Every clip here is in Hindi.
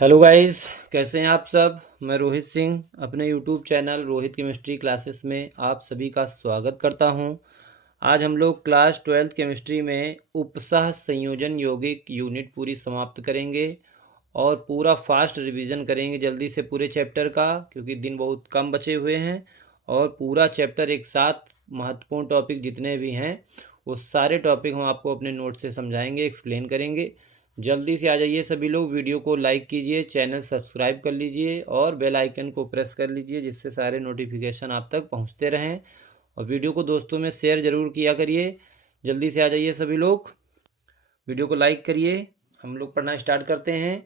हेलो गाइस, कैसे हैं आप सब। मैं रोहित सिंह अपने YouTube channel Rohit chemistry classes में आप सभी का स्वागत करता हूं। आज हम लोग क्लास 12th केमिस्ट्री में उपसह संयोजन यौगिक यूनिट पूरी समाप्त करेंगे और पूरा फास्ट रिवीजन करेंगे जल्दी से पूरे चैप्टर का, क्योंकि दिन बहुत कम बचे हुए हैं। और पूरा चैप्टर एक साथ महत्वपूर्ण टॉपिक जितने भी हैं वो सारे टॉपिक हम आपको अपने नोट से समझाएंगे, एक्सप्लेन करेंगे। जल्दी से आ जाइए सभी लोग, वीडियो को लाइक कीजिए, चैनल सब्सक्राइब कर लीजिए और बेल आइकन को प्रेस कर लीजिए, जिससे सारे नोटिफिकेशन आप तक पहुंचते रहें। और वीडियो को दोस्तों में शेयर ज़रूर किया करिए। जल्दी से आ जाइए सभी लोग, वीडियो को लाइक करिए। हम लोग पढ़ना स्टार्ट करते हैं।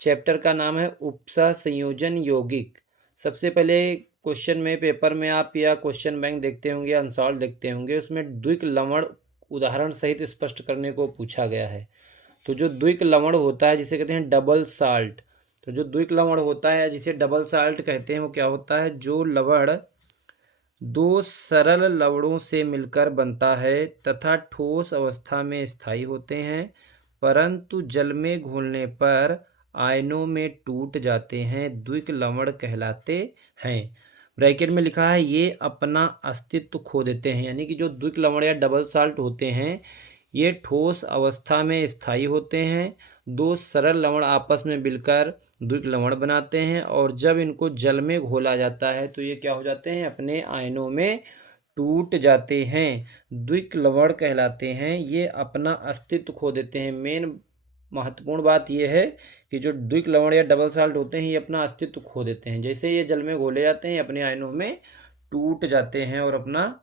चैप्टर का नाम है उपसह संयोजन यौगिक। सबसे पहले क्वेश्चन में, पेपर में आप या क्वेश्चन बैंक देखते होंगे, आंसर देखते होंगे, उसमें द्विक लवण उदाहरण सहित स्पष्ट करने को पूछा गया है। तो जो द्विक लवण होता है जिसे कहते हैं डबल साल्ट, तो जो द्विक लवण होता है जिसे डबल साल्ट कहते हैं वो क्या होता है, जो लवण दो सरल लवणों से मिलकर बनता है तथा ठोस अवस्था में स्थायी होते हैं, परंतु जल में घोलने पर आयनों में टूट जाते हैं, द्विक लवण कहलाते हैं। ब्रैकेट में लिखा है ये अपना अस्तित्व खो देते हैं, यानी कि जो द्विक लवण या डबल साल्ट होते हैं ये ठोस अवस्था में स्थायी होते हैं। दो सरल लवण आपस में मिलकर द्विक लवण बनाते हैं और जब इनको जल में घोला जाता है तो ये क्या हो जाते हैं, अपने आयनों में टूट जाते हैं, द्विक लवण कहलाते हैं। ये अपना अस्तित्व खो देते हैं। मेन महत्वपूर्ण बात यह है कि जो द्विक लवण या डबल साल्ट होते हैं ये अपना अस्तित्व खो देते हैं। जैसे ये जल में घोले जाते हैं अपने आयनों में टूट जाते हैं और अपना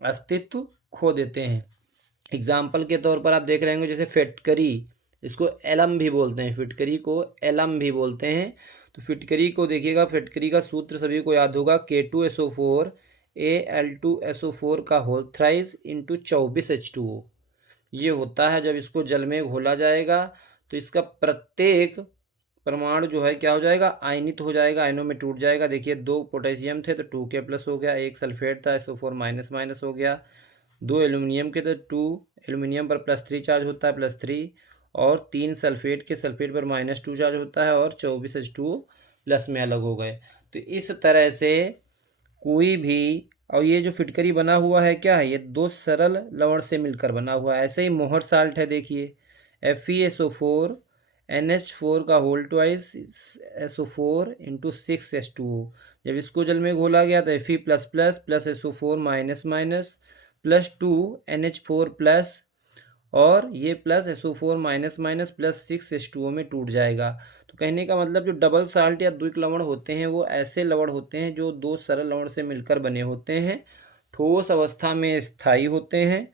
अस्तित्व खो देते हैं। एग्जाम्पल के तौर पर आप देख रहे होंगे, जैसे फिटकरी, इसको एलम भी बोलते हैं, फिटकरी को एलम भी बोलते हैं। तो फिटकरी को देखिएगा, फिटकरी का सूत्र सभी को याद होगा, K2SO4 Al2SO4 का होल थ्राइस इंटू 24H2O। ये होता है जब इसको जल में घोला जाएगा तो इसका प्रत्येक परमाणु जो है क्या हो जाएगा, आयनित हो जाएगा, आयनों में टूट जाएगा। देखिए 2 पोटेशियम थे तो 2K+ हो गया, एक सल्फेट था SO4 माइनस हो गया, 2 एल्यूमिनियम के तो 2 एल्यूमिनियम पर +3 चार्ज होता है +3, और 3 सल्फेट के सल्फेट पर -2 चार्ज होता है और 24H2O प्लस में अलग हो गए। तो इस तरह से कोई भी, और ये जो फिटकरी बना हुआ है क्या है, ये दो सरल लवण से मिलकर बना हुआ है। ऐसे ही मोहर साल्ट है, देखिए FeSO4 NH4 का whole twice SO4 into 6H2O। जब इसको जल में घोला गया तो Fe++ plus SO4 minus +2 NH4 plus, और ये plus SO4 minus plus 6H2O में टूट जाएगा। तो कहने का मतलब जो डबल साल्ट या द्विक लवण होते हैं वो ऐसे लवण होते हैं जो दो सरल लवण से मिलकर बने होते हैं, ठोस अवस्था में स्थायी होते हैं,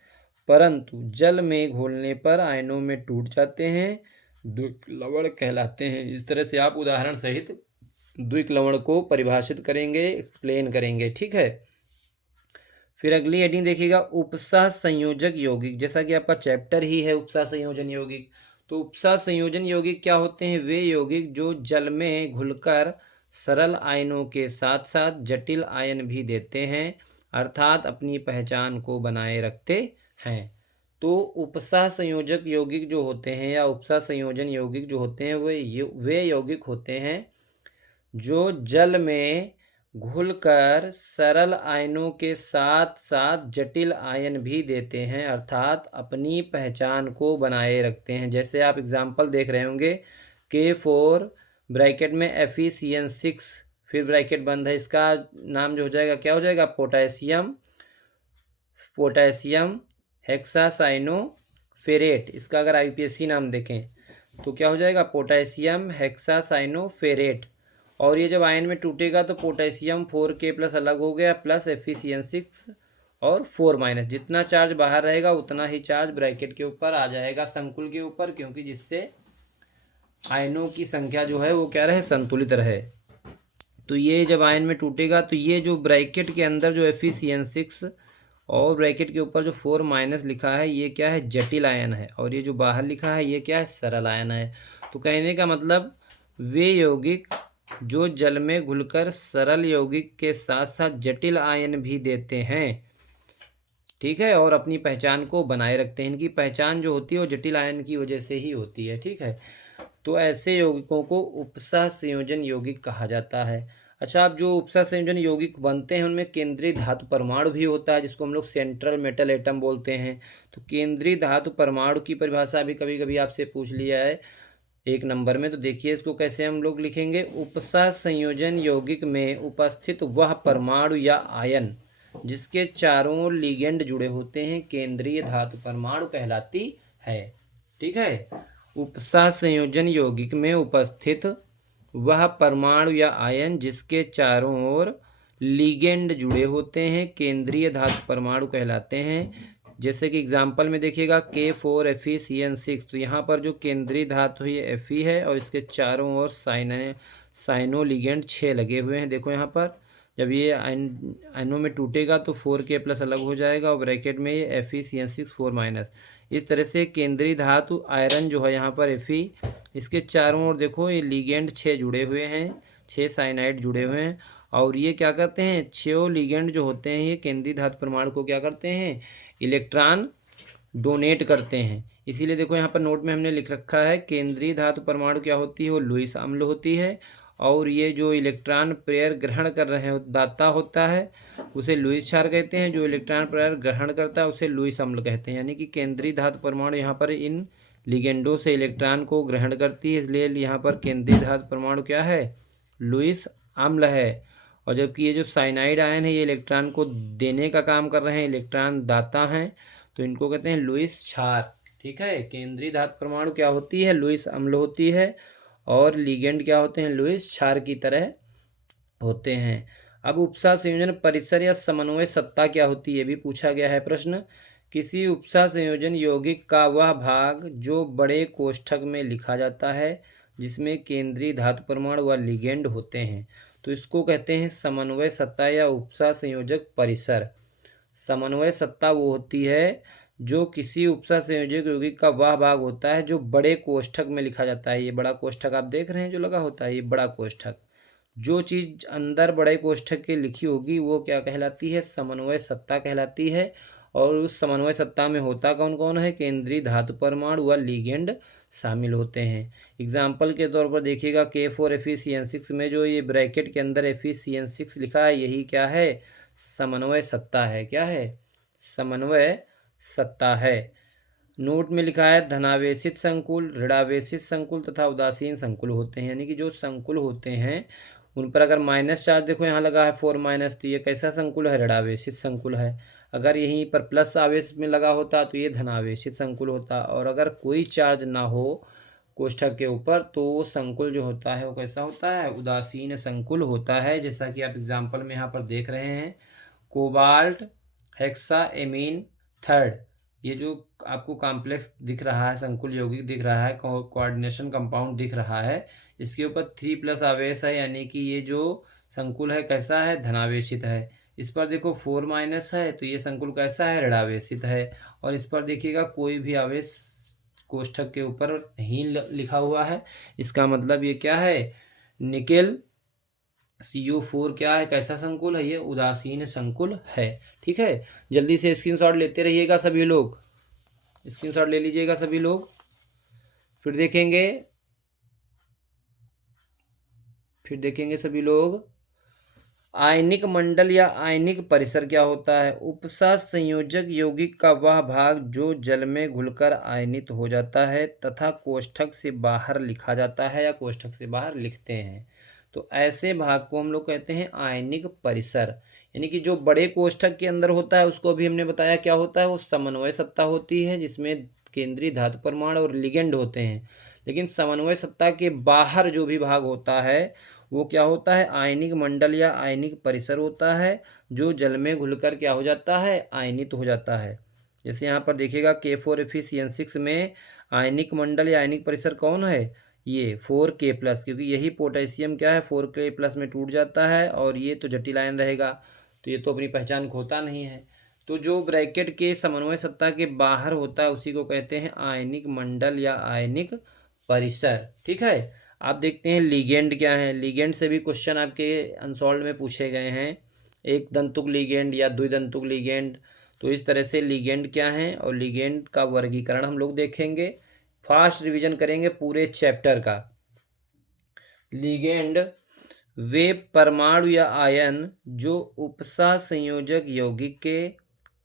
परंतु जल में घोलने पर आयनों में टूट जाते हैं, द्विक लवण कहलाते हैं। इस तरह से आप उदाहरण सहित द्विक लवण को परिभाषित करेंगे, एक्सप्लेन करेंगे, ठीक है। फिर अगली हेडिंग देखिएगा, उपसह संयोजक यौगिक। जैसा कि आपका चैप्टर ही है उपसह संयोजन यौगिक, तो उपसह संयोजन यौगिक क्या होते हैं, वे यौगिक जो जल में घुलकर सरल आयनों के साथ साथ जटिल आयन भी देते हैं, अर्थात अपनी पहचान को बनाए रखते हैं। तो उपसह संयोजक यौगिक जो होते हैं या उपसह संयोजन यौगिक जो होते हैं वे यौगिक होते हैं जो जल में घुलकर सरल आयनों के साथ साथ जटिल आयन भी देते हैं, अर्थात अपनी पहचान को बनाए रखते हैं। जैसे आप एग्जाम्पल देख रहे होंगे, K4 ब्रैकेट में FeCN6, फिर ब्रैकेट बंद है, इसका नाम जो हो जाएगा क्या हो जाएगा, पोटेशियम हेक्सासाइनोफेरेट। इसका अगर IUPAC नाम देखें तो क्या हो जाएगा, पोटेशियम हेक्सासाइनोफेरेट। और ये जब आयन में टूटेगा तो पोटेशियम 4K+ अलग हो गया, प्लस FeCN6 और 4-, जितना चार्ज बाहर रहेगा उतना ही चार्ज ब्रैकेट के ऊपर आ जाएगा, संकुल के ऊपर, क्योंकि जिससे आयनों की संख्या जो है वो क्या रहे, संतुलित रहे। तो ये जब आयन में टूटेगा तो ये जो ब्रैकेट के अंदर जो FeCN6 और ब्रैकेट के ऊपर जो 4- लिखा है ये क्या है, जटिल आयन है, और ये जो बाहर लिखा है ये क्या है, सरल आयन है। तो कहने का मतलब वे यौगिक जो जल में घुलकर सरल यौगिक के साथ साथ जटिल आयन भी देते हैं, ठीक है, और अपनी पहचान को बनाए रखते हैं। इनकी पहचान जो होती है वो जटिल आयन की वजह से ही होती है, ठीक है। तो ऐसे यौगिकों को उपसह संयोजन यौगिक कहा जाता है। अच्छा, अब जो उपसह संयोजन यौगिक बनते हैं उनमें केंद्रीय धातु परमाणु भी होता है, जिसको हम लोग सेंट्रल मेटल एटम बोलते हैं। तो केंद्रीय धातु परमाणु की परिभाषा भी कभी कभी आपसे पूछ लिया है 1 नंबर में। तो देखिए इसको कैसे हम लोग लिखेंगे। उपसह संयोजन यौगिक में उपस्थित वह परमाणु या आयन जिसके चारों ओर लिगेंड जुड़े होते हैं केंद्रीय धातु परमाणु कहलाती है। ठीक है, उपसह संयोजन यौगिक में उपस्थित वह परमाणु या आयन जिसके चारों ओर लिगेंड जुड़े होते हैं केंद्रीय धातु परमाणु कहलाते हैं। जैसे कि एग्जाम्पल में देखिएगा K4Fe(CN6), तो यहाँ पर जो केंद्रीय धातु है ये Fe है और इसके चारों ओर साइनो लिगेंड 6 लगे हुए हैं। देखो यहाँ पर जब ये आयनों में टूटेगा तो 4K+ अलग हो जाएगा और ब्रैकेट में ये Fe(CN6) 4-। इस तरह से केंद्रीय धातु आयरन जो है यहाँ पर Fe, इसके चारों ओर देखो ये लिगेंड 6 जुड़े हुए हैं, 6 साइनाइड जुड़े हुए हैं। और ये क्या करते हैं, 6 लिगेंड जो होते हैं ये केंद्रीय धातु परमाणु को क्या करते हैं, इलेक्ट्रॉन डोनेट करते हैं। इसीलिए देखो यहाँ पर नोट में हमने लिख रखा है केंद्रीय धातु परमाणु क्या होती है, वो लुईस अम्ल होती है। और ये जो इलेक्ट्रॉन पेयर ग्रहण कर रहे हैं दाता होता है उसे लुईस क्षार कहते हैं, जो इलेक्ट्रॉन पेयर ग्रहण करता है उसे लुईस अम्ल कहते हैं। यानी कि केंद्रीय धातु परमाणु यहाँ पर इन लिगेंडों से इलेक्ट्रॉन को ग्रहण करती है, इसलिए यहाँ पर केंद्रीय धातु परमाणु क्या है, लुईस अम्ल है। और जबकि ये जो साइनाइड आयन है ये इलेक्ट्रॉन को देने का काम कर रहे हैं, इलेक्ट्रॉन दाता हैं, तो इनको कहते हैं लुईस क्षार। ठीक है, केंद्रीय धातु परमाणु क्या होती है, लुईस अम्ल होती है और लिगेंड क्या होते हैं, लुईस क्षार की तरह होते हैं। अब उपसह संयोजन परिसर या समन्वय सत्ता क्या होती है, ये भी पूछा गया है प्रश्न। किसी उपसह संयोजन यौगिक का वह भाग जो बड़े कोष्ठक में लिखा जाता है जिसमें केंद्रीय धातु परमाणु व लिगेंड होते हैं, तो इसको कहते हैं समन्वय सत्ता या उपसह संयोजक परिसर। समन्वय सत्ता वो होती है जो किसी उपसह संयोजक यौगिक का वह भाग होता है जो बड़े कोष्ठक में लिखा जाता है। ये बड़ा कोष्ठक आप देख रहे हैं जो लगा होता है, ये बड़ा कोष्ठक। जो चीज़ अंदर बड़े कोष्ठक के लिखी होगी वो क्या कहलाती है, समन्वय सत्ता कहलाती है। और उस समन्वय सत्ता में होता कौन कौन है, केंद्रीय धातु परमाणु व लिगेंड शामिल होते हैं। एग्जाम्पल के तौर पर देखिएगा K4Fe(CN6) में जो ये ब्रैकेट के अंदर Fe(CN6) लिखा है यही क्या है, समन्वय सत्ता है। क्या है, समन्वय सत्ता है। नोट में लिखा है धनावेशित संकुल, ऋणावेशित संकुल तथा उदासीन संकुल होते हैं। यानी कि जो संकुल होते हैं उन पर अगर माइनस चार्ज देखो यहाँ लगा है 4-, तो ये कैसा संकुल है, ऋणावेशित संकुल है। अगर यहीं पर प्लस आवेश में लगा होता तो ये धनावेशित संकुल होता। और अगर कोई चार्ज ना हो कोष्ठक के ऊपर तो वो संकुल जो होता है वो कैसा होता है, उदासीन संकुल होता है। जैसा कि आप एग्जाम्पल में यहाँ पर देख रहे हैं कोबाल्ट हेक्साएमीन थर्ड, ये जो आपको कॉम्प्लेक्स दिख रहा है, संकुल यौगिक दिख रहा है, कोऑर्डिनेशन कंपाउंड दिख रहा है, इसके ऊपर 3+ आवेश है। यानी कि ये जो संकुल है कैसा है, धनावेशित है। इस पर देखो 4- है तो ये संकुल कैसा है, ऋणावेशित है। और इस पर देखिएगा कोई भी आवेश कोष्ठक के ऊपर नहीं लिखा हुआ है, इसका मतलब ये क्या है, निकेल CO4 क्या है, कैसा संकुल है, ये उदासीन संकुल है। ठीक है, जल्दी से स्क्रीनशॉट लेते रहिएगा सभी लोग, स्क्रीनशॉट ले लीजिएगा सभी लोग। फिर देखेंगे सभी लोग आयनिक मंडल या आयनिक परिसर क्या होता है। उपसह संयोजक यौगिक का वह भाग जो जल में घुलकर आयनित हो जाता है तथा कोष्ठक से बाहर लिखा जाता है या कोष्ठक से बाहर लिखते हैं, तो ऐसे भाग को हम लोग कहते हैं आयनिक परिसर। यानी कि जो बड़े कोष्ठक के अंदर होता है उसको भी हमने बताया क्या होता है, वो समन्वय सत्ता होती है जिसमें केंद्रीय धातु परमाणु और लिगेंड होते हैं। लेकिन समन्वय सत्ता के बाहर जो भी भाग होता है वो क्या होता है, आयनिक मंडल या आयनिक परिसर होता है जो जल में घुलकर क्या हो जाता है, आयनित हो जाता है। जैसे यहाँ पर देखिएगा K4Fe(CN6) में आयनिक मंडल या आयनिक परिसर कौन है, ये 4K+, क्योंकि यही पोटेशियम क्या है 4K+ में टूट जाता है और ये तो जटिल आयन रहेगा तो ये तो अपनी पहचान खोता नहीं है। तो जो ब्रैकेट के समन्वय सत्ता के बाहर होता है उसी को कहते हैं आयनिक मंडल या आयनिक परिसर। ठीक है, आप देखते हैं लिगेंड क्या है। लिगेंड से भी क्वेश्चन आपके अनसॉल्व में पूछे गए हैं, एक दंतुक लिगेंड या द्विदंतुक लिगेंड। तो इस तरह से लिगेंड क्या है और लिगेंड का वर्गीकरण हम लोग देखेंगे। फास्ट रिवीजन करेंगे पूरे चैप्टर का। लिगेंड वे परमाणु या आयन जो उपसह संयोजक यौगिक के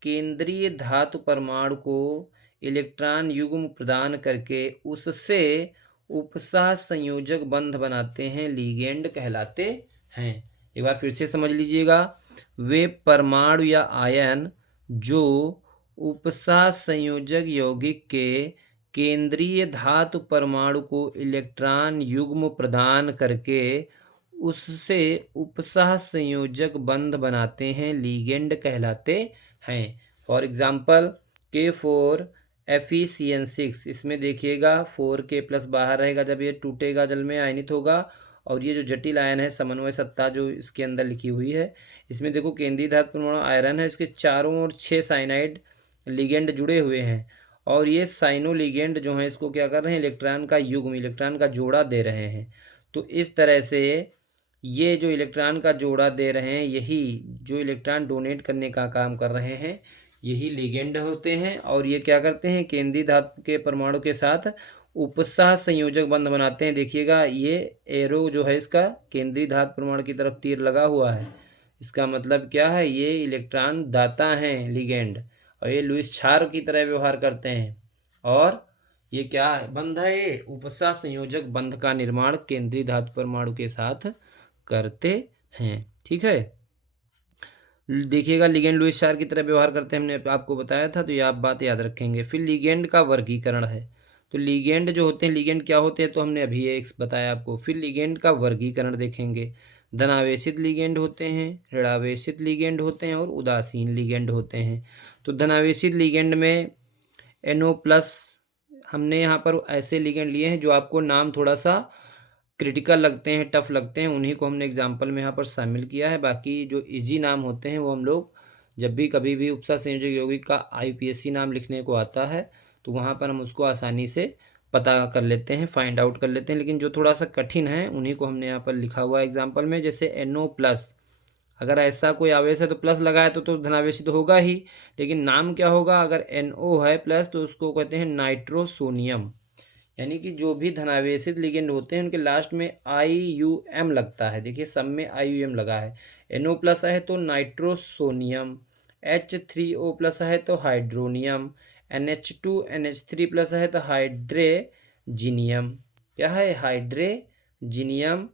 केंद्रीय धातु परमाणु को इलेक्ट्रॉन युग्म प्रदान करके उससे उपसह संयोजक बंध बनाते हैं, लिगेंड कहलाते हैं। एक बार फिर से समझ लीजिएगा, वे परमाणु या आयन जो उपसह संयोजक यौगिक के केंद्रीय धातु परमाणु को इलेक्ट्रॉन युग्म प्रदान करके उससे उपसह संयोजक बंध बनाते हैं, लिगेंड कहलाते हैं। फॉर एग्जाम्पल K4FeCN6, इसमें देखिएगा 4K+ बाहर रहेगा, जब ये टूटेगा जल में आयनित होगा। और ये जो जटिल आयन है समन्वय सत्ता जो इसके अंदर लिखी हुई है, इसमें देखो केंद्रीय धातु परमाणु आयरन है, इसके चारों ओर 6 साइनाइड लिगेंड जुड़े हुए हैं। और ये साइनो लिगेंड जो है इसको क्या कर रहे हैं, इलेक्ट्रॉन का युग्म, इलेक्ट्रॉन का जोड़ा दे रहे हैं। तो इस तरह से ये जो इलेक्ट्रॉन का जोड़ा दे रहे हैं, यही जो इलेक्ट्रॉन डोनेट करने का काम कर रहे हैं, यही लिगेंड होते हैं। और ये क्या करते हैं, केंद्रीय धातु के परमाणु के साथ उपसह संयोजक बंध बनाते हैं। देखिएगा ये एरो जो है इसका केंद्रीय धातु परमाणु की तरफ तीर लगा हुआ है, इसका मतलब क्या है, ये इलेक्ट्रॉन दाता हैं लिगेंड, और ये लुईस क्षार की तरह व्यवहार करते हैं। और ये क्या बंध है, ये उपसह संयोजक बंध का निर्माण केंद्रीय धातु परमाणु के साथ करते हैं। ठीक है, देखिएगा लिगेंड लुईस क्षार की तरह व्यवहार करते हैं, हमने आपको बताया था, तो ये आप बात याद रखेंगे। फिर लिगेंड का वर्गीकरण है, तो लिगेंड जो होते हैं, लिगेंड क्या होते हैं, तो हमने अभी एक बताया आपको। फिर लिगेंड का वर्गीकरण देखेंगे, धनावेशित लिगेंड होते हैं, ऋणावेशित लिगेंड होते हैं और उदासीन लिगेंड होते हैं। तो धनावेशित लिगेंड में NO+ हमने यहाँ पर ऐसे लिगेंड लिए हैं जो आपको नाम थोड़ा सा क्रिटिकल लगते हैं, टफ लगते हैं, उन्हीं को हमने एग्जाम्पल में यहाँ पर शामिल किया है। बाकी जो इजी नाम होते हैं वो हम लोग जब भी कभी भी उपसह संयोजक यौगिक का IUPAC नाम लिखने को आता है तो वहाँ पर हम उसको आसानी से पता कर लेते हैं, फाइंड आउट कर लेते हैं। लेकिन जो थोड़ा सा कठिन है उन्हीं को हमने यहाँ पर लिखा हुआ है एग्जाम्पल में। जैसे NO+, अगर ऐसा कोई आवेश है तो प्लस लगाए तो धनावेशित होगा ही, लेकिन नाम क्या होगा, अगर NO है प्लस तो उसको कहते हैं नाइट्रोसोनियम। यानी कि जो भी धनावेशित लिगेंड होते हैं उनके लास्ट में IUM लगता है। देखिए सब में IUM लगा है। NO+ है तो नाइट्रोसोनियम, H3O+ है तो हाइड्रोनियम, NH2NH3+ है तो हाइड्रेजिनियम। क्या है, हाइड्रेजिनियम,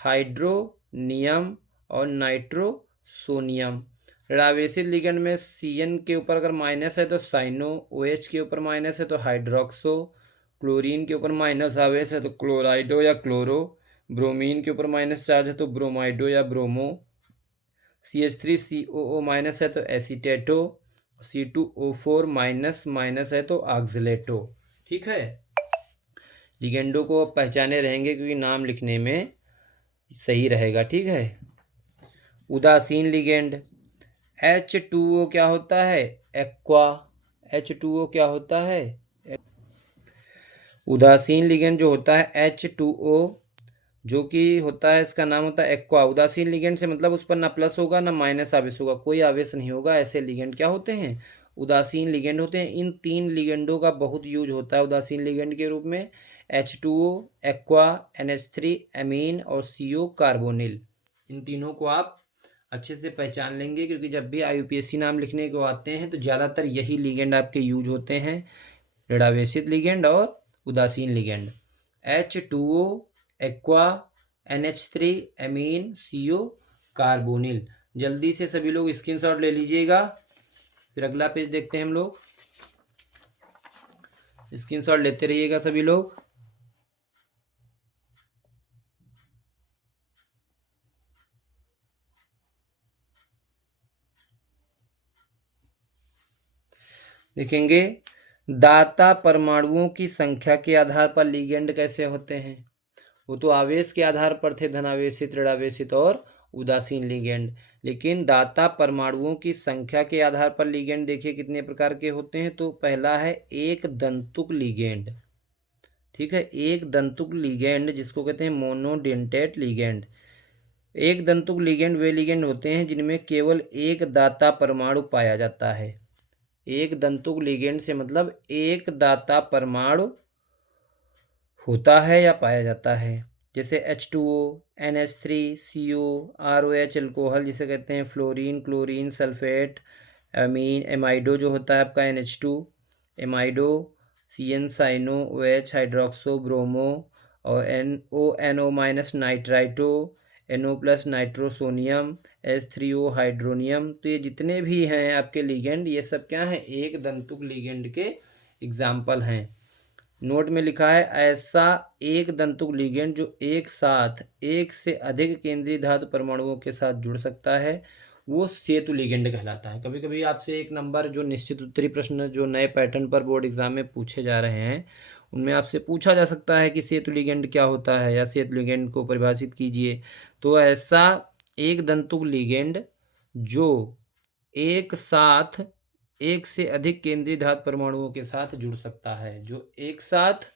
हाइड्रोनियम और नाइट्रोसोनियम। ऋणावेशित लिगेंड में CN के ऊपर अगर माइनस है तो साइनो, OH के ऊपर माइनस है तो हाइड्रोक्सो, क्लोरीन के ऊपर माइनस आवेश है तो क्लोराइडो या क्लोरो, ब्रोमीन के ऊपर माइनस चार्ज है तो ब्रोमाइडो या ब्रोमो, CH3COO माइनस है तो एसीटेटो, C2O4 माइनस है तो ऑक्सलेटो। ठीक है, लिगेंडो को पहचाने रहेंगे क्योंकि नाम लिखने में सही रहेगा। ठीक है, उदासीन लिगेंड, H2O क्या होता है, एक्वा। H2O क्या होता है, उदासीन लिगेंड जो होता है H2O जो कि होता है, इसका नाम होता है एक्वा। उदासीन लिगेंड से मतलब उस पर ना प्लस होगा ना माइनस आवेश होगा, कोई आवेश नहीं होगा, ऐसे लिगेंड क्या होते हैं, उदासीन लिगेंड होते हैं। इन 3 लिगेंडों का बहुत यूज होता है उदासीन लिगेंड के रूप में, H2O, एक्वा, NH3 एमीन और CO कार्बोनिल। इन तीनों को आप अच्छे से पहचान लेंगे क्योंकि जब भी IUPAC नाम लिखने को आते हैं तो ज़्यादातर यही लिगेंड आपके यूज होते हैं, ऋणावेशित लिगेंड और उदासीन ligand. H2O, aqua, NH3 amine, CO carbonyl. जल्दी से सभी लोग स्क्रीनशॉट ले लीजिएगा, फिर अगला पेज देखते हैं हम लोग। स्क्रीनशॉट लेते रहिएगा सभी लोग। देखेंगे दाता परमाणुओं की संख्या के आधार पर लिगेंड कैसे होते हैं। वो तो आवेश के आधार पर थे, धनावेशित, ऋणावेशित और उदासीन लिगेंड। लेकिन दाता परमाणुओं की संख्या के आधार पर लिगेंड देखिए कितने प्रकार के होते हैं। तो पहला है एक दंतुक लिगेंड। ठीक है, एक दंतुक लिगेंड जिसको कहते हैं मोनोडेंटेट लिगेंड। एक दंतुक लिगेंड वे लिगेंड होते हैं जिनमें केवल एक दाता परमाणु पाया जाता है। एक दंतुक लिगेंड से मतलब एक दाता परमाणु होता है या पाया जाता है। जैसे H2O, NH3, CO, ROH alcohol जिसे कहते हैं, fluorine, chlorine, sulphate, amine, amido जो होता है आपका NH2, amido, CN, cyano, OH, hydroxo, bromo, और NO minus nitrito, NO plus nitrosonium, H3O hydronium. तो ये जितने भी हैं आपके लिगेंड, ये सब क्या हैं, एक दंतुक लिगेंड के एग्जाम्पल हैं। नोट में लिखा है ऐसा एक दंतुक लिगेंड जो एक साथ एक से अधिक केंद्रीय धातु परमाणुओं के साथ जुड़ सकता है वो सेतु लिगेंड कहलाता है। कभी कभी आपसे एक नंबर जो निश्चित उत्तरी प्रश्न जो नए पैटर्न पर बोर्ड एग्जाम में पूछे जा रहे हैं उनमें आपसे पूछा जा सकता है कि सेतु लिगेंड क्या होता है या सेतु लिगेंड को परिभाषित कीजिए। तो ऐसा एक दंतुक लिगेंड जो एक साथ एक से अधिक केंद्रीय धातु परमाणुओं के साथ जुड़ सकता है, जो एक साथ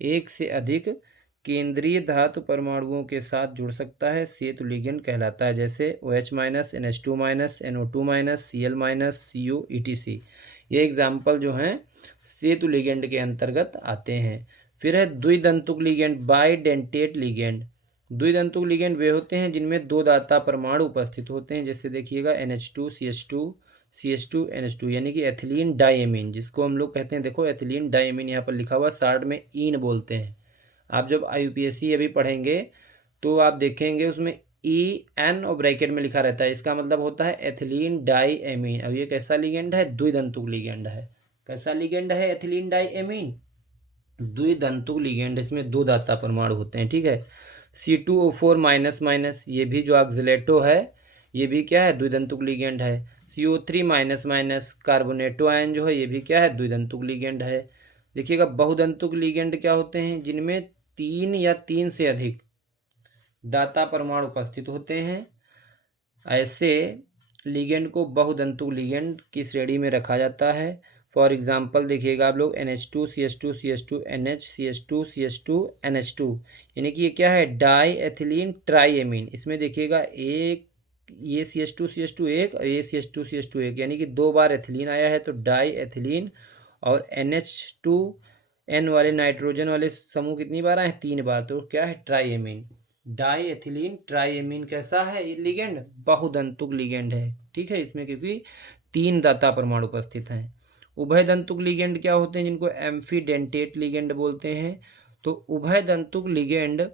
एक से अधिक केंद्रीय धातु परमाणुओं के साथ जुड़ सकता है, सेतु लिगेंड कहलाता है। जैसे OH minus, NH2 minus, NO2 minus, Cl minus, CO, ETC। ये एग्जाम्पल जो हैं सेतु लिगेंड के अंतर्गत आते हैं। फिर है द्विदंतुक लिगेंड, बाइडेंटेट लिगेंड। द्विदंतुक लिगेंड वे होते हैं जिनमें दो दाता परमाणु उपस्थित होते हैं। जैसे देखिएगा NH2 CH2 NH2 यानी कि एथिलीन डाइएमीन, जिसको हम लोग कहते हैं, देखो एथिलीन डाइएमीन यहाँ पर लिखा हुआ, शार्ट में ईन बोलते हैं। आप जब IUPAC अभी पढ़ेंगे तो आप देखेंगे उसमें EN और ब्रैकेट में लिखा रहता है, इसका मतलब होता है एथिलीन डाइएमीन। अब ये कैसा लिगेंड है, द्विदंतुक लिगेंड है। कैसा लिगेंड है एथिलीन डाइएमीन, द्विदंतुक लिगेंड, इसमें दो दाता परमाणु होते हैं, ठीक है। C2O4 माइनस माइनस, ये भी जो ऑक्सीलेटो है ये भी क्या है, द्विदंतुक लिगेंड है। CO3 माइनस माइनस, कार्बोनेटो आयन जो है ये भी क्या है, द्विदंतुक लिगेंड है। देखिएगा बहुदंतुक लिगेंड क्या होते हैं, जिनमें तीन या तीन से अधिक दाता परमाणु उपस्थित होते हैं। ऐसे लिगेंड को बहुदंतुक लिगेंड की श्रेणी में रखा जाता है। फॉर एग्जाम्पल देखिएगा आप लोग NH2 CH2 CH2 NH CH2 CH2 NH2, यानी कि ये क्या है, डाई एथिलीन ट्राइएमीन। इसमें देखिएगा एक ये CH2 CH2 एक और ये CH2 CH2 एक, यानी कि दो बार एथिलीन आया है तो डाई एथिलीन। और NH2N वाले नाइट्रोजन वाले समूह कितनी बार आए, तीन बार, तो क्या है, ट्राइएमीन। डाई एथिलीन ट्राइएमीन कैसा है ये लिगेंड, बहुदंतुक लिगेंड है, ठीक है। इसमें क्योंकि तीन दाता परमाणु उपस्थित हैं। उभयदंतुक लिगेंड क्या होते हैं, जिनको एम्फीडेंटेट लिगेंड बोलते हैं। तो उभयदंतुक लिगेंड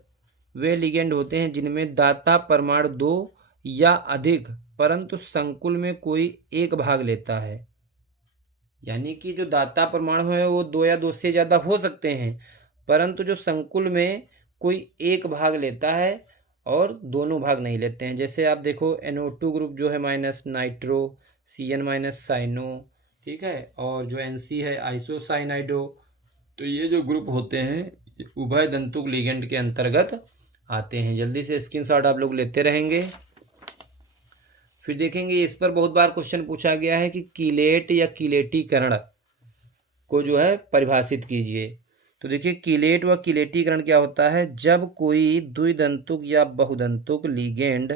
वे लिगेंड होते हैं जिनमें दाता परमाणु दो या अधिक परंतु संकुल में कोई एक भाग लेता है। यानी कि जो दाता परमाणु है वो दो या दो से ज़्यादा हो सकते हैं, परंतु जो संकुल में कोई एक भाग लेता है और दोनों भाग नहीं लेते हैं। जैसे आप देखो NO2 ग्रुप जो है minus nitro, CN minus cyano, ठीक है, और जो NC है आइसोसाइनाइडो। तो ये जो ग्रुप होते हैं उभय दंतुक लिगेंड के अंतर्गत आते हैं। जल्दी से स्क्रीनशॉट आप लोग लेते रहेंगे। फिर देखेंगे इस पर बहुत बार क्वेश्चन पूछा गया है कि कीलेट या कीलेटीकरण को जो है परिभाषित कीजिए। तो देखिए कीलेट व कीलेटीकरण क्या होता है, जब कोई द्विदंतुक या बहुदंतुक लिगेंड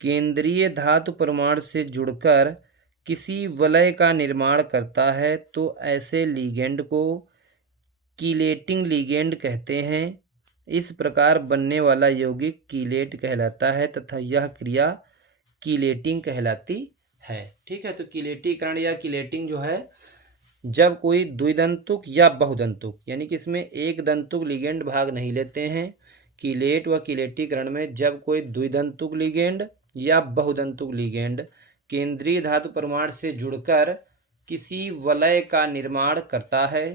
केंद्रीय धातु परमाणु से जुड़कर किसी वलय का निर्माण करता है तो ऐसे लिगेंड को कीलेटिंग लिगेंड कहते हैं। इस प्रकार बनने वाला यौगिक कीलेट कहलाता है तथा यह क्रिया कीलेटिंग कहलाती है, ठीक है। तो कीलेटीकरण या कीलेटिंग जो है, जब कोई द्विदंतुक या बहुदंतुक, यानी कि इसमें एक दंतुक लिगेंड भाग नहीं लेते हैं। कीलेट व कीलेटीकरण में जब कोई द्विदंतुक लिगेंड या बहुदंतुक लिगेंड केंद्रीय धातु परमाणु से जुड़कर किसी वलय का निर्माण करता है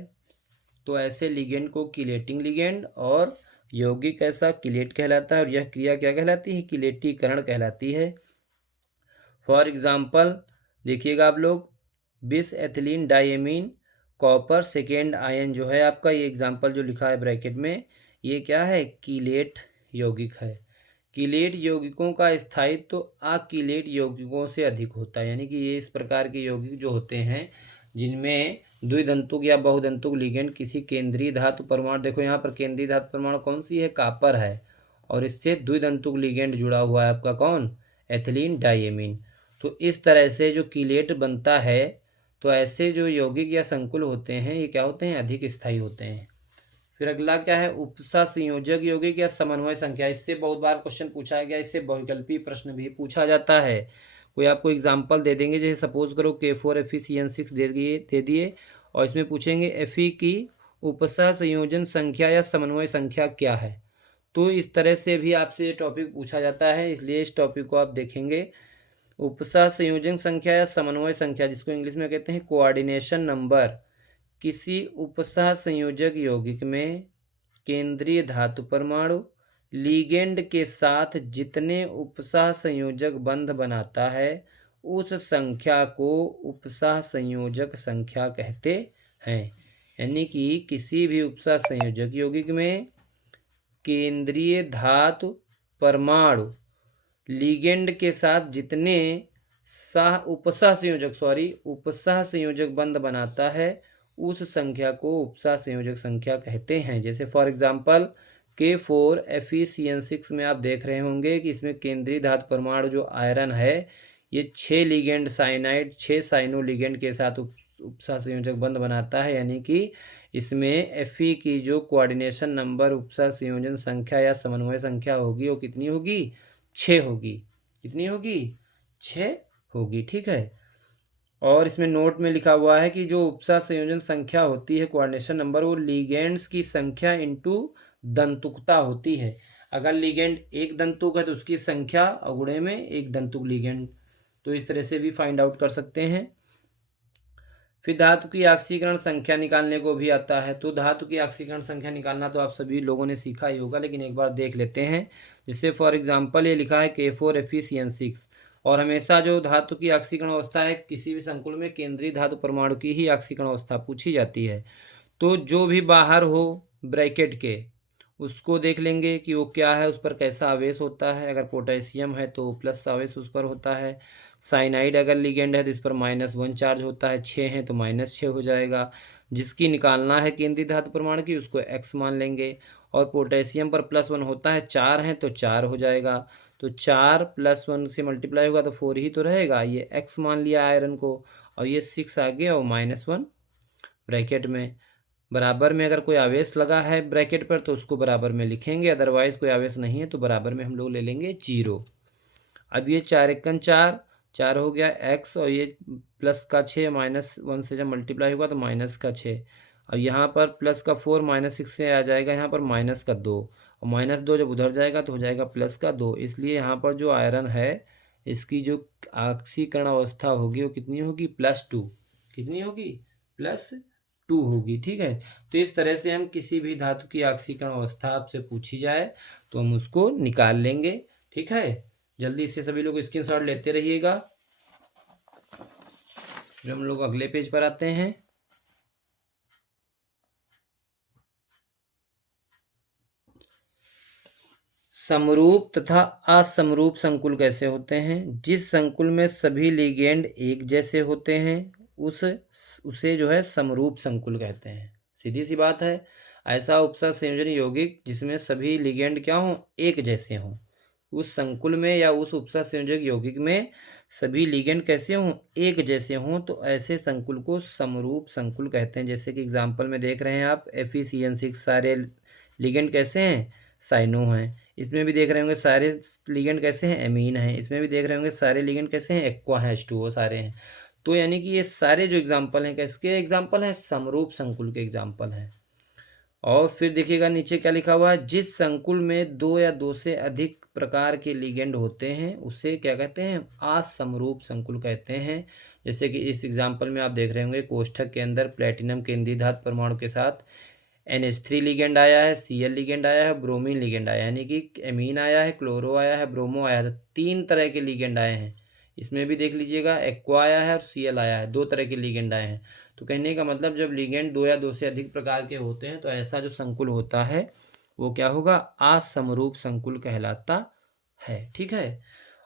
तो ऐसे लिगेंड को कीलेटिंग लिगेंड और यौगिक ऐसा कीलेट कहलाता है। और यह क्रिया क्या कहलाती है, कीलेटीकरण कहलाती है। फॉर एग्जाम्पल देखिएगा आप लोग, बिस ethylene diamine copper second ion जो है आपका, ये एग्जाम्पल जो लिखा है ब्रैकेट में, ये क्या है, कीलेट यौगिक है। कीलेट यौगिकों का स्थायित्व तो अकीलेट यौगिकों से अधिक होता है। यानी कि ये इस प्रकार के यौगिक जो होते हैं जिनमें द्विदंतुक या बहुदंतुक लिगेंड किसी केंद्रीय धातु परमाणु, देखो यहाँ पर केंद्रीय धातु परमाणु कौन सी है, कापर है, और इससे द्विदंतुक लिगेंड जुड़ा हुआ है आपका कौन, एथिलीन डाइएमीन। तो इस तरह से जो कीलेट बनता है तो ऐसे जो यौगिक या संकुल होते हैं ये क्या होते हैं, अधिक स्थायी होते हैं। फिर अगला क्या है, उपसह संयोजक यौगिक या समन्वय संख्या। इससे बहुत बार क्वेश्चन पूछा गया, इससे बहुविकल्पी प्रश्न भी पूछा जाता है। कोई आपको एग्जाम्पल दे देंगे, जैसे सपोज करो K4FeCN6 दे दिए और इसमें पूछेंगे Fe की उपसह संयोजन संख्या या समन्वय संख्या क्या है। तो इस तरह से भी आपसे ये टॉपिक पूछा जाता है, इसलिए इस टॉपिक को आप देखेंगे। उपसह संयोजन संख्या या समन्वय संख्या, जिसको इंग्लिश में कहते हैं कोऑर्डिनेशन नंबर, किसी उपसह संयोजक यौगिक में केंद्रीय धातु परमाणु लिगेंड के साथ जितने उपसह संयोजक बंध बनाता है उस संख्या को उपसह संयोजक संख्या कहते हैं। यानी कि किसी भी उपसह संयोजक यौगिक में केंद्रीय धातु परमाणु लिगेंड के साथ जितने उपसह संयोजक बंध बनाता है उस संख्या को उपसह संयोजक संख्या कहते हैं। जैसे फॉर एग्जांपल K4FeCN6 में आप देख रहे होंगे कि इसमें केंद्रीय धातु परमाणु जो आयरन है ये 6 लिगेंड साइनाइड 6 साइनो लिगेंड के साथ उपसह संयोजक बंध बनाता है। यानी कि इसमें Fe की जो कोऑर्डिनेशन नंबर उपसह संयोजन संख्या या समन्वय संख्या होगी वो कितनी होगी, 6 होगी। कितनी होगी, 6 होगी। ठीक है। और इसमें नोट में लिखा हुआ है कि जो उपसह संयोजन संख्या होती है कोऑर्डिनेशन नंबर, वो लिगेंड्स की संख्या इंटू दंतुकता होती है। अगर लिगेंड एक दंतुक है तो उसकी संख्या अगुणे में एक दंतुक लिगेंड। तो इस तरह से भी फाइंड आउट कर सकते हैं। फिर धातु की ऑक्सीकरण संख्या निकालने को भी आता है। तो धातु की ऑक्सीकरण संख्या निकालना तो आप सभी लोगों ने सीखा ही होगा, लेकिन एक बार देख लेते हैं। जिससे फॉर एग्जांपल ये लिखा है K4FeCN6 और हमेशा जो धातु की ऑक्सीकरण अवस्था है किसी भी संकुल में केंद्रीय धातु परमाणु की ही ऑक्सीकरण अवस्था पूछी जाती है। तो जो भी बाहर हो ब्रैकेट के उसको देख लेंगे कि वो क्या है, उस पर कैसा आवेश होता है। अगर पोटेशियम है तो प्लस आवेश उस पर होता है। साइनाइड अगर लिगेंड है तो इस पर -1 चार्ज होता है। 6 है तो -6 हो जाएगा। जिसकी निकालना है केंद्रीय धातु परमाणु की उसको x मान लेंगे। और पोटेशियम पर +1 होता है, 4 है तो 4 हो जाएगा। तो 4 + 1 से मल्टीप्लाई होगा तो 4 ही तो रहेगा। ये x मान लिया आयरन को और ये 6 आ गया और -1 ब्रैकेट में। बराबर में अगर कोई आवेश लगा है ब्रैकेट पर तो उसको बराबर में लिखेंगे, अदरवाइज कोई आवेश नहीं है तो बराबर में हम लोग ले लेंगे 0। अब ये 4 एकन 4 हो गया x और ये प्लस का 6 -1 से जब मल्टीप्लाई होगा तो -6। और यहाँ पर प्लस का 4 -6 से आ जाएगा यहाँ पर -2 और -2 जब उधर जाएगा तो हो जाएगा +2। इसलिए यहाँ पर जो आयरन है इसकी जो ऑक्सीकरण अवस्था होगी वो कितनी होगी, +2। कितनी होगी, +2 होगी। ठीक है। तो इस तरह से हम किसी भी धातु की ऑक्सीकरण अवस्था आपसे पूछी जाए तो हम उसको निकाल लेंगे। ठीक है। जल्दी से सभी लोग स्क्रीनशॉट लेते रहिएगा। फिर हम लोग अगले पेज पर आते हैं। समरूप तथा असमरूप संकुल कैसे होते हैं। जिस संकुल में सभी लिगेंड एक जैसे होते हैं उसे जो है समरूप संकुल कहते हैं। सीधी सी बात है। ऐसा उपसह संयोजन यौगिक जिसमें सभी लिगेंड क्या हों, एक जैसे हों, उस संकुल में या उस उपसह संयोजक यौगिक में सभी लिगेंड कैसे हों, एक जैसे हों, तो ऐसे संकुल को समरूप संकुल कहते हैं। जैसे कि एग्जाम्पल में देख रहे हैं आप FeCN6 सारे लिगेंड कैसे हैं, साइनो हैं। इसमें भी देख रहे होंगे सारे लिगेंड कैसे हैं, एमीन हैं। इसमें भी देख रहे होंगे सारे लिगेंड कैसे हैं, एक्वा हैं, H2O सारे हैं। तो यानी कि ये सारे जो एग्जाम्पल हैं किसके एग्जाम्पल हैं, समरूप संकुल के एग्जाम्पल हैं। और फिर देखिएगा नीचे क्या लिखा हुआ है, जिस संकुल में 2 या 2 से अधिक प्रकार के लिगेंड होते हैं उसे क्या कहते हैं, असमरूप संकुल कहते हैं। जैसे कि इस एग्जाम्पल में आप देख रहे होंगे कोष्ठक के अंदर प्लेटिनम केंद्रीय धातु परमाणु के साथ NH3 लिगेंड आया है, Cl लिगेंड आया है, ब्रोमीन लिगेंड आया है, यानी कि एमीन आया है, क्लोरो आया है, ब्रोमो आया है। 3 तरह के लिगेंड आए हैं। इसमें भी देख लीजिएगा एक्वा आया है और Cl आया है, 2 तरह के लिगेंड आए हैं। तो कहने का मतलब जब लिगेंड 2 या 2 से अधिक प्रकार के होते हैं तो ऐसा जो संकुल होता है वो क्या होगा, असमरूप संकुल कहलाता है। ठीक है।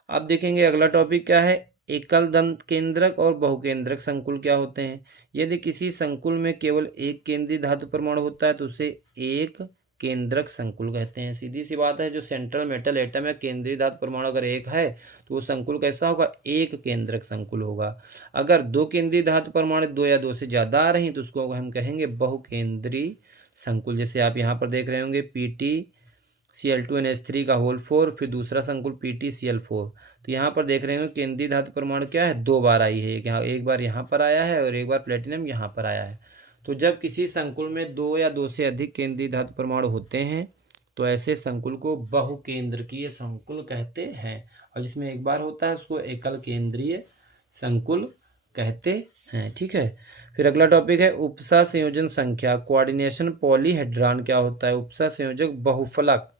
अब देखेंगे अगला टॉपिक क्या है, एकल दंत केंद्रक और बहुकेंद्रक संकुल क्या होते हैं। यदि किसी संकुल में केवल एक केंद्रीय धातु परमाणु होता है तो उसे एक केंद्रक संकुल कहते हैं। सीधी सी बात है, जो सेंट्रल मेटल एटम है केंद्रीय धातु परमाणु अगर एक है तो वो संकुल कैसा होगा, एक केंद्रक संकुल होगा। अगर 2 केंद्रीय धातु परमाणु 2 या 2 से ज़्यादा आ रही तो उसको हम कहेंगे बहुकेंद्रीय संकुल। जैसे आप यहाँ पर देख रहे होंगे PtCl2NH3 का होल 4, फिर दूसरा संकुल PtCl4। तो यहाँ पर देख रहे होंगे केंद्रीय धातु परमाणु क्या है, 2 बार आई है। एक बार यहाँ पर आया है और एक बार प्लेटिनम यहाँ पर आया है। तो जब किसी संकुल में 2 या 2 से अधिक केंद्रीय धातु परमाणु होते हैं तो ऐसे संकुल को बहुकेंद्रकीय संकुल कहते हैं, और जिसमें एक बार होता है उसको एकल केंद्रीय संकुल कहते हैं। ठीक है। फिर अगला टॉपिक है उपसा संयोजन संख्या, कोऑर्डिनेशन पॉलीहेड्रॉन क्या होता है। उपसा संयोजक बहुफलक,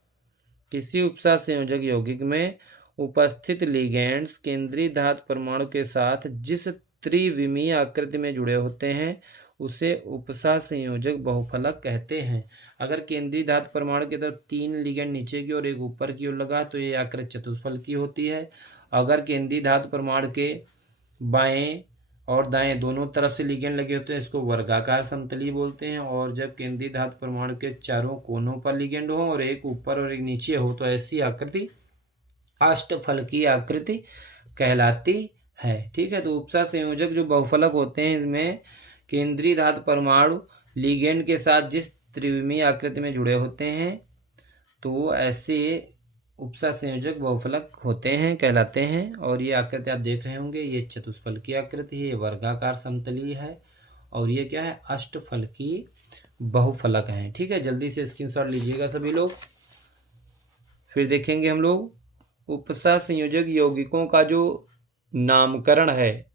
किसी उपसा संयोजक यौगिक में उपस्थित लिगेंड्स केंद्रीय धातु परमाणु के साथ जिस त्रिविमीय आकृति में जुड़े होते हैं उसे उपसा संयोजक बहुफलक कहते हैं। अगर केंद्रीय धातु परमाणु की तरफ 3 लिगेंड नीचे की ओर एक ऊपर की ओर लगा तो ये आकृति चतुष्फलकी होती है। अगर केंद्रीय धातु परमाणु के बाएं और दाएं दोनों तरफ से लिगेंड लगे होते हैं इसको वर्गाकार समतलीय बोलते हैं। और जब केंद्रीय धातु परमाणु के चारों कोनों पर लिगेंड हो और एक ऊपर और एक नीचे हो तो ऐसी आकृति अष्टफलकीय आकृति कहलाती है। ठीक है। तो उपसा संयोजक जो बहुफलक होते हैं इसमें केंद्रीय धातु परमाणु लिगेंड के साथ जिस त्रिविमीय आकृति में जुड़े होते हैं तो ऐसे उपसा संयोजक बहुफलक होते हैं, कहलाते हैं। और ये आकृति आप देख रहे होंगे, ये चतुष्फलकीय आकृति है, ये वर्गाकार समतलीय है, और ये क्या है, अष्टफलकीय बहुफलक हैं। ठीक है। जल्दी से स्क्रीनशॉट लीजिएगा सभी लोग। फिर देखेंगे हम लोग उपसा संयोजक यौगिकों का जो नामकरण है,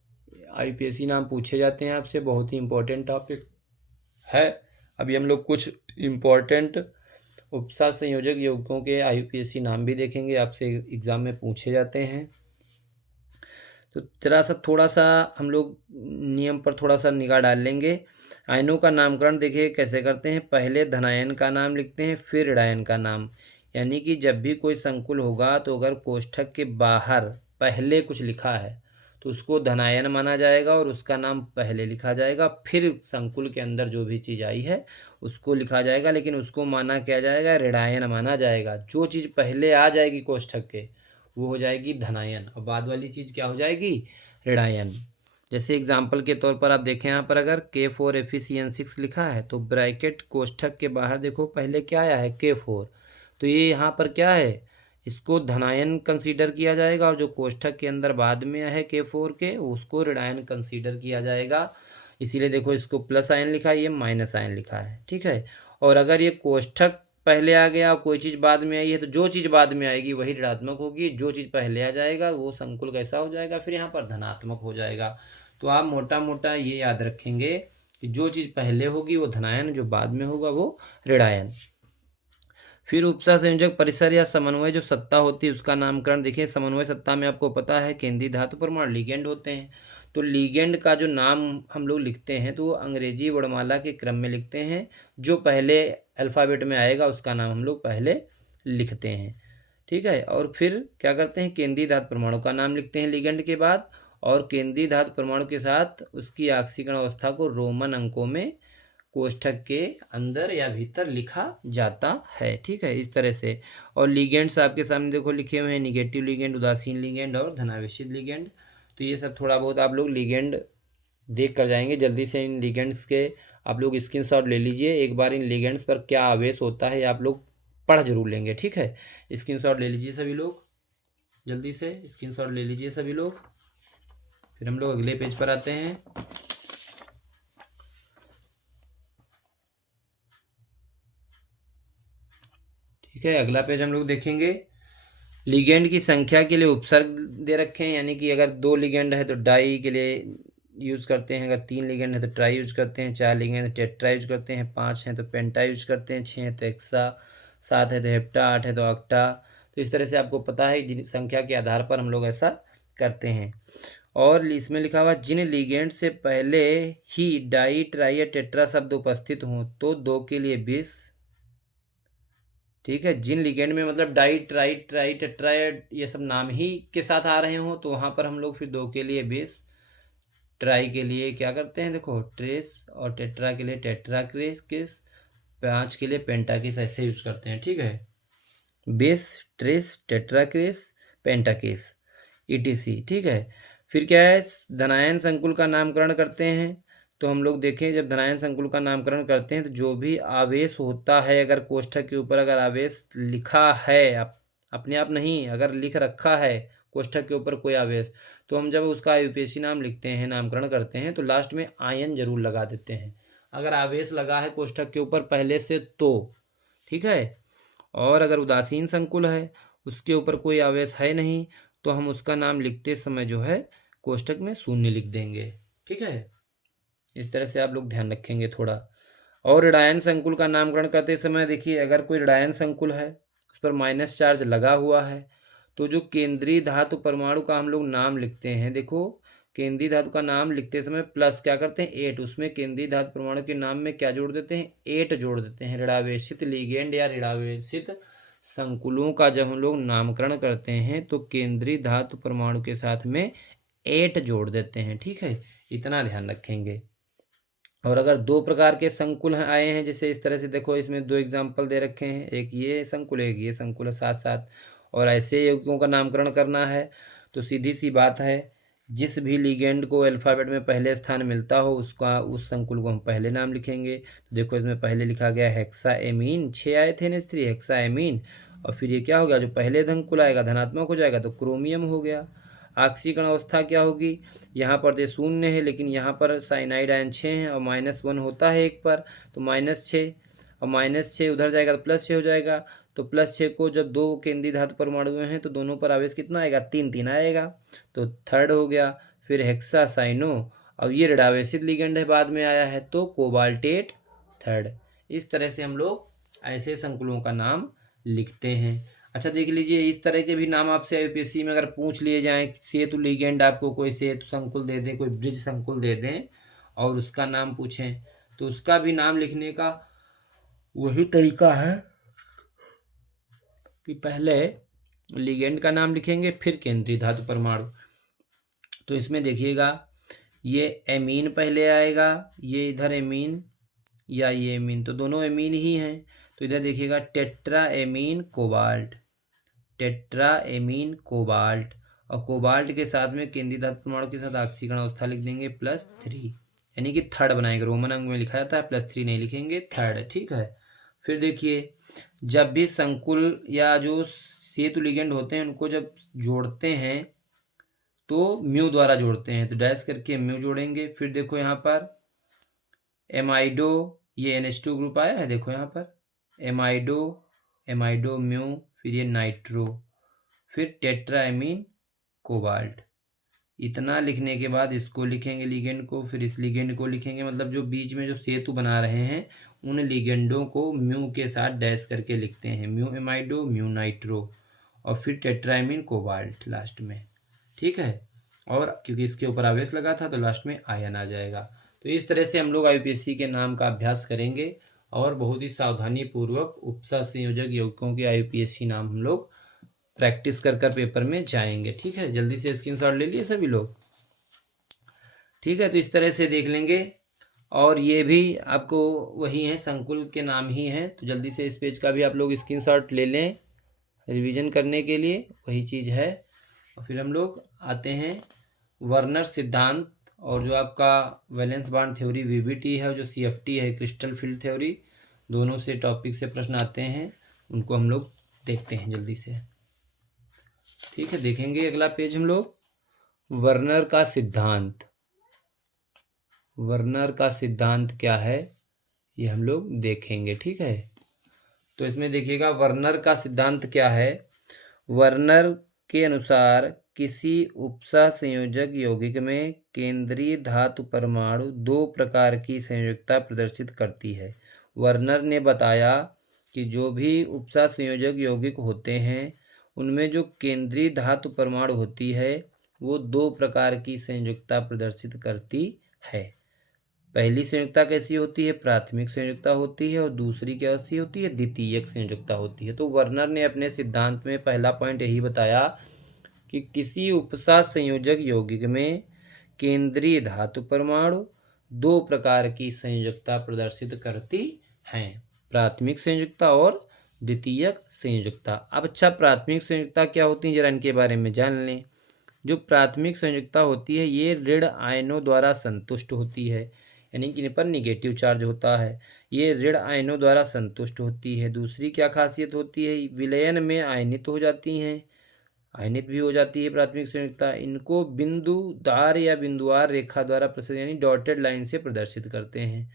IPSC नाम पूछे जाते हैं आपसे, बहुत ही इम्पोर्टेंट टॉपिक है। अभी हम लोग कुछ इम्पोर्टेंट उपसा संयोजक यौगिकों के IPSC नाम भी देखेंगे, आपसे एग्ज़ाम में पूछे जाते हैं। तो थोड़ा सा हम लोग नियम पर थोड़ा सा निगाह डाल लेंगे। आयनों का नामकरण देखिए कैसे करते हैं। पहले धनायन का नाम लिखते हैं, फिर ऋणायन का नाम। यानी कि जब भी कोई संकुल होगा तो अगर कोष्ठक के बाहर पहले कुछ लिखा है तो उसको धनायन माना जाएगा और उसका नाम पहले लिखा जाएगा। फिर संकुल के अंदर जो भी चीज़ आई है उसको लिखा जाएगा, लेकिन उसको माना क्या जाएगा, ऋणायन माना जाएगा। जो चीज़ पहले आ जाएगी कोष्ठक के वो हो जाएगी धनायन, और बाद वाली चीज़ क्या हो जाएगी, ऋणायन। जैसे एग्जाम्पल के तौर पर आप देखें, यहाँ पर अगर K4FeCN6 लिखा है तो ब्रैकेट कोष्ठक के बाहर देखो पहले क्या आया है, K4। तो ये यहाँ पर क्या है, इसको धनायन कंसीडर किया जाएगा, और जो कोष्ठक के अंदर बाद में है K4 के उसको ऋणायन कंसीडर किया जाएगा। इसीलिए देखो इसको प्लस आयन लिखा है, ये माइनस आयन लिखा है। ठीक है। और अगर ये कोष्ठक पहले आ गया, कोई चीज़ बाद में आई है, तो जो चीज़ बाद में आएगी वही ऋणात्मक होगी, जो चीज़ पहले आ जाएगा वो संकुल कैसा हो जाएगा, फिर यहाँ पर धनात्मक हो जाएगा। तो आप मोटा मोटा ये याद रखेंगे कि जो चीज़ पहले होगी वो धनायन, जो बाद में होगा वो ऋणायन। फिर उपसा संयोजक परिसर या समन्वय जो सत्ता होती है उसका नामकरण देखिए। समन्वय सत्ता में आपको पता है केंद्रीय धातु परमाणु लिगेंड होते हैं। तो लिगेंड का जो नाम हम लोग लिखते हैं तो वो अंग्रेजी वर्णमाला के क्रम में लिखते हैं, जो पहले अल्फ़ाबेट में आएगा उसका नाम हम लोग पहले लिखते हैं। ठीक है। और फिर क्या करते हैं, केंद्रीय धातु परमाणु का नाम लिखते हैं लिगेंड के बाद, और केंद्रीय धातु परमाणु के साथ उसकी ऑक्सीकरण अवस्था को रोमन अंकों में कोष्ठक के अंदर या भीतर लिखा जाता है। ठीक है, इस तरह से। और लिगेंड्स आपके सामने देखो लिखे हुए हैं, निगेटिव लिगेंड, उदासीन लिगेंड और धनावेशित लिगेंड। तो ये सब थोड़ा बहुत आप लोग लिगेंड देख कर जाएंगे। जल्दी से इन लिगेंड्स के आप लोग स्क्रीनशॉट ले लीजिए। एक बार इन लिगेंड्स पर क्या आवेश होता है आप लोग पढ़ जरूर लेंगे। ठीक है, स्क्रीनशॉट ले लीजिए सभी लोग, जल्दी से स्क्रीनशॉट ले लीजिए सभी लोग। फिर हम लोग अगले पेज पर आते हैं। ठीक है, अगला पेज हम लोग देखेंगे। लिगेंड की संख्या के लिए उपसर्ग दे रखे हैं, यानी कि अगर 2 लिगेंड है तो डाई के लिए यूज़ करते हैं, अगर 3 लिगेंड है तो ट्राई यूज करते हैं, 4 लिगेंड है तो टेट्रा यूज करते हैं, 5 हैं तो पेंटा यूज करते हैं, 6 है तो एक्सा, 7 है तो हेप्टा, 8 है तो ऑक्टा। तो इस तरह से आपको पता है जिन संख्या के आधार पर हम लोग ऐसा करते हैं। और इसमें लिखा हुआ जिन लिगेंड से पहले ही डाई, ट्राई या टेट्रा शब्द उपस्थित हों तो 2 के लिए 20। ठीक है, जिन लिगेंड में मतलब डाई, ट्राई, टेट्रा ये सब नाम ही के साथ आ रहे हों तो वहाँ पर हम लोग फिर 2 के लिए 20, ट्राई के लिए क्या करते हैं देखो ट्रेस, और टेट्रा के लिए टेट्रा किस, 5 के लिए पेंटा किस, ऐसे यूज करते हैं। ठीक है, 20, ट्रेस, टेट्रा किस, पेंटा किस, ETC। ठीक है। फिर क्या है, धनायन संकुल का नामकरण करते हैं। तो हम लोग देखें जब धनायन संकुल का नामकरण करते हैं तो जो भी आवेश होता है, अगर कोष्ठक के ऊपर अगर आवेश लिखा है, अपने आप नहीं, अगर लिख रखा है कोष्ठक के ऊपर कोई आवेश, तो हम जब उसका आयुपेशी नाम लिखते हैं, नामकरण करते हैं, तो लास्ट में आयन जरूर लगा देते हैं अगर आवेश लगा है कोष्ठक के ऊपर पहले से तो। ठीक है। और अगर उदासीन संकुल है, उसके ऊपर कोई आवेश है नहीं, तो हम उसका नाम लिखते समय जो है कोष्ठक में शून्य लिख देंगे। ठीक है। इस तरह से आप लोग ध्यान रखेंगे थोड़ा। और ऋणायन संकुल का नामकरण करते समय देखिए, अगर कोई ऋणायन संकुल है, उस पर माइनस चार्ज लगा हुआ है, तो जो केंद्रीय धातु परमाणु का हम लोग नाम लिखते हैं, देखो केंद्रीय धातु का नाम लिखते समय प्लस क्या करते हैं, 8, उसमें केंद्रीय धातु परमाणु के नाम में क्या जोड़ देते हैं, 8 जोड़ देते हैं। ऋणावेशित लिगेंड या ऋणावेशित संकुलों का जब हम लोग नामकरण करते हैं तो केंद्रीय धातु परमाणु के साथ में 8 जोड़ देते हैं। ठीक है, इतना ध्यान रखेंगे। और अगर दो प्रकार के संकुल आए हैं, जैसे इस तरह से देखो, इसमें दो एग्जाम्पल दे रखे हैं, एक ये संकुल एक ये संकुल है साथ साथ, और ऐसे यौगिकों का नामकरण करना है तो सीधी सी बात है, जिस भी लिगेंड को अल्फ़ाबेट में पहले स्थान मिलता हो उसका उस संकुल को हम पहले नाम लिखेंगे। तो देखो इसमें पहले लिखा गया हेक्सा एमीन, 6 आए थे NH3 हेक्सा एमीन, और फिर ये क्या हो गया, जो पहले संकुल आएगा धनात्मक हो जाएगा तो क्रोमियम हो गया। ऑक्सीकरण अवस्था क्या होगी, यहाँ पर तो शून्य है लेकिन यहाँ पर साइनाइड आयन 6 हैं और -1 होता है एक पर, तो -6, और -6 उधर जाएगा तो +6 हो जाएगा। तो +6 को जब दो केंद्रीय धातु परमाणु हैं तो दोनों पर आवेश कितना आएगा, 3 आएगा, तो थर्ड हो गया। फिर हेक्सा साइनो, और ये ऋणावेशित लिगेंड है बाद में आया है, तो कोबाल्टेट थर्ड। इस तरह से हम लोग ऐसे संकुलों का नाम लिखते हैं। अच्छा देख लीजिए, इस तरह के भी नाम आपसे यूपीएससी में अगर पूछ लिए जाएं, सेतु लिगेंड आपको कोई सेतु संकुल दे दें, कोई ब्रिज संकुल दे दें और उसका नाम पूछें, तो उसका भी नाम लिखने का वही तरीका है कि पहले लिगेंड का नाम लिखेंगे फिर केंद्रीय धातु परमाणु। तो इसमें देखिएगा, ये एमीन पहले आएगा, ये इधर एमीन या ये एमीन, तो दोनों एमीन ही हैं, तो इधर देखिएगा tetra amine cobalt, tetra amine cobalt, और कोबाल्ट के साथ में केंद्रीय धातु परमाणु के साथ ऑक्सीकरण अवस्था लिख देंगे +3, यानी कि थर्ड बनाएंगे। रोमन अंक में लिखा जाता है +3 नहीं लिखेंगे, थर्ड। ठीक है। फिर देखिए, जब भी संकुल या जो सेतु लिगेंड होते हैं उनको जब जोड़ते हैं तो म्यू द्वारा जोड़ते हैं, तो डैश करके म्यू जोड़ेंगे। फिर देखो यहाँ पर एमाइडो, ये NH2 ग्रुप आया है, देखो यहाँ पर एमाइडो, एमाइडो म्यू, फिर ये नाइट्रो, फिर टेट्राएमीन कोबाल्ट। इतना लिखने के बाद इसको लिखेंगे लिगेंड को, फिर इस लिगेंड को लिखेंगे, मतलब जो बीच में जो सेतु बना रहे हैं उन लिगेंडों को म्यू के साथ डैश करके लिखते हैं, म्यू एमाइडो, म्यू नाइट्रो, और फिर टेट्राएमीन कोबाल्ट लास्ट में। ठीक है। और क्योंकि इसके ऊपर आवेश लगा था तो लास्ट में आयन आ जाएगा। तो इस तरह से हम लोग IUPAC के नाम का अभ्यास करेंगे और बहुत ही सावधानी पूर्वक उपसह संयोजक यौगिकों के IUPAC नाम हम लोग प्रैक्टिस कर कर पेपर में जाएंगे। ठीक है, जल्दी से स्क्रीनशॉट ले लिए सभी लोग। ठीक है, तो इस तरह से देख लेंगे, और ये भी आपको वही है, संकुल के नाम ही हैं, तो जल्दी से इस पेज का भी आप लोग स्क्रीनशॉट ले लें रिवीजन करने के लिए, वही चीज़ है। और फिर हम लोग आते हैं वर्नर सिद्धांत, और जो आपका वैलेंस बॉन्ड थ्योरी VBT है और जो CFT है क्रिस्टल फील्ड थ्योरी, दोनों से टॉपिक से प्रश्न आते हैं, उनको हम लोग देखते हैं जल्दी से। ठीक है, देखेंगे अगला पेज हम लोग, वर्नर का सिद्धांत। वर्नर का सिद्धांत क्या है ये हम लोग देखेंगे। ठीक है, तो इसमें देखिएगा वर्नर का सिद्धांत क्या है। वर्नर के अनुसार किसी उपसह संयोजक यौगिक में केंद्रीय धातु परमाणु दो प्रकार की संयोजकता प्रदर्शित करती है। वर्नर ने बताया कि जो भी उपसह संयोजक यौगिक होते हैं उनमें जो केंद्रीय धातु परमाणु होती है वो दो प्रकार की संयोजकता प्रदर्शित करती है। पहली संयोजकता कैसी होती है, प्राथमिक संयोजकता होती है, और दूसरी कैसी होती है, द्वितीयक संयोजकता होती है। तो वर्नर ने अपने सिद्धांत में पहला पॉइंट यही बताया कि किसी उपसह संयोजक यौगिक में केंद्रीय धातु परमाणु दो प्रकार की संयोजकता प्रदर्शित करती हैं, प्राथमिक संयोजकता और द्वितीयक संयोजकता। अब अच्छा, प्राथमिक संयोजकता क्या होती है जरा इनके बारे में जान लें। जो प्राथमिक संयोजकता होती है ये ऋण आयनों द्वारा संतुष्ट होती है, यानी कि इन पर निगेटिव चार्ज होता है। ये ऋण आयनों द्वारा संतुष्ट होती है। दूसरी क्या खासियत होती है, विलयन में आयनित हो जाती हैं, आयनित भी हो जाती है प्राथमिक संयुक्ता। इनको बिंदुदार या बिंदुवार रेखा द्वारा प्रदर्शित यानी डॉटेड लाइन से प्रदर्शित करते हैं।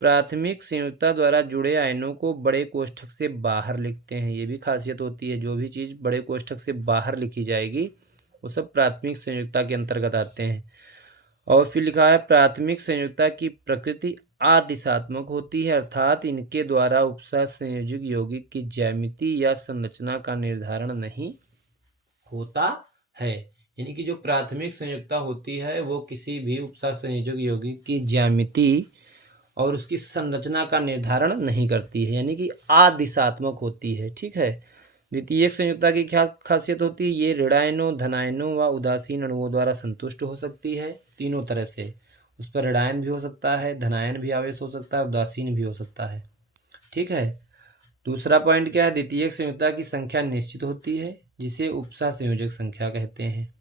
प्राथमिक संयुक्ता द्वारा जुड़े आयनों को बड़े कोष्ठक से बाहर लिखते हैं। ये भी खासियत होती है, जो भी चीज़ बड़े कोष्ठक से बाहर लिखी जाएगी वो सब प्राथमिक संयुक्ता के अंतर्गत आते हैं। और फिर लिखा है प्राथमिक संयुक्ता की प्रकृति आदिशात्मक होती है, अर्थात इनके द्वारा उपसह संयोजक यौगिक की ज्यामिति या संरचना का निर्धारण नहीं होता है। यानी कि जो प्राथमिक संयुक्ता होती है वो किसी भी उपसह संयोजक यौगिक की ज्यामिति और उसकी संरचना का निर्धारण नहीं करती है, यानी कि आदिशात्मक होती है। ठीक है। द्वितीय संयुक्ता की क्या खासियत होती है, ये ऋणायनों, धनायनों व उदासीन अणुओं द्वारा संतुष्ट हो सकती है। तीनों तरह से उस पर ऋणायन भी हो सकता है, धनायन भी आवेश हो सकता है, उदासीन भी हो सकता है। ठीक है। दूसरा पॉइंट क्या है, द्वितीय संयुक्ता की संख्या निश्चित होती है, जिसे उपसह संयोजक संख्या कहते हैं।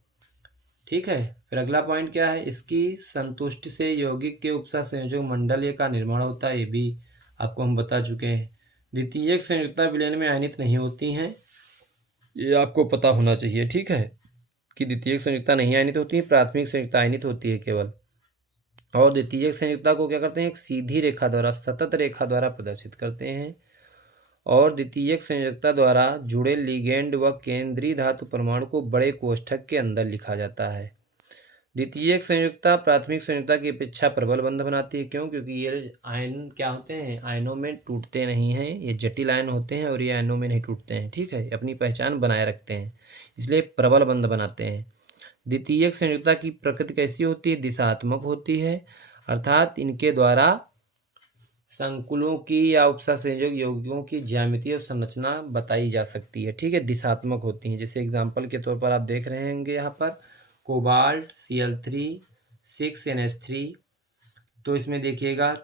ठीक है। फिर अगला पॉइंट क्या है, इसकी संतुष्टि से यौगिक के उपसह संयोजक मंडल का निर्माण होता है। ये भी आपको हम बता चुके हैं। द्वितीय संयुक्ता विलयन में आयनित नहीं होती हैं, ये आपको पता होना चाहिए। ठीक है, कि द्वितीय संयुक्ता नहीं आयनित होती है, प्राथमिक संयुक्ता आयनित होती है केवल। और द्वितीय संयुक्ता को क्या करते हैं, एक सीधी रेखा द्वारा, सतत रेखा द्वारा प्रदर्शित करते हैं। और द्वितीय संयुक्ता द्वारा जुड़े लिगेंड व केंद्रीय धातु परमाणु को बड़े कोष्ठक के अंदर लिखा जाता है। द्वितीय संयुक्ता प्राथमिक संयुक्ता की अपेक्षा प्रबल बंध बनाती है। क्यों? क्योंकि ये आयन क्या होते हैं, आयनों में टूटते नहीं हैं, ये जटिल आयन होते हैं और ये आयनों में नहीं टूटते हैं। ठीक है, अपनी पहचान बनाए रखते हैं, इसलिए प्रबल बंध बनाते हैं। द्वितीय संयुक्ता की प्रकृति कैसी होती है, दिशात्मक होती है, अर्थात इनके द्वारा संकुलों की या उपसह संयोजक यौगिकों की ज्यामिति और संरचना बताई जा सकती है। ठीक है, दिशात्मक होती हैं। जैसे एग्जाम्पल के तौर पर आप देख रहे होंगे यहाँ पर कोबाल्ट Cl3 6NH3, तो इसमें देखिएगा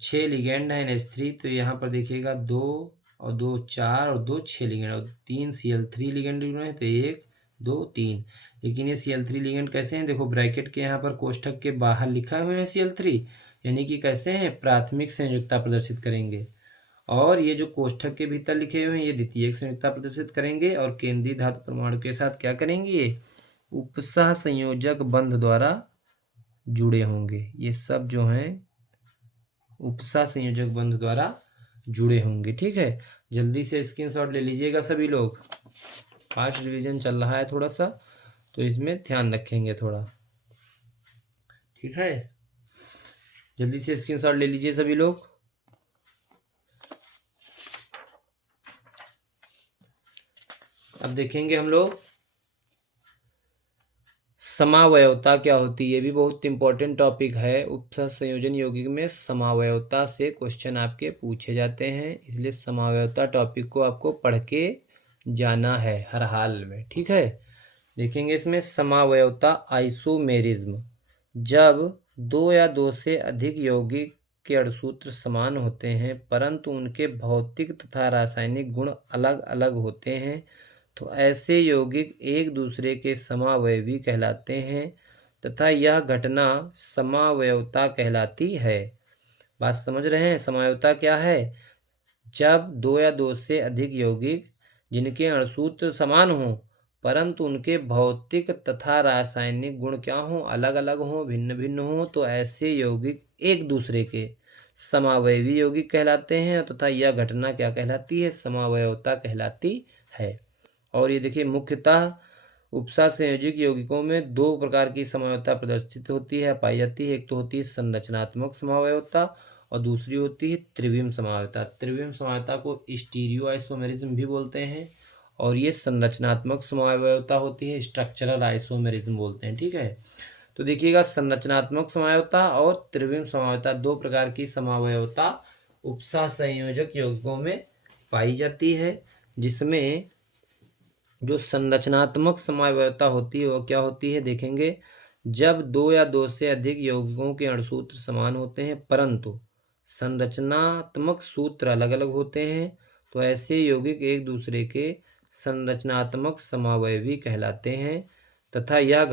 6 लिगेंड है NH3, तो यहाँ पर देखिएगा 2 और 2 4 और 2 6 लिगेंड और 3 Cl3 लिगेंड है, तो 1 2 3। लेकिन ये Cl3 लिगेंड कैसे हैं, देखो ब्रैकेट के यहाँ पर कोष्ठक के बाहर लिखा हुए हैं Cl3, यानी कि कैसे हैं, प्राथमिक संयुक्ता प्रदर्शित करेंगे। और ये जो कोष्ठक के भीतर लिखे हुए हैं ये द्वितीयक संयुक्ता प्रदर्शित करेंगे। और केंद्रीय धातु परमाणु के साथ क्या करेंगे, ये उपसह संयोजक बंध द्वारा जुड़े होंगे। ये सब जो हैं उपसह संयोजक बंध द्वारा जुड़े होंगे। ठीक है, जल्दी से स्क्रीनशॉट ले लीजिएगा सभी लोग, फास्ट रिवीजन चल रहा है थोड़ा सा, तो इसमें ध्यान रखेंगे थोड़ा। ठीक है, जल्दी से स्क्रीनशॉट ले लीजिए सभी लोग। अब देखेंगे हम लोग समावयवता क्या होती है, ये भी बहुत इंपॉर्टेंट टॉपिक है। उपसह संयोजन यौगिक में समावयवता से क्वेश्चन आपके पूछे जाते हैं, इसलिए समावयवता टॉपिक को आपको पढ़ के जाना है हर हाल में। ठीक है, देखेंगे इसमें समावयवता आइसोमेरिज्म, जब दो या दो से अधिक यौगिक के अणुसूत्र समान होते हैं परंतु उनके भौतिक तथा रासायनिक गुण अलग अलग होते हैं, तो ऐसे यौगिक एक दूसरे के समावयवी कहलाते हैं तथा यह घटना समावयवता कहलाती है। बात समझ रहे हैं, समावयवता क्या है, जब दो या दो से अधिक यौगिक जिनके अणुसूत्र समान हों परंतु उनके भौतिक तथा रासायनिक गुण क्या हों, अलग अलग हों, भिन्न भिन्न हों, तो ऐसे यौगिक एक दूसरे के समावयवी यौगिक कहलाते हैं तथा यह घटना क्या कहलाती है, समावयवता कहलाती है। और ये देखिए मुख्यतः उपसह संयोजक यौगिकों में दो प्रकार की समावयवता प्रदर्शित होती है, पाई जाती है। एक तो होती है संरचनात्मक समावयवता और दूसरी होती है त्रिविम समावयवता। त्रिविम समावयवता को स्टीरियो आइसोमेरिज्म भी बोलते हैं और ये संरचनात्मक समावयवता होती है, स्ट्रक्चरल आइसोमेरिज्म बोलते हैं। ठीक है, तो देखिएगा संरचनात्मक समावयवता और त्रिविम समावयवता दो प्रकार की समावयवता उपसह संयोजक यौगिकों में पाई जाती है, जिसमें जो संरचनात्मक समावयवता होती है वो क्या होती है, देखेंगे जब दो या दो से अधिक यौगिकों के अणुसूत्र समान होते हैं परंतु संरचनात्मक सूत्र अलग अलग होते हैं, तो ऐसे यौगिक एक दूसरे के संरचनात्मक समावयवी कहलाते हैं तथा यह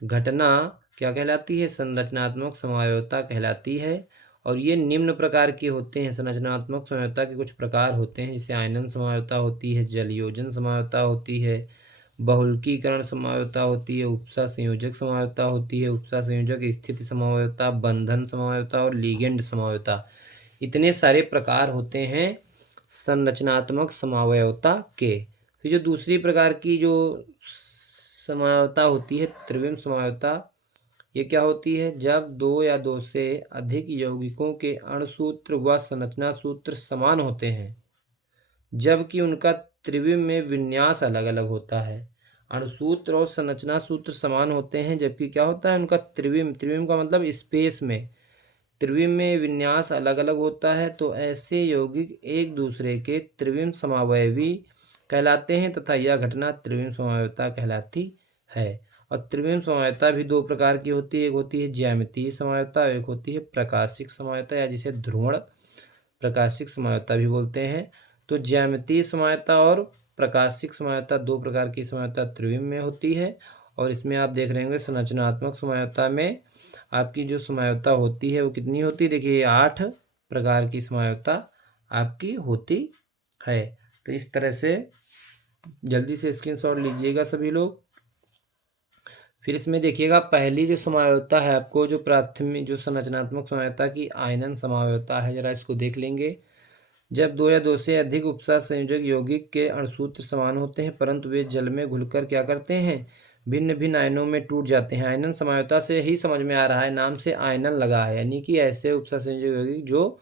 घटना क्या कहलाती है? संरचनात्मक समवायवता कहलाती है। और ये निम्न प्रकार के होते हैं। संरचनात्मक समवायवता के कुछ प्रकार होते हैं, जैसे आयनन समवायवता होती है, जलयोजन समवायवता होती है, बहुलकीकरण समवायवता होती है, उपसह संयोजक समवायवता होती है, उपसह संयोजक स्थिति समवायवता, बंधन समवायवता और लिगेंड समवायवता। इतने सारे प्रकार होते हैं संरचनात्मक समवायवता के। फिर जो दूसरी प्रकार की जो समवायवता होती है, त्रिविम समवायवता, ये क्या होती है? जब दो या दो से अधिक यौगिकों के अणुसूत्र व संरचना सूत्र समान होते हैं, जबकि उनका त्रिविम में विन्यास अलग अलग होता है। अणुसूत्र और संरचना सूत्र समान होते हैं, जबकि क्या होता है उनका त्रिविम, त्रिविम का मतलब स्पेस में, त्रिविम में विन्यास अलग अलग होता है। तो ऐसे यौगिक एक दूसरे के त्रिविम समावयवी कहलाते हैं तथा यह घटना त्रिविम समवायवता कहलाती है। और त्रिविम समवायवता भी दो प्रकार की होती है, एक होती है ज्यामितीय समवायवता, एक होती है प्रकाशिक समवायवता, या जिसे ध्रुवण प्रकाशिक समवायवता भी बोलते हैं। तो ज्यामितीय समवायवता और प्रकाशिक समवायवता दो प्रकार की समवायवता त्रिविम में होती है। और इसमें आप देख रहे होंगे संरचनात्मक समवायवता में आपकी जो समवायवता होती है वो कितनी होती है? देखिए 8 प्रकार की समवायवता आपकी होती है। तो इस तरह से जल्दी से स्क्रीनशॉट लीजिएगा सभी लोग। फिर इसमें देखिएगा पहली जो समवायवता है आपको, जो प्राथमिक जो संरचनात्मक समवायवता की आयनन समवायवता है, जरा इसको देख लेंगे। जब दो या दो से अधिक उपसह संयोजक यौगिक के अणुसूत्र समान होते हैं, परंतु वे जल में घुलकर क्या करते हैं? भिन्न भिन्न आयनों में टूट जाते हैं। आयनन समवायवता से ही समझ में आ रहा है, नाम से आयनन लगा है, यानी कि ऐसे उपसह संयोजक यौगिक जो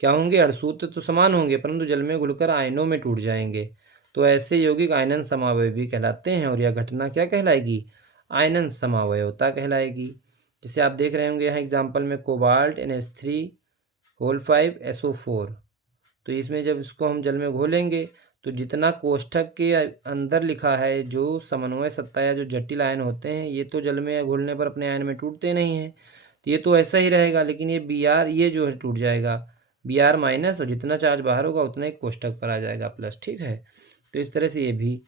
क्या होंगे? अणुसूत्र तो समान होंगे, परंतु जल में घुलकर आयनों में टूट जाएंगे। तो ऐसे यौगिक आयनन समवायवी कहलाते हैं। और यह घटना क्या कहलाएगी? आयनन समवायवता कहलाएगी। जैसे आप देख रहे होंगे यहाँ एग्जाम्पल में कोबाल्ट NH3O5SO4। तो इसमें जब इसको हम जल में घोलेंगे तो जितना कोष्ठक के अंदर लिखा है, जो समन्वय सत्ता या जो जटिल आयन होते हैं, ये तो जल में घोलने पर अपने आयन में टूटते नहीं हैं, तो ये तो ऐसा ही रहेगा। लेकिन ये Br ये जो है टूट जाएगा, Br माइनस, और जितना चार्ज बाहर होगा उतना ही कोष्ठक पर आ जाएगा प्लस। ठीक है, तो इस तरह से ये भी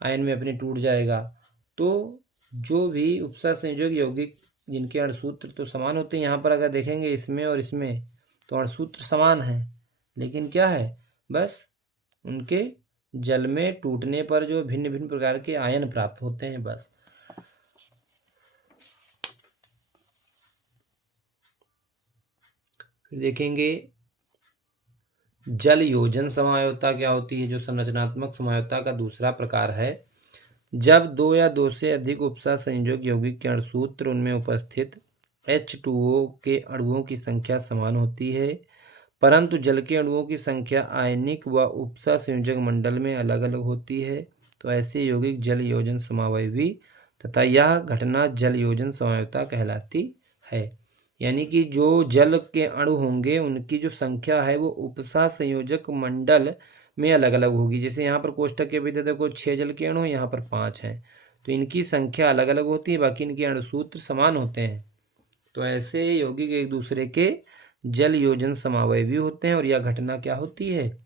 आयन में अपने टूट जाएगा। तो जो भी उपसह संयोजक यौगिक जिनके अणुसूत्र तो समान होते हैं, यहाँ पर अगर देखेंगे इसमें और इसमें तो अणुसूत्र समान है, लेकिन क्या है? बस उनके जल में टूटने पर जो भिन्न भिन्न प्रकार के आयन प्राप्त होते हैं, बस। फिर देखेंगे जल योजन समवायवता क्या होती है, जो संरचनात्मक समवायवता का दूसरा प्रकार है। जब दो या दो से अधिक उपसह संयोजक यौगिक के अणुसूत्र उनमें उपस्थित H2O के अणुओं की संख्या समान होती है, परंतु जल के अणुओं की संख्या आयनिक व उपसह संयोजक मंडल में अलग अलग होती है, तो ऐसे यौगिक जल योजन समवायवी तथा यह घटना जल योजन समवायवता कहलाती है। यानी कि जो जल के अणु होंगे उनकी जो संख्या है वो उपसह संयोजक मंडल में अलग अलग होगी। जैसे यहाँ पर कोष्ठक के भीतर देखो 6 जल के अणु, यहाँ पर 5 हैं, तो इनकी संख्या अलग अलग होती है, बाकी इनके अणुसूत्र समान होते हैं। तो ऐसे यौगिक एक दूसरे के जल योजन समवायवी होते हैं। और यह घटना क्या होती है?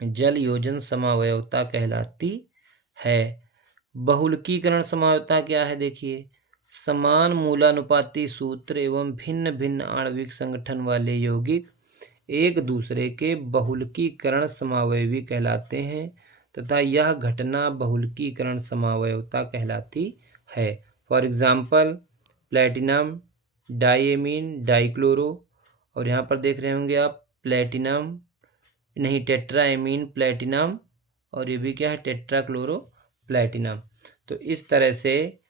जल योजन समवायवता कहलाती है। बहुलकीकरण समवायवता क्या है? देखिए, समान मूलानुपाती सूत्र एवं भिन्न भिन्न आणविक संगठन वाले यौगिक एक दूसरे के बहुलकीकरण समावयवी कहलाते हैं तथा यह घटना बहुलकीकरण समावयवता कहलाती है। For example platinum diamine dichloro, और यहाँ पर देख रहे होंगे आप प्लेटिनम नहीं टेट्राएमीन प्लेटिनम, और ये भी क्या है? टेट्राक्लोरो प्लेटिनम। तो इस तरह से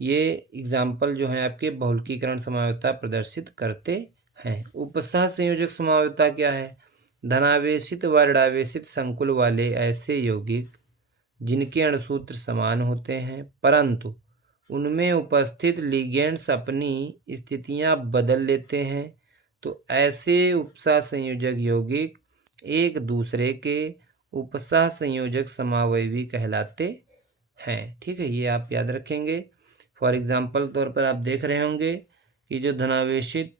ये एग्जाम्पल जो है आपके बहुलकीकरण समावयवता प्रदर्शित करते हैं। उपसह संयोजक समावयवता क्या है? धनावेशित व ऋणावेशित संकुल वाले ऐसे यौगिक जिनके अणुसूत्र समान होते हैं, परंतु उनमें उपस्थित लिगेंड्स अपनी स्थितियां बदल लेते हैं, तो ऐसे उपसह संयोजक यौगिक एक दूसरे के उपसह संयोजक समावयवी कहलाते हैं। ठीक है, ये आप याद रखेंगे। फॉर एग्जाम्पल तौर पर आप देख रहे होंगे कि जो धनावेशित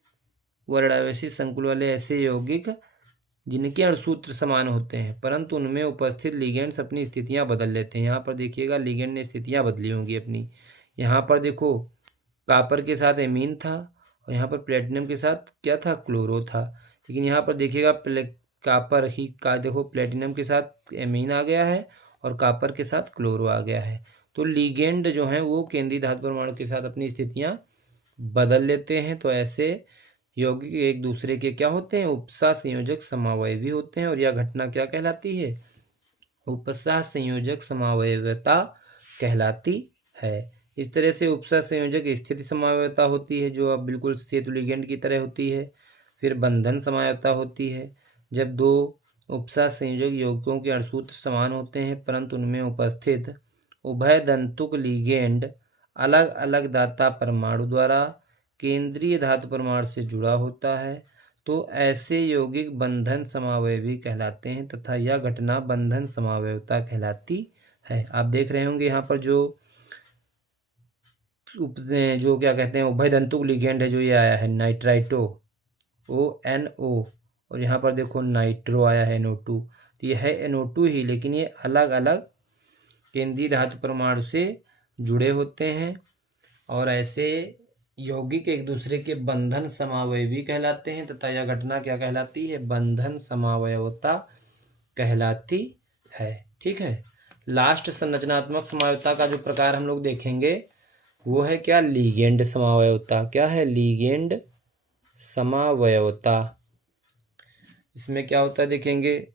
व ऋणावेशित संकुल वाले ऐसे यौगिक जिनके अणुसूत्र समान होते हैं, परंतु उनमें उपस्थित लिगेंड्स अपनी स्थितियां बदल लेते हैं। यहाँ पर देखिएगा लिगेंड ने स्थितियां बदली होंगी अपनी। यहाँ पर देखो कापर के साथ एमीन था और यहाँ पर प्लेटिनम के साथ क्या था, क्लोरो था। लेकिन यहाँ पर देखिएगा कापर ही का देखो प्लेटिनम के साथ एमीन आ गया है और कापर के साथ क्लोरो आ गया है। तो लिगेंड जो है वो केंद्रीय धातु परमाणु के साथ अपनी स्थितियाँ बदल लेते हैं। तो ऐसे यौगिक एक दूसरे के क्या होते हैं, उपसह संयोजक समावयवी होते हैं। और यह घटना क्या कहलाती है, उपसह संयोजक समावयवता कहलाती है। इस तरह से उपसह संयोजक स्थिति समावयवता होती है, जो अब बिल्कुल सेतु लिगेंड की तरह होती है। फिर बंधन समावयवता होती है, जब दो उपसह संयोजक यौगिकों के अणुसूत्र समान होते हैं परंतु उनमें उपस्थित उभय दंतुक लिगेंड अलग अलग दाता परमाणु द्वारा केंद्रीय धातु परमाणु से जुड़ा होता है। तो ऐसे यौगिक बंधन समावयवी कहलाते हैं तथा यह घटना बंधन समावयवता कहलाती है। आप देख रहे होंगे यहाँ पर जो क्या कहते हैं उभय दंतुक लिगेंड है, जो ये आया है नाइट्राइटो ONO, और यहाँ पर देखो नाइट्रो आया है NO2। तो यह है NO2 ही, लेकिन ये अलग अलग केंद्रीय धातु परमाणु से जुड़े होते हैं। और ऐसे यौगिक एक दूसरे के बंधन समावयवी कहलाते हैं तथा यह घटना क्या कहलाती है, बंधन समावयवता कहलाती है। ठीक है। लास्ट संरचनात्मक समावयवता का जो प्रकार हम लोग देखेंगे वो है क्या, लिगेंड समावयवता। क्या है, लिगेंड समावयवता। इसमें क्या होता है देखेंगे,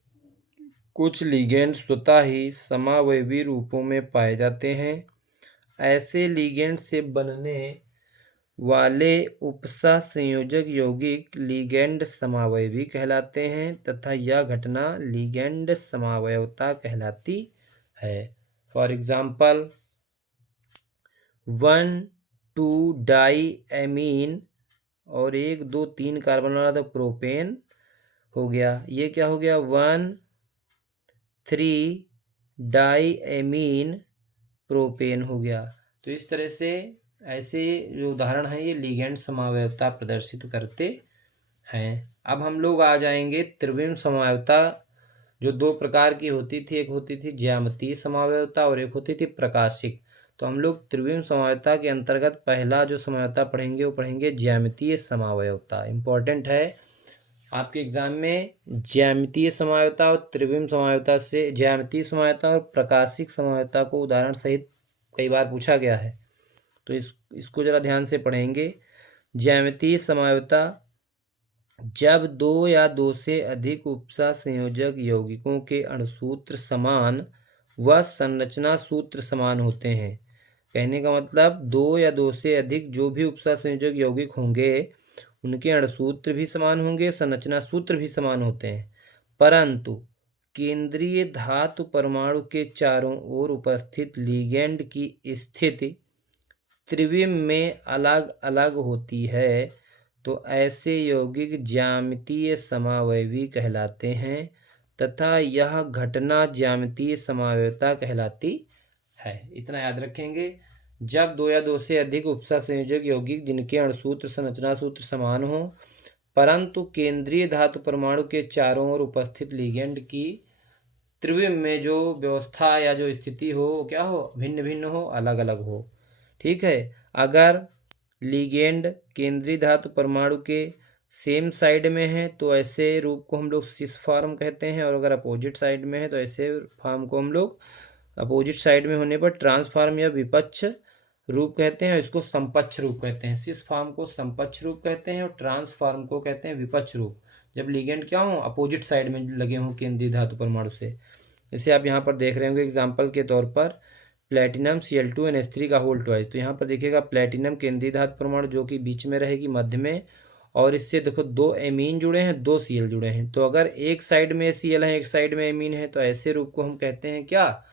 कुछ लिगेंड स्वतः ही समावयवी रूपों में पाए जाते हैं। ऐसे लिगेंड से बनने वाले उपसह संयोजक यौगिक लिगेंड समावयवी कहलाते हैं तथा यह घटना लिगेंड समावयवता कहलाती है। फॉर एग्जाम्पल 1,2-डाई-एमीन और 1,2-3 कार्बन वाला तो प्रोपेन हो गया। ये क्या हो गया, 1,3-डाई-एमीन प्रोपेन हो गया। तो इस तरह से ऐसे जो उदाहरण हैं ये लिगेंड समावयवता प्रदर्शित करते हैं। अब हम लोग आ जाएंगे त्रिविम समावयवता, जो दो प्रकार की होती थी। एक होती थी ज्यामितीय समावयवता और एक होती थी प्रकाशिक। तो हम लोग त्रिविम समावयवता के अंतर्गत पहला जो समावयवता पढ़ेंगे वो पढ़ेंगे ज्यामितीय समावयवता। इम्पोर्टेंट है आपके एग्जाम में। ज्यामितीय समावयवता और त्रिविम समावयवता से, ज्यामितीय समावयवता और प्रकाशिक समावयवता को उदाहरण सहित कई बार पूछा गया है, तो इसको जरा ध्यान से पढ़ेंगे। ज्यामितीय समावयवता, जब दो या दो से अधिक उपसह संयोजक यौगिकों के अणुसूत्र समान व संरचना सूत्र समान होते हैं। कहने का मतलब दो या दो से अधिक जो भी उपसह संयोजक यौगिक होंगे उनके अणुसूत्र भी समान होंगे, संरचना सूत्र भी समान होते हैं, परंतु केंद्रीय धातु परमाणु के चारों ओर उपस्थित लिगेंड की स्थिति त्रिविम में अलग अलग होती है। तो ऐसे यौगिक ज्यामितीय समावयवी कहलाते हैं तथा यह घटना ज्यामितीय समावयवता कहलाती है। इतना याद रखेंगे। जब दो या दो से अधिक उपसह संयोजक यौगिक जिनके अणुसूत्र संरचना सूत्र समान हो परंतु केंद्रीय धातु परमाणु के चारों ओर उपस्थित लिगेंड की त्रिविम में जो व्यवस्था या जो स्थिति हो वो क्या हो, भिन्न भिन्न हो, अलग अलग हो। ठीक है। अगर लिगेंड केंद्रीय धातु परमाणु के सेम साइड में है तो ऐसे रूप को हम लोग सिस फॉर्म कहते हैं, और अगर अपोजिट साइड में है तो ऐसे फॉर्म को हम लोग अपोजिट साइड में होने पर ट्रांसफॉर्म या विपक्ष रूप कहते हैं, और इसको समपक्ष रूप कहते हैं। सिस फॉर्म को समपक्ष रूप कहते हैं और ट्रांसफॉर्म को कहते हैं विपक्ष रूप, जब लिगेंड क्या हो, अपोजिट साइड में लगे हों केंद्रीय धातु परमाणु से। जैसे आप यहाँ पर देख रहे होंगे एग्जाम्पल के तौर पर प्लेटिनम Cl2NH3 का होल ट्वाइस। तो यहाँ पर देखिएगा प्लेटिनम केंद्रीय धातु परमाणु जो कि बीच में रहेगी, मध्य में, और इससे देखो दो एमीन जुड़े हैं, दो Cl जुड़े हैं। तो अगर एक साइड में Cl है एक साइड में एमीन है तो ऐसे रूप को हम कहते हैं क्या,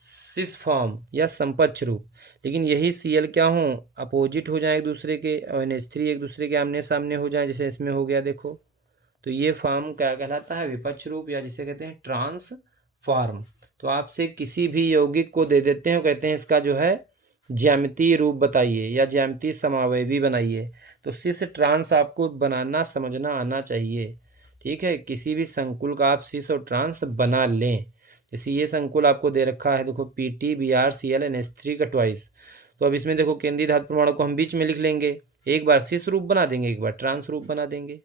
सिस फॉर्म या समपक्ष रूप। लेकिन यही Cl क्या हो, अपोजिट हो जाए एक दूसरे के, और NH3 एक दूसरे के आमने सामने हो जाए, जैसे इसमें हो गया देखो, तो ये फॉर्म क्या कहलाता है, विपक्ष रूप, या जिसे कहते हैं ट्रांसफॉर्म। तो आपसे किसी भी यौगिक को दे देते हैं, कहते हैं इसका जो है ज्यामितीय रूप बताइए या ज्यामितीय समावयवी बनाइए, तो सिस ट्रांस आपको बनाना समझना आना चाहिए। ठीक है। किसी भी संकुल का आप सिस और ट्रांस बना लें। जैसे ये संकुल आपको दे रखा है देखो, PT BrCl NH3 का ट्वाइस, तो अब इसमें देखो केंद्रीय धातु परमाणु को हम बीच में लिख लेंगे, एक बार सिस रूप बना देंगे, एक बार ट्रांस रूप बना देंगे।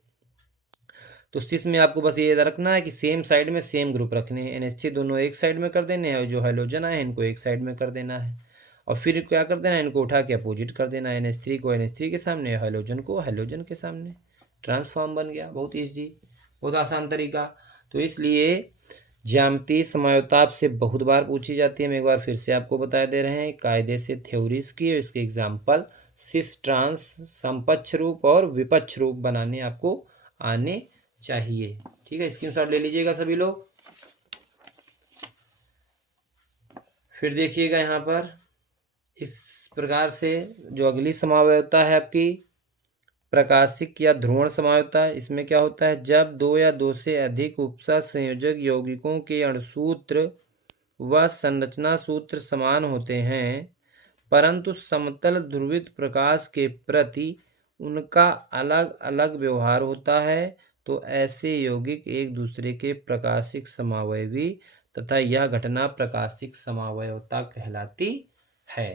तो सिस में आपको बस ये रखना है कि सेम साइड में सेम ग्रुप रखने हैं, NH3 दोनों एक साइड में कर देने हैं और जो हाइड्रोजन आए इनको एक साइड में कर देना है। और फिर क्या कर देना है, इनको उठा के अपोजिट कर देना है, NH3 को NH3 के सामने, हाइड्रोजन को हाइड्रोजन के सामने, ट्रांसफॉर्म बन गया। बहुत ईजी, बहुत आसान तरीका। तो इसलिए ज्यामिति समयोता आपसे बहुत बार पूछी जाती है। हम एक बार फिर से आपको बता दे रहे हैं कायदे से थ्योरीज की, और इसके एग्जाम्पल सिस ट्रांस समपक्ष रूप और विपक्ष रूप बनाने आपको आने चाहिए। ठीक है, स्क्रीनशॉट ले लीजिएगा सभी लोग। फिर देखिएगा यहाँ पर इस प्रकार से जो अगली समावयवता है आपकी प्रकाशिक या ध्रुवण समावयवता। इसमें क्या होता है, जब दो या दो से अधिक उपसर्ग संयोजक यौगिकों के अणुसूत्र व संरचना सूत्र समान होते हैं परंतु समतल ध्रुवित प्रकाश के प्रति उनका अलग अलग व्यवहार होता है, तो ऐसे यौगिक एक दूसरे के प्रकाशिक समावयवी तथा यह घटना प्रकाशिक समावयवता कहलाती है।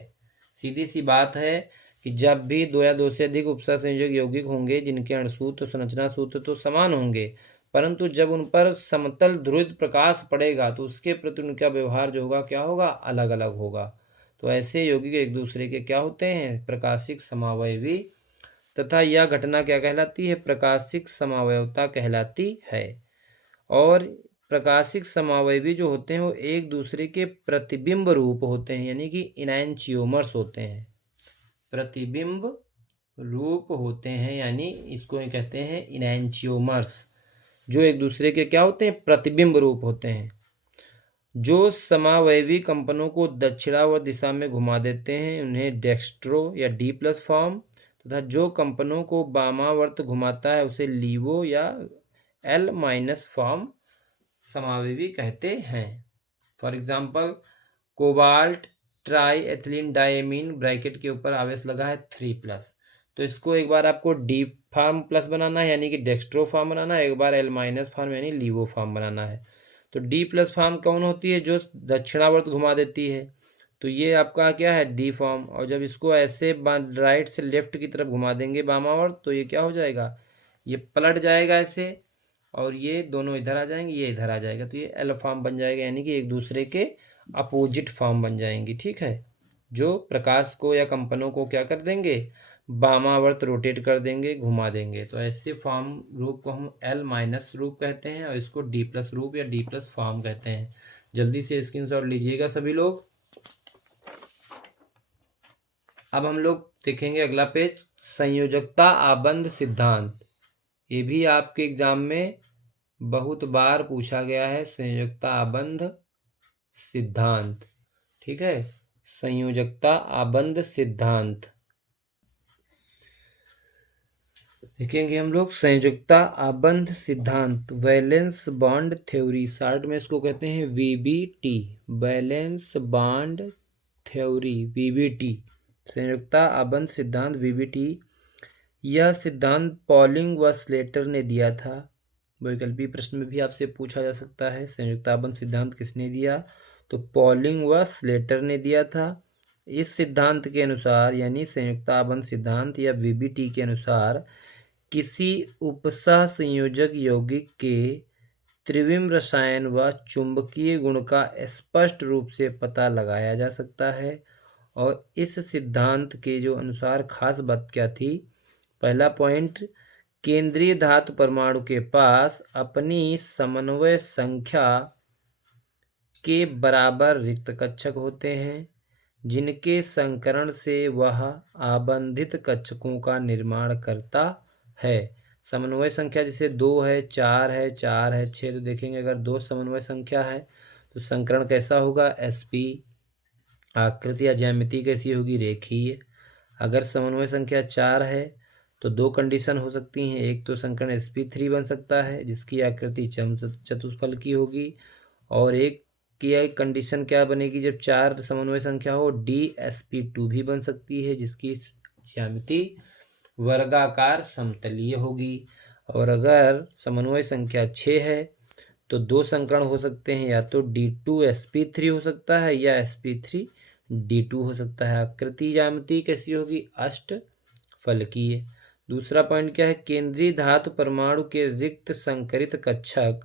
सीधी सी बात है कि जब भी दो या दो से अधिक उपसर्ग संयोजक यौगिक होंगे जिनके अणुसूत्र संरचना सूत्र तो समान होंगे, परंतु जब उन पर समतल ध्रुवित प्रकाश पड़ेगा तो उसके प्रति उनका व्यवहार जो होगा क्या होगा, अलग अलग होगा। तो ऐसे यौगिक एक दूसरे के क्या होते हैं, प्रकाशिक समावयवी तथा यह घटना क्या कहलाती है, प्रकाशिक समावयवता कहलाती है। और प्रकाशिक समावयवी जो होते हैं वो एक दूसरे के प्रतिबिंब रूप होते हैं, यानी कि इनैंचियोमर्स होते हैं, प्रतिबिंब रूप होते हैं, यानी इसको कहते हैं इनैंचियोमर्स, जो एक दूसरे के क्या होते हैं, प्रतिबिंब रूप होते हैं। जो समावयवी कंपनों को दक्षिणावर्त दिशा में घुमा देते हैं उन्हें डेक्स्ट्रो या D+ फॉर्म, तथा जो कंपनों को वामावर्त घुमाता है उसे लीवो या L- फॉर्म समावयवी कहते हैं। For example cobalt try ethylene diamine, bracket के ऊपर आवेश लगा है 3+, तो इसको एक बार आपको D फॉर्म प्लस बनाना है यानी कि डेक्स्ट्रो फॉर्म बनाना है, एक बार L- फॉर्म यानी लीवो फॉर्म बनाना है। तो D+ फॉर्म कौन होती है, जो दक्षिणावर्त घुमा देती है, तो ये आपका क्या है, D फॉर्म। और जब इसको ऐसे राइट से लेफ्ट की तरफ घुमा देंगे वामावर्त तो ये क्या हो जाएगा, ये पलट जाएगा ऐसे, और ये दोनों इधर आ जाएंगे, ये इधर आ जाएगा, तो ये L फॉर्म बन जाएगा, यानी कि एक दूसरे के अपोजिट फॉर्म बन जाएंगी। ठीक है, जो प्रकाश को या कंपनों को क्या कर देंगे, वामावर्त रोटेट कर देंगे, घुमा देंगे। तो ऐसे फॉर्म रूप को हम L- रूप कहते हैं और इसको D+ रूप या D+ फॉर्म कहते हैं। जल्दी से स्क्रीनशॉट लीजिएगा सभी लोग। अब हम लोग देखेंगे अगला पेज, संयोजकता आबंध सिद्धांत। ये भी आपके एग्जाम में बहुत बार पूछा गया है, संयोजकता आबंध सिद्धांत। ठीक है, संयोजकता आबंध सिद्धांत देखेंगे हम लोग। संयोजकता आबंध सिद्धांत, वैलेंस बॉन्ड थ्योरी, शॉर्ट में इसको कहते हैं VBT, valence bond theory VBT, संयोजकता आबंध सिद्धांत VBT। यह सिद्धांत पॉलिंग व स्लेटर ने दिया था। वैकल्पिक प्रश्न में भी आपसे पूछा जा सकता है संयोजकता आबंध सिद्धांत किसने दिया, तो पॉलिंग व स्लेटर ने दिया था। इस सिद्धांत के अनुसार यानी संयोजकता आबंध सिद्धांत या VBT के अनुसार किसी उपसह संयोजक यौगिक के त्रिविम रसायन व चुंबकीय गुण का स्पष्ट रूप से पता लगाया जा सकता है। और इस सिद्धांत के जो अनुसार खास बात क्या थी, पहला पॉइंट, केंद्रीय धातु परमाणु के पास अपनी समन्वय संख्या के बराबर रिक्त कक्षक होते हैं जिनके संकरण से वह आबंधित कक्षकों का निर्माण करता है। समन्वय संख्या जैसे 2 है, 4 है, 4 है, 6, तो देखेंगे अगर 2 समन्वय संख्या है तो संकरण कैसा होगा, sp, आकृति या ज्यामिति कैसी होगी, रेखीय। अगर समन्वय संख्या 4 है तो 2 कंडीशन हो सकती हैं, एक तो संकरण sp3 बन सकता है जिसकी आकृति चतुष्फल की होगी, और एक की कंडीशन क्या बनेगी, जब 4 समन्वय संख्या हो DsP2 भी बन सकती है जिसकी ज्यामिति वर्गाकार समतलीय होगी। और अगर समन्वय संख्या 6 है तो 2 संकरण हो सकते हैं, या तो D2sp3 हो सकता है या sp3 D2 हो सकता है। आकृति ज्यामिति कैसी होगी, अष्टफलकीय। दूसरा पॉइंट क्या है, केंद्रीय धातु परमाणु के रिक्त संकरित कक्षक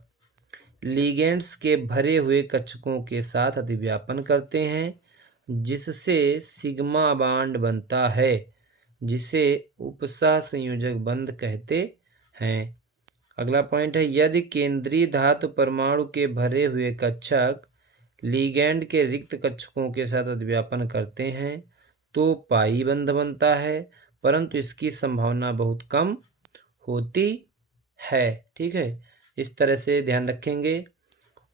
लिगेंड्स के भरे हुए कक्षकों के साथ अतिव्यापन करते हैं, जिससे सिग्मा बॉन्ड बनता है, जिसे उपसह संयोजक बंध कहते हैं। अगला पॉइंट है, यदि केंद्रीय धातु परमाणु के भरे हुए कक्षक लिगैंड के रिक्त कक्षकों के साथ अतिव्यापन करते हैं तो पाई बंध बनता है, परंतु इसकी संभावना बहुत कम होती है। ठीक है, इस तरह से ध्यान रखेंगे।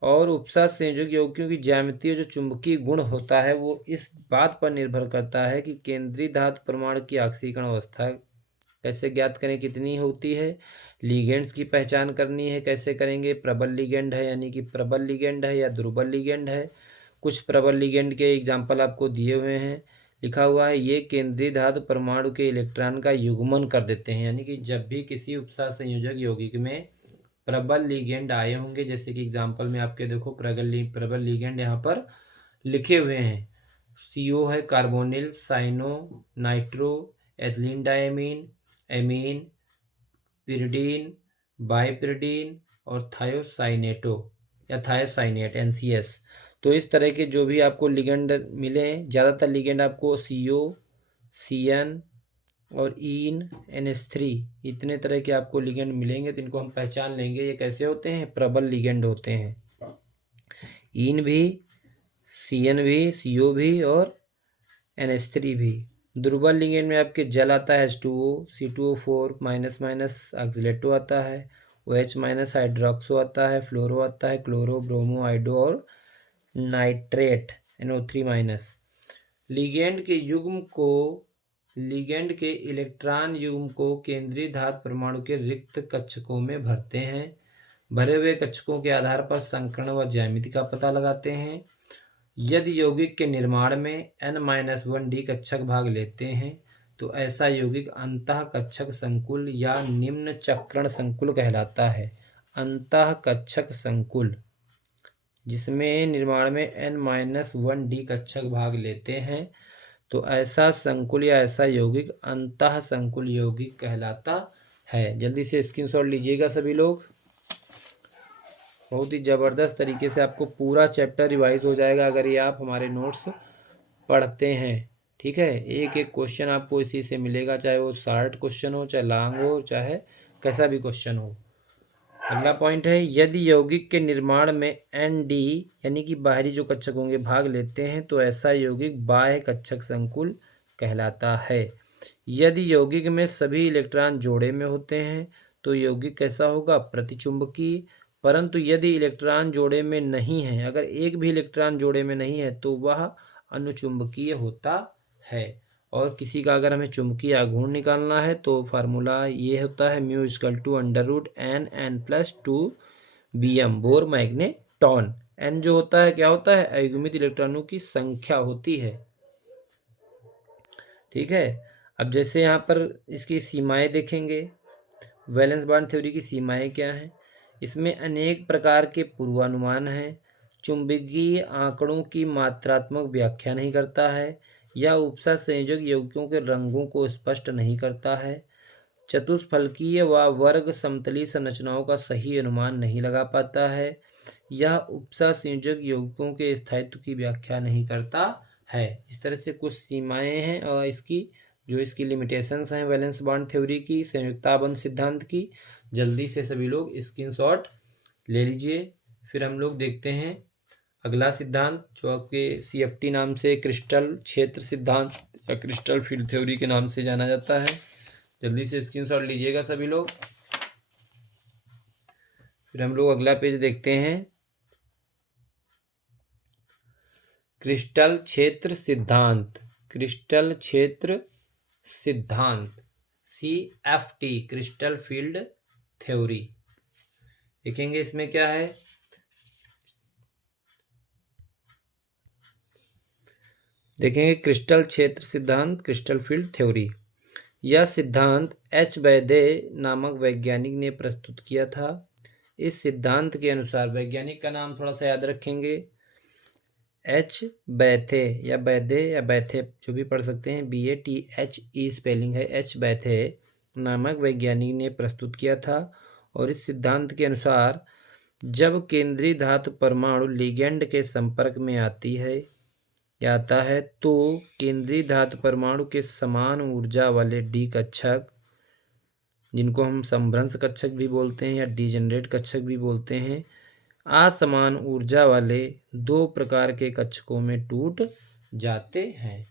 और उपसह संयोजक यौगिकों की ज्यामितीय जो चुंबकीय गुण होता है वो इस बात पर निर्भर करता है कि केंद्रीय धातु परमाणु की ऑक्सीकरण अवस्था कैसे ज्ञात करें, कितनी होती है। लिगेंड्स की पहचान करनी है, कैसे करेंगे, प्रबल लिगेंड है यानी कि प्रबल लिगेंड है या दुर्बल लिगेंड है। कुछ प्रबल लिगेंड के एग्जाम्पल आपको दिए हुए हैं, लिखा हुआ है ये केंद्रीय धातु परमाणु के इलेक्ट्रॉन का युग्मन कर देते हैं, यानी कि जब भी किसी उपसह संयोजक यौगिक में प्रबल लिगेंड आए होंगे, जैसे कि एग्जाम्पल में आपके देखो प्रबल लिगेंड यहाँ पर लिखे हुए हैं, CO है carbonyl, cyano, nitro, ethylene diamine, amine, pyridine, bipyridine और थायोसाइनेटो या थायोसाइनेट NCS। तो इस तरह के जो भी आपको लिगेंड मिले, ज़्यादातर लिगेंड आपको CO, CN और इन NH3 इतने तरह के आपको लिगेंड मिलेंगे, तो इनको हम पहचान लेंगे ये कैसे होते हैं, प्रबल लिगेंड होते हैं। इन भी, CN भी, CO भी और NH3 भी। दुर्बल लिगेंड में आपके जल आता है H2O, C2O4 माइनस माइनस ऑक्सीलेटो आता है, OH माइनस हाइड्रोक्सो आता है, फ्लोरो आता है, क्लोरो, ब्रोमो, आइडो और नाइट्रेट NO3 माइनस। लिगेंड के इलेक्ट्रॉन युग्म को केंद्रीय धातु परमाणु के रिक्त कक्षकों में भरते हैं। भरे हुए कक्षकों के आधार पर संकर्ण व ज्यामिति का पता लगाते हैं। यदि यौगिक के निर्माण में N-1D कक्षक भाग लेते हैं तो ऐसा यौगिक अंतः कक्षक संकुल या निम्न चक्रण संकुल कहलाता है। अंतः कक्षक संकुल जिसमें निर्माण में N-1D कक्षक भाग लेते हैं तो ऐसा संकुल या ऐसा यौगिक अंतः संकुल यौगिक कहलाता है। जल्दी से स्क्रीनशॉट लीजिएगा सभी लोग। बहुत ही ज़बरदस्त तरीके से आपको पूरा चैप्टर रिवाइज हो जाएगा अगर ये आप हमारे नोट्स पढ़ते हैं। ठीक है, एक एक क्वेश्चन आपको इसी से मिलेगा, चाहे वो शॉर्ट क्वेश्चन हो, चाहे लॉन्ग हो, चाहे कैसा भी क्वेश्चन हो। अगला पॉइंट है, यदि यौगिक के निर्माण में ND यानी कि बाहरी जो कक्षक होंगे भाग लेते हैं तो ऐसा यौगिक बाह्य कक्षक संकुल कहलाता है। यदि यौगिक में सभी इलेक्ट्रॉन जोड़े में होते हैं तो यौगिक कैसा होगा, प्रतिचुंबकीय। परंतु यदि इलेक्ट्रॉन जोड़े में नहीं है, अगर एक भी इलेक्ट्रॉन जोड़े में नहीं है तो वह अनुचुंबकीय होता है। और किसी का अगर हमें चुंबकीय आघूर्ण निकालना है तो फार्मूला ये होता है μ=√N+2Bm बोर मैग्नेटॉन। N जो होता है क्या होता है, अयुग्मित इलेक्ट्रॉनों की संख्या होती है। ठीक है, अब जैसे यहाँ पर इसकी सीमाएं देखेंगे, वैलेंस बॉन्ड थ्योरी की सीमाएं क्या हैं। इसमें अनेक प्रकार के पूर्वानुमान हैं। चुंबकीय आंकड़ों की मात्रात्मक व्याख्या नहीं करता है या उपसह संयोजक यौगिकों के रंगों को स्पष्ट नहीं करता है। चतुष्फलकीय व वर्ग समतलीय संरचनाओं का सही अनुमान नहीं लगा पाता है। यह उपसह संयोजक यौगिकों के स्थायित्व की व्याख्या नहीं करता है। इस तरह से कुछ सीमाएं हैं और इसकी लिमिटेशंस हैं वैलेंस बॉन्ड थ्योरी की, संयुक्ता बंध सिद्धांत की। जल्दी से सभी लोग स्क्रीनशॉट ले लीजिए। फिर हम लोग देखते हैं अगला सिद्धांत जो आपके CFT नाम से क्रिस्टल क्षेत्र सिद्धांत या क्रिस्टल फील्ड थ्योरी के नाम से जाना जाता है। जल्दी से स्क्रीनशॉट लीजिएगा सभी लोग। फिर हम लोग अगला पेज देखते हैं, क्रिस्टल क्षेत्र सिद्धांत। क्रिस्टल क्षेत्र सिद्धांत CFT क्रिस्टल फील्ड थ्योरी देखेंगे। इसमें क्या है, देखेंगे क्रिस्टल क्षेत्र सिद्धांत क्रिस्टल फील्ड थ्योरी। यह सिद्धांत H. वैदे नामक वैज्ञानिक ने प्रस्तुत किया था। इस सिद्धांत के अनुसार, वैज्ञानिक का नाम थोड़ा सा याद रखेंगे, एच बैथे या बैदे या बैथे जो भी पढ़ सकते हैं, BATHE स्पेलिंग है, एच बैथे नामक वैज्ञानिक ने प्रस्तुत किया था। और इस सिद्धांत के अनुसार जब केंद्रीय धातु परमाणु लिगेंड के संपर्क में आती है या आता है तो केंद्रीय धातु परमाणु के समान ऊर्जा वाले डी कक्षक, जिनको हम समभ्रंश कक्षक भी बोलते हैं या डिजेनरेट कक्षक भी बोलते हैं, असमान ऊर्जा वाले दो प्रकार के कक्षकों में टूट जाते हैं।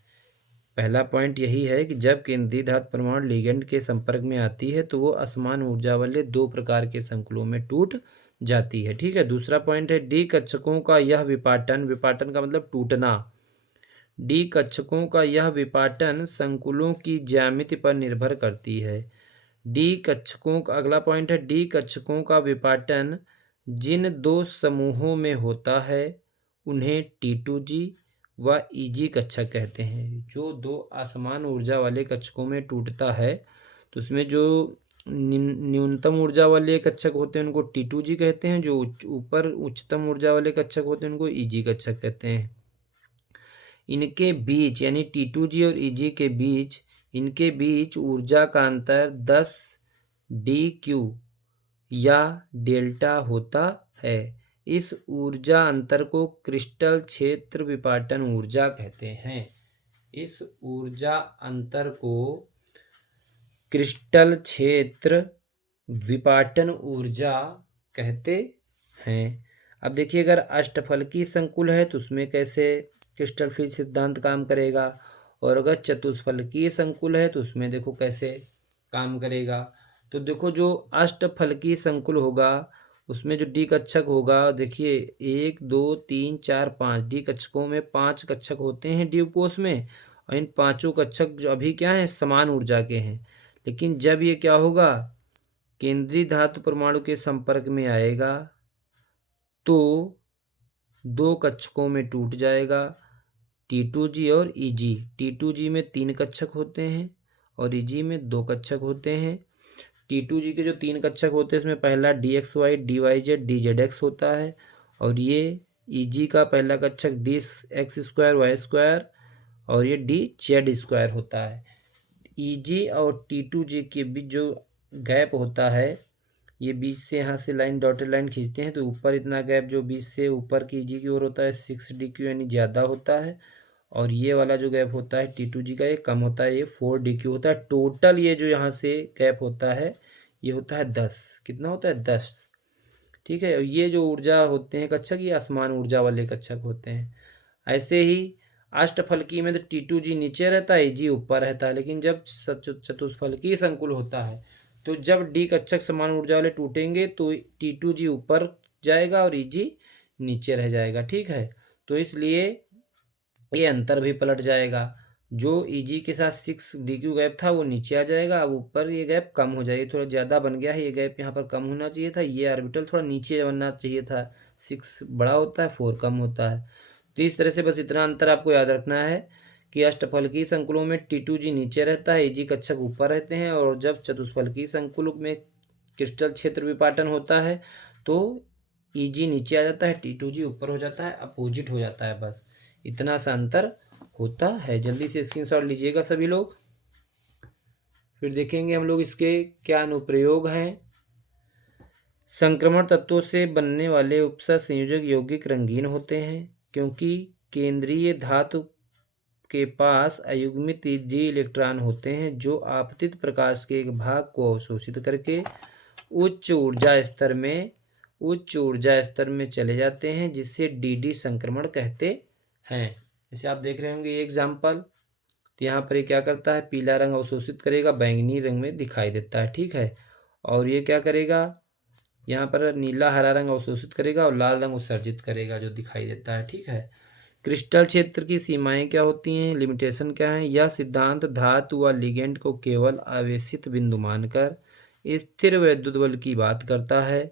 पहला पॉइंट यही है कि जब केंद्रीय धातु परमाणु लिगेंड के संपर्क में आती है तो वो असमान ऊर्जा वाले दो प्रकार के संकुलों में टूट जाती है। ठीक है। दूसरा पॉइंट है डी कक्षकों का यह विपाटन, विपाटन का मतलब टूटना, डी कक्षकों का यह विपाटन संकुलों की ज्यामिति पर निर्भर करती है। डी कक्षकों का अगला पॉइंट है डी कक्षकों का विपाटन जिन दो समूहों में होता है उन्हें T2G व EG कक्षक कहते हैं। जो दो असमान ऊर्जा वाले कक्षकों में टूटता है तो उसमें जो न्यूनतम ऊर्जा वाले कक्षक होते हैं उनको T2G कहते हैं, जो ऊपर उच्चतम ऊर्जा वाले कक्षक होते हैं उनको EG कक्षक कहते हैं। इनके बीच यानी T2G और EG के बीच, इनके बीच ऊर्जा का अंतर 10 DQ या डेल्टा होता है। इस ऊर्जा अंतर को क्रिस्टल क्षेत्र विपाटन ऊर्जा कहते हैं। इस ऊर्जा अंतर को क्रिस्टल क्षेत्र विपाटन ऊर्जा कहते हैं। अब देखिए अगर अष्टफलकी संकुल है तो उसमें कैसे क्रिस्टल फील्ड सिद्धांत काम करेगा, और अगर चतुष्फलकीय संकुल है तो उसमें देखो कैसे काम करेगा। तो देखो जो अष्टफलकीय संकुल होगा उसमें जो डी कक्षक होगा, देखिए 1 2 3 4 5 डी कक्षकों में 5 कक्षक होते हैं डी उपकोष में, और इन पांचों कक्षक जो अभी क्या हैं समान ऊर्जा के हैं। लेकिन जब ये क्या होगा केंद्रीय धातु परमाणु के संपर्क में आएगा तो दो कक्षकों में टूट जाएगा, T2G और EG। T2G में 3 कक्षक होते हैं और EG में 2 कक्षक होते हैं। T2G के जो 3 कक्षक होते हैं इसमें पहला DXY DYZ DZX होता है, और ये EG का पहला कक्षक DX² Y² और ये DZ² होता है। EG और T2G के बीच जो गैप होता है, ये बीच से यहाँ से लाइन डॉटेड लाइन खींचते हैं तो ऊपर इतना गैप जो बीच से ऊपर की EG की ओर होता है 6 DQ यानी ज़्यादा होता है, और ये वाला जो गैप होता है T2G का ये कम होता है, ये 4 DQ होता है। टोटल ये जो यहाँ से गैप होता है ये होता है 10। कितना होता है 10। ठीक है। ये जो ऊर्जा होते हैं कक्षक ये असमान ऊर्जा वाले कक्षक होते हैं। ऐसे ही अष्टफलकीय में तो T2G नीचे रहता है EG ऊपर रहता है, लेकिन जब चतुष्फलकीय संकुल होता है तो जब डी कक्षक समान ऊर्जा वाले टूटेंगे तो T2G ऊपर जाएगा और EG नीचे रह जाएगा। ठीक है। तो इसलिए ये अंतर भी पलट जाएगा, जो EG के साथ 6 DQ गैप था वो नीचे आ जाएगा, अब ऊपर ये गैप कम हो जाएगी, थोड़ा ज़्यादा बन गया है, ये गैप यहाँ पर कम होना चाहिए था, ये ऑर्बिटल थोड़ा नीचे बनना चाहिए था, 6 बड़ा होता है 4 कम होता है। तो इस तरह से बस इतना अंतर आपको याद रखना है कि अष्टफलकीय संकुलों में T2G नीचे रहता है, EG कक्षक ऊपर रहते हैं, और जब चतुष्फलकीय संकुल में क्रिस्टल क्षेत्र विपाटन होता है तो EG नीचे आ जाता है, T2G ऊपर हो जाता है, अपोजिट हो जाता है। बस इतना सा अंतर होता है। जल्दी से स्क्रीनशॉट लीजिएगा सभी लोग। फिर देखेंगे हम लोग इसके क्या अनुप्रयोग हैं। संक्रमण तत्वों से बनने वाले उपसर्ग संयोजक यौगिक रंगीन होते हैं क्योंकि केंद्रीय धातु के पास अयुग्मित डी इलेक्ट्रॉन होते हैं जो आपतित प्रकाश के एक भाग को अवशोषित करके उच्च ऊर्जा स्तर में चले जाते हैं, जिसे DD संक्रमण कहते हैं। जैसे आप देख रहे होंगे ये एग्जाम्पल, तो यहाँ पर ये क्या करता है पीला रंग अवशोषित करेगा, बैंगनी रंग में दिखाई देता है। ठीक है। और ये क्या करेगा यहाँ पर नीला हरा रंग अवशोषित करेगा और लाल रंग उत्सर्जित करेगा जो दिखाई देता है। ठीक है। क्रिस्टल क्षेत्र की सीमाएं क्या होती हैं, लिमिटेशन क्या है। यह सिद्धांत धातु व लिगेंड को केवल आवेशित बिंदु मानकर स्थिर विद्युत बल की बात करता है।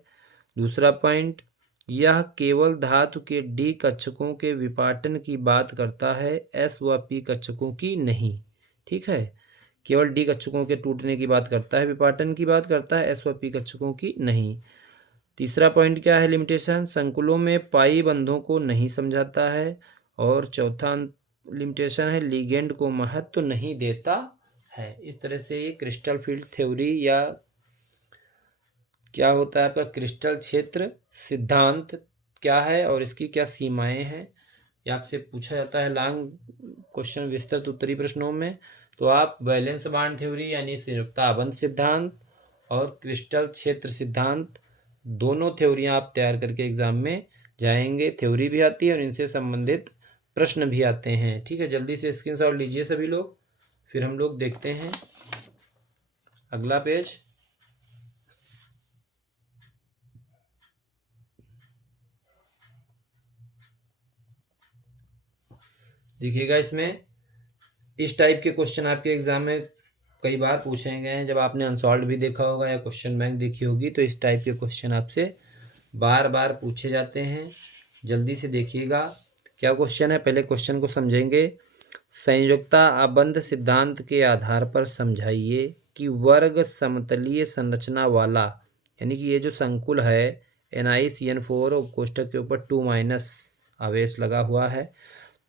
दूसरा पॉइंट, यह केवल धातु के डी कक्षकों के विपाटन की बात करता है, एस व पी कक्षकों की नहीं। ठीक है। केवल डी कक्षकों के टूटने की बात करता है, विपाटन की बात करता है, एस व पी कक्षकों की नहीं। तीसरा पॉइंट क्या है लिमिटेशन, संकुलों में पाई बंधों को नहीं समझाता है, और चौथा लिमिटेशन है लिगेंड को महत्व नहीं देता है। इस तरह से ये क्रिस्टल फील्ड थ्योरी या क्या होता है आपका क्रिस्टल क्षेत्र सिद्धांत क्या है और इसकी क्या सीमाएं हैं, ये आपसे पूछा जाता है लॉन्ग क्वेश्चन विस्तृत उत्तरी प्रश्नों में। तो आप वैलेंस बांड थ्योरी यानी संयुक्ता आबंध सिद्धांत और क्रिस्टल क्षेत्र सिद्धांत दोनों थ्योरियां आप तैयार करके एग्जाम में जाएंगे। थ्योरी भी आती है और इनसे संबंधित प्रश्न भी आते हैं। ठीक है, जल्दी से स्क्रीनशॉट लीजिए सभी लोग, फिर हम लोग देखते हैं अगला पेज। देखिएगा, इसमें इस टाइप के क्वेश्चन आपके एग्जाम में कई बार पूछे गए हैं। जब आपने अनसॉल्व भी देखा होगा या क्वेश्चन बैंक देखी होगी तो इस टाइप के क्वेश्चन आपसे बार बार पूछे जाते हैं। जल्दी से देखिएगा क्या क्वेश्चन है, पहले क्वेश्चन को समझेंगे। संयुक्ता आबंध सिद्धांत के आधार पर समझाइए कि वर्ग समतलीय संरचना वाला, यानी कि ये जो संकुल है NiCN4 और कोष्ठक के ऊपर 2- आवेश लगा हुआ है,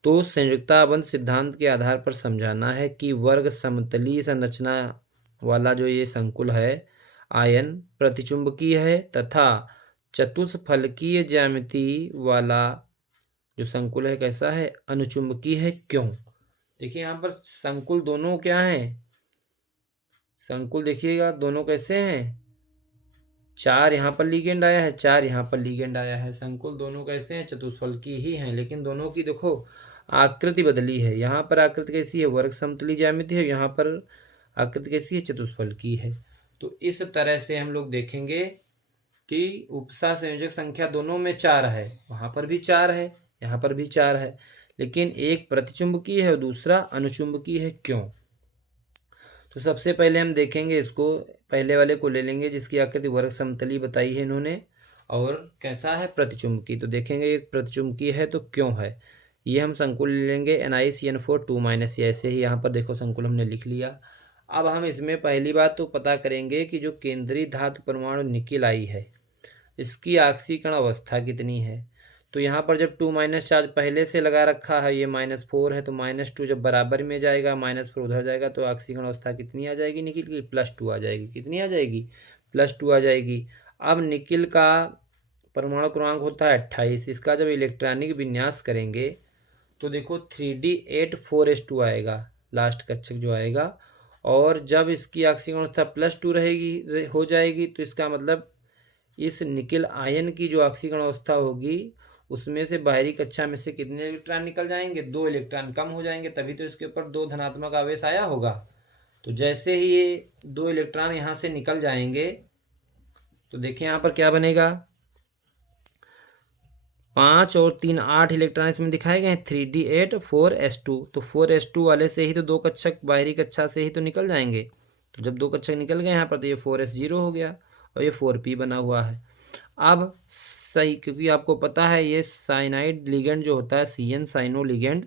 तो संयुक्ताबंध सिद्धांत के आधार पर समझाना है कि वर्ग समतलीय संरचना वाला जो ये संकुल है आयन प्रतिचुंबकीय है तथा चतुष्फलकीय ज्यामिति वाला जो संकुल है कैसा है, अनुचुंबकीय है। क्यों? देखिए यहाँ पर संकुल दोनों क्या हैं, संकुल देखिएगा दोनों कैसे हैं, 4 यहाँ पर लिगेंड आया है, 4 यहाँ पर लिगेंड आया है। संकुल दोनों कैसे हैं, चतुष्फलकी ही हैं, लेकिन दोनों की देखो आकृति बदली है। यहाँ पर आकृति कैसी है, वर्ग समतली ज्यामिति है, यहाँ पर आकृति कैसी है, चतुष्फलकी है। तो इस तरह से हम लोग देखेंगे कि उपसा संयोजक संख्या दोनों में 4 है, वहाँ पर भी 4 है, यहाँ पर भी 4 है, लेकिन एक प्रतिचुंबकीय है और दूसरा अनुचुंबकीय है। क्यों? तो सबसे पहले हम देखेंगे इसको, पहले वाले को ले लेंगे जिसकी आकृति वर्ग समतली बताई है इन्होंने और कैसा है, प्रतिचुंबकी। तो देखेंगे एक प्रतिचुंबकी है तो क्यों है, ये हम संकुल ले लेंगे NiCN4 2- ऐसे ही यहाँ पर देखो संकुल हमने लिख लिया। अब हम इसमें पहली बात तो पता करेंगे कि जो केंद्रीय धातु परमाणु निकिल आई है इसकी आक्सीकरण अवस्था कितनी है। तो यहाँ पर जब 2- चार्ज पहले से लगा रखा है, ये -4 है, तो -2 जब बराबर में जाएगा, -4 उधर जाएगा तो आक्सीकरण अवस्था कितनी आ जाएगी निकिल की, +2 आ जाएगी। कितनी आ जाएगी, +2 आ जाएगी। अब निकिल का परमाणु क्रमांक होता है 28, इसका जब इलेक्ट्रॉनिक विन्यास करेंगे तो देखो 3D8 4s2 आएगा, लास्ट कक्षक जो आएगा। और जब इसकी आक्सीकरण अवस्था +2 रहेगी हो जाएगी तो इसका मतलब इस निकिल आयन की जो ऑक्सीकरण अवस्था होगी उसमें से बाहरी कक्षा में से कितने इलेक्ट्रॉन निकल जाएंगे, 2 इलेक्ट्रॉन कम हो जाएंगे, तभी तो इसके ऊपर 2 धनात्मक आवेश आया होगा। तो जैसे ही ये 2 इलेक्ट्रॉन यहाँ से निकल जाएंगे तो देखिए यहाँ पर क्या बनेगा, 5 और 3 8 इलेक्ट्रॉन इसमें दिखाए गए हैं, 3D8 4s2। तो 4s2 वाले से ही तो 2 कक्षक बाहरी कक्षा से ही तो निकल जाएंगे। तो जब 2 कक्षक निकल गए यहाँ पर तो ये 4s0 हो गया और ये 4p बना हुआ है। अब सही, क्योंकि आपको पता है ये साइनाइड लिगेंड जो होता है CN साइनो लिगेंड,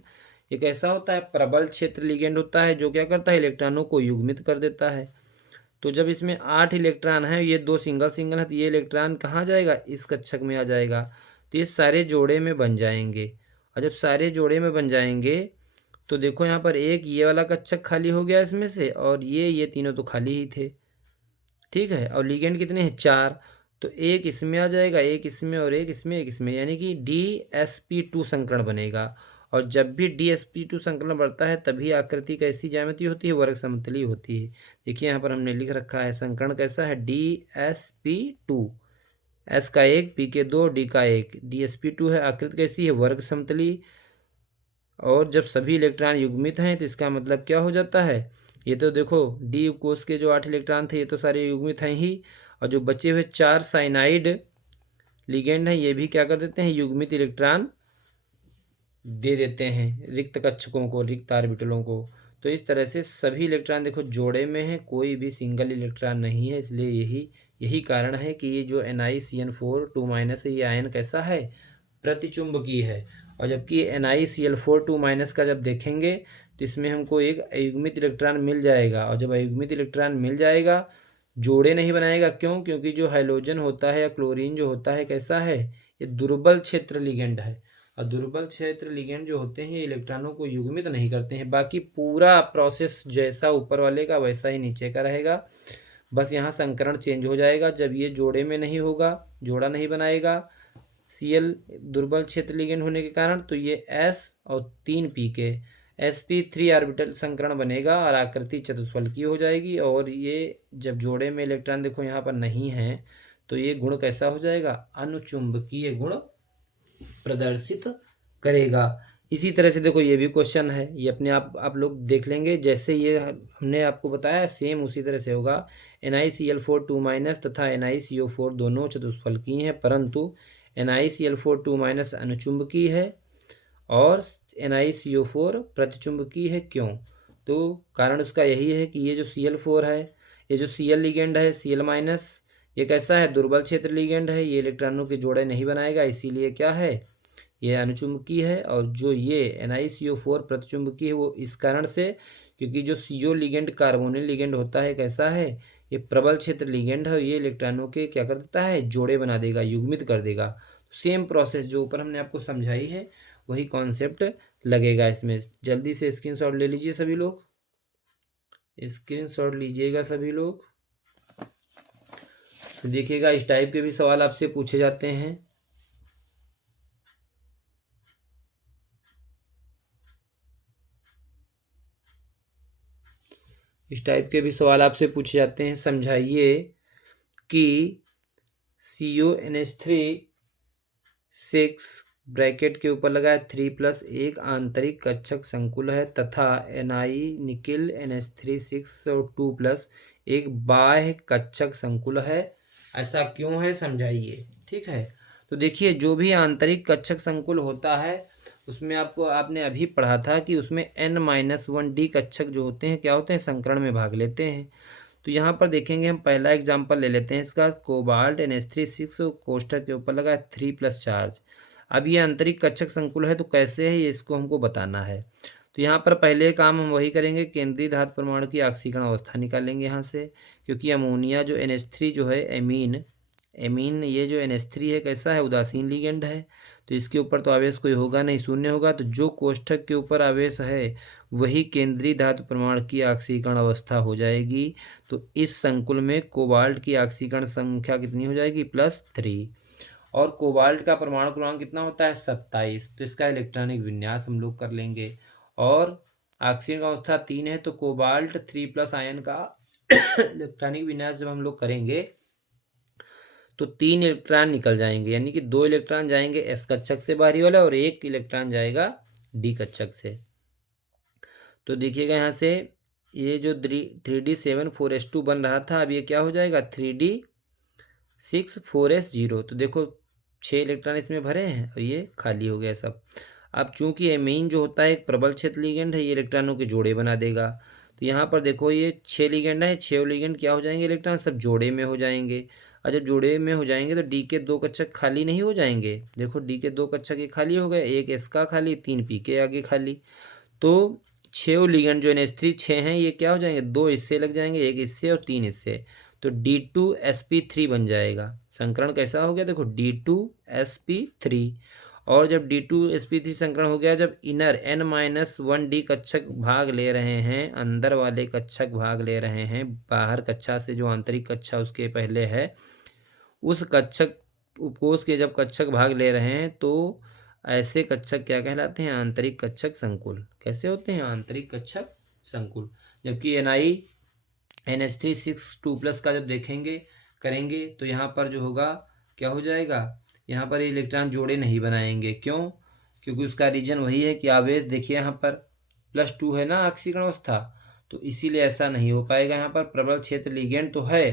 ये कैसा होता है, प्रबल क्षेत्र लिगेंड होता है जो क्या करता है, इलेक्ट्रॉनों को युग्मित कर देता है। तो जब इसमें 8 इलेक्ट्रॉन है, ये 2 सिंगल सिंगल है, तो ये इलेक्ट्रॉन कहाँ जाएगा, इस कक्षक में आ जाएगा। तो ये सारे जोड़े में बन जाएंगे और जब सारे जोड़े में बन जाएंगे तो देखो यहाँ पर एक ये वाला कक्षक खाली हो गया इसमें से, और ये तीनों तो खाली ही थे। ठीक है, और लिगेंड कितने हैं, 4, तो एक इसमें आ जाएगा, एक इसमें और एक इसमें, एक इसमें, यानी कि DsP2 संकरण बनेगा। और जब भी DsP2 संकरण बढ़ता है तभी आकृति कैसी ज्यामिति होती है, वर्ग समतली होती है। देखिए यहाँ पर हमने लिख रखा है संकरण कैसा है, DsP2, S का 1, P के 2, D का 1, DsP2 है। आकृति कैसी है, वर्ग समतली। और जब सभी इलेक्ट्रॉन युग्मित हैं तो इसका मतलब क्या हो जाता है, ये तो देखो डी कोष के जो 8 इलेक्ट्रॉन थे ये तो सारे युग्मित हैं ही, और जो बचे हुए 4 साइनाइड लिगेंड हैं ये भी क्या कर देते हैं, युग्मित इलेक्ट्रॉन दे देते हैं रिक्त कक्षकों को, रिक्त ऑर्बिटलों को। तो इस तरह से सभी इलेक्ट्रॉन देखो जोड़े में है, कोई भी सिंगल इलेक्ट्रॉन नहीं है। इसलिए यही कारण है कि ये जो NiCN4 2- है, ये आयन कैसा है, प्रतिचुंबकीय है। और जबकि NiCl4 2- का जब देखेंगे तो इसमें हमको एक अयुग्मित इलेक्ट्रॉन मिल जाएगा, और जब अयुग्मित इलेक्ट्रॉन मिल जाएगा जोड़े नहीं बनाएगा। क्यों? क्योंकि जो हाइड्रोजन होता है या क्लोरीन जो होता है कैसा है, ये दुर्बल क्षेत्र लिगेंड है। और दुर्बल क्षेत्र लिगेंड जो होते हैं ये इलेक्ट्रॉनों को युग्मित नहीं करते हैं। बाकी पूरा प्रोसेस जैसा ऊपर वाले का वैसा ही नीचे का रहेगा, बस यहाँ संकरण चेंज हो जाएगा। जब ये जोड़े में नहीं होगा, जोड़ा नहीं बनाएगा Cl दुर्बल क्षेत्र लिगेंड होने के कारण, तो ये S और 3p sp3 ऑर्बिटल संकरण बनेगा और आकृति चतुष्फलकीय हो जाएगी। और ये जब जोड़े में इलेक्ट्रॉन देखो यहाँ पर नहीं है तो ये गुण कैसा हो जाएगा, अनुचुंबकीय गुण प्रदर्शित करेगा। इसी तरह से देखो ये भी क्वेश्चन है, ये अपने आप लोग देख लेंगे, जैसे ये हमने आपको बताया सेम उसी तरह से होगा। NiCl4 2- तथा NiCO4 दोनों चतुष्फलकीय हैं, परंतु NiCl4 2- अनुचुंबकीय है और NiCO4 प्रतिचुंबकीय है। क्यों? तो कारण उसका यही है कि ये जो Cl4 है, ये जो Cl लिगेंड है Cl-, ये कैसा है, दुर्बल क्षेत्र लिगेंड है, ये इलेक्ट्रॉनों के जोड़े नहीं बनाएगा, इसीलिए क्या है, ये अनुचुंबकीय है। और जो ये NiCO4 प्रतिचुंबकीय है वो इस कारण से, क्योंकि जो CO लिगेंड कार्बोनिल लिगेंड होता है कैसा है, ये प्रबल क्षेत्र लिगेंड है, ये इलेक्ट्रॉनों के क्या कर देता है, जोड़े बना देगा, युग्मित कर देगा। सेम प्रोसेस जो ऊपर हमने आपको समझाई है वही कॉन्सेप्ट लगेगा इसमें। जल्दी से स्क्रीनशॉट ले लीजिए सभी लोग, स्क्रीनशॉट लीजिएगा सभी लोग। तो देखिएगा इस टाइप के भी सवाल आपसे पूछे जाते हैं। इस टाइप के भी सवाल आपसे पूछे जाते हैं। समझाइए कि CONH3 ब्रैकेट के ऊपर लगा है 3+ एक आंतरिक कक्षक संकुल है तथा Ni निकिल NH3 और 2+ एक बाह्य कक्षक संकुल है। ऐसा क्यों है समझाइए। ठीक है, तो देखिए जो भी आंतरिक कक्षक संकुल होता है उसमें आपने अभी पढ़ा था कि उसमें N-1d कक्षक जो होते हैं क्या होते हैं, संकरण में भाग लेते हैं। तो यहाँ पर देखेंगे हम पहला एग्जाम्पल ले लेते हैं इसका, कोबाल्ट NH3 कोष्ठक के ऊपर लगा है 3+ चार्ज। अब ये आंतरिक कक्षक संकुल है तो कैसे है ये इसको हमको बताना है। तो यहाँ पर पहले काम हम वही करेंगे, केंद्रीय धातु परमाणु की ऑक्सीकरण अवस्था निकालेंगे यहाँ से, क्योंकि अमोनिया जो NH3 जो है एमीन ये जो NH3 है कैसा है, उदासीन लिगेंड है, तो इसके ऊपर तो आवेश कोई होगा नहीं, शून्य होगा। तो जो कोष्ठक के ऊपर आवेश है वही केंद्रीय धातु परमाणु की ऑक्सीकरण अवस्था हो जाएगी। तो इस संकुल में कोबाल्ट की ऑक्सीकरण संख्या कितनी हो जाएगी, +3। और कोबाल्ट का परमाणु क्रमांक कितना होता है, 27। तो इसका इलेक्ट्रॉनिक विन्यास हम लोग कर लेंगे। और ऑक्सीजन का अवस्था 3 है तो कोबाल्ट 3+ आयन का इलेक्ट्रॉनिक विन्यास जब हम लोग करेंगे तो 3 इलेक्ट्रॉन निकल जाएंगे, यानी कि 2 इलेक्ट्रॉन जाएंगे S कक्षक से बाहरी वाला और 1 इलेक्ट्रॉन जाएगा D कक्षक से। तो देखिएगा यहाँ से ये जो 3d7 4s2 बन रहा था, अब ये क्या हो जाएगा 3d6 4s0। तो देखो 6 इलेक्ट्रॉन इसमें भरे हैं और ये खाली हो गया सब। अब चूंकि एमीन जो होता है एक प्रबल क्षेत्र लिगेंड है, ये इलेक्ट्रॉनों के जोड़े बना देगा। तो यहाँ पर देखो ये 6 लिगेंड है, 6 लिगेंड क्या हो जाएंगे, इलेक्ट्रॉन सब जोड़े में हो जाएंगे। और जब जोड़े में हो जाएंगे तो डी के 2 कक्षक खाली नहीं हो जाएंगे। देखो डी के 2 कक्षक ये खाली हो गए, एक एस का खाली, 3 पी के आगे खाली। तो 6 लिगेंड जो NH3 6 हैं ये क्या हो जाएंगे, 2 हिस्से लग जाएंगे, एक हिस्से और 3 हिस्से। तो D2sp3 बन जाएगा। संकरण कैसा हो गया, देखो D2sp3। और जब D2sp3 संकरण हो गया, जब इनर N-1d कक्षक भाग ले रहे हैं, अंदर वाले कक्षक भाग ले रहे हैं, बाहर कक्षा से जो आंतरिक कक्षा उसके पहले है, उस कक्षक उपकोष के जब कक्षक भाग ले रहे हैं तो ऐसे कक्षक क्या कहलाते हैं, आंतरिक कक्षक संकुल। कैसे होते हैं, आंतरिक कक्षक संकुल। जबकि NiNH3 2+ का जब देखेंगे करेंगे तो यहाँ पर जो होगा क्या हो जाएगा, यहाँ पर इलेक्ट्रॉन जोड़े नहीं बनाएंगे। क्यों, क्योंकि उसका रीजन वही है कि आवेश देखिए यहाँ पर +2 है ना ऑक्सीकरण अवस्था, तो इसीलिए ऐसा नहीं हो पाएगा। यहाँ पर प्रबल क्षेत्र लिगेंड तो है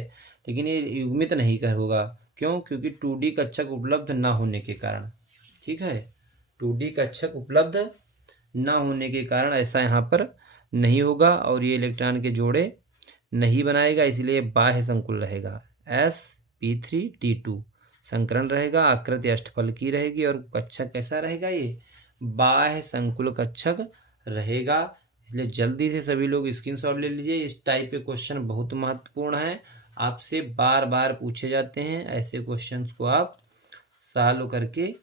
लेकिन ये युग्मित नहीं कर होगा। क्यों, क्योंकि 2D कक्षक उपलब्ध ना होने के कारण। ठीक है, 2D कक्षक उपलब्ध ना होने के कारण ऐसा यहाँ पर नहीं होगा और ये इलेक्ट्रॉन के जोड़े नहीं बनाएगा, इसलिए बाह्य संकुल रहेगा। sp3d2 संकरण रहेगा, आकृति अष्टफल की रहेगी और कक्षक कैसा रहेगा, ये बाह्य संकुल कक्षक रहेगा। इसलिए जल्दी से सभी लोग स्क्रीनशॉट ले लीजिए। इस टाइप के क्वेश्चन बहुत महत्वपूर्ण हैं, आपसे बार बार पूछे जाते हैं। ऐसे क्वेश्चंस को आप सॉल्व करके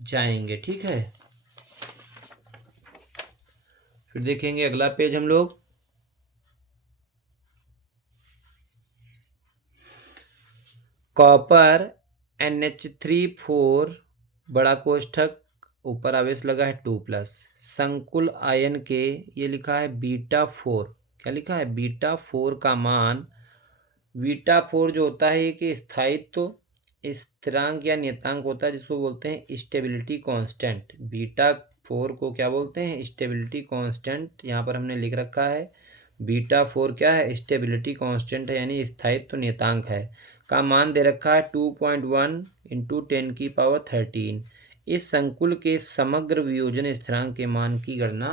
जाएंगे। ठीक है। फिर देखेंगे अगला पेज हम लोग। कॉपर NH3 4 बड़ा कोष्ठक ऊपर आवेश लगा है 2+। संकुल आयन के ये लिखा है β4। क्या लिखा है? β4 का मान, β4 जो होता है कि स्थायित्व स्थिरांक या नियतांक होता है, जिसको बोलते हैं स्टेबिलिटी कांस्टेंट। β4 को क्या बोलते हैं? Stability constant. यहाँ पर हमने लिख रखा है β4 क्या है? स्टेबिलिटी कांस्टेंट है, यानी स्थायित्व नियतांक है। का मान दे रखा है 2.1 × 10⁻13। इस संकुल के समग्र वियोजन स्थिरांक के मान की गणना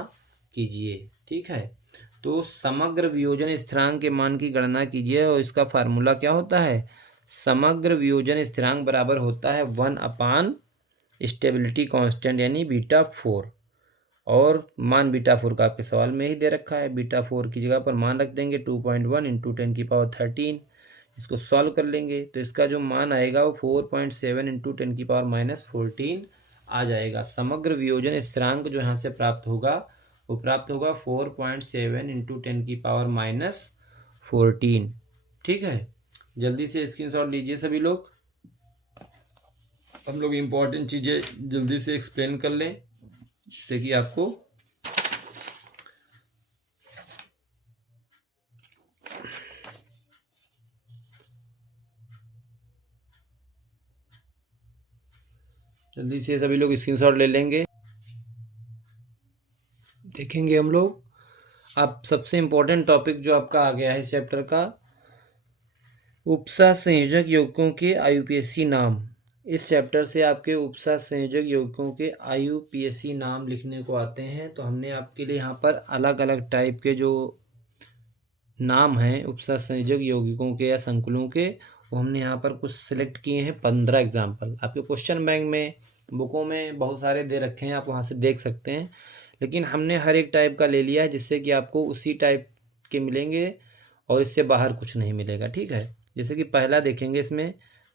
कीजिए। ठीक है, तो समग्र वियोजन स्थिरांक के मान की गणना कीजिए, और इसका फार्मूला क्या होता है? समग्र वियोजन स्थिरांक बराबर होता है 1/, स्टेबिलिटी कांस्टेंट यानी β4। और मान β4 का आपके सवाल में ही दे रखा है। β4 की जगह पर मान रख देंगे 2.1 × 10⁻13। इसको सॉल्व कर लेंगे तो इसका जो मान आएगा वो 4.7 × 10⁻14 आ जाएगा। समग्र वियोजन स्थिरांक जो यहाँ से प्राप्त होगा वो प्राप्त होगा 4.7 × 10⁻14। ठीक है, जल्दी से स्क्रीनशॉट लीजिए सभी लोग। हम लोग इम्पोर्टेंट चीज़ें जल्दी से एक्सप्लेन कर लें, जिससे कि आपको जल्दी से सभी लोग स्क्रीनशॉट ले लेंगे। देखेंगे हम लोग अब सबसे इम्पोर्टेंट टॉपिक जो आपका आ गया है इस चैप्टर का, उपसह संयोजक यौगिकों के IUPAC नाम। इस चैप्टर से आपके उपसह संयोजक यौगिकों के IUPAC नाम लिखने को आते हैं। तो हमने आपके लिए यहाँ पर अलग अलग टाइप के जो नाम हैं उपसह संयोजक यौगिकों के या संकुलों के, वो हमने यहाँ पर कुछ सिलेक्ट किए हैं 15 एग्जाम्पल। आपके क्वेश्चन बैंक में बुकों में बहुत सारे दे रखे हैं, आप वहाँ से देख सकते हैं, लेकिन हमने हर एक टाइप का ले लिया है, जिससे कि आपको उसी टाइप के मिलेंगे और इससे बाहर कुछ नहीं मिलेगा। ठीक है, जैसे कि पहला देखेंगे, इसमें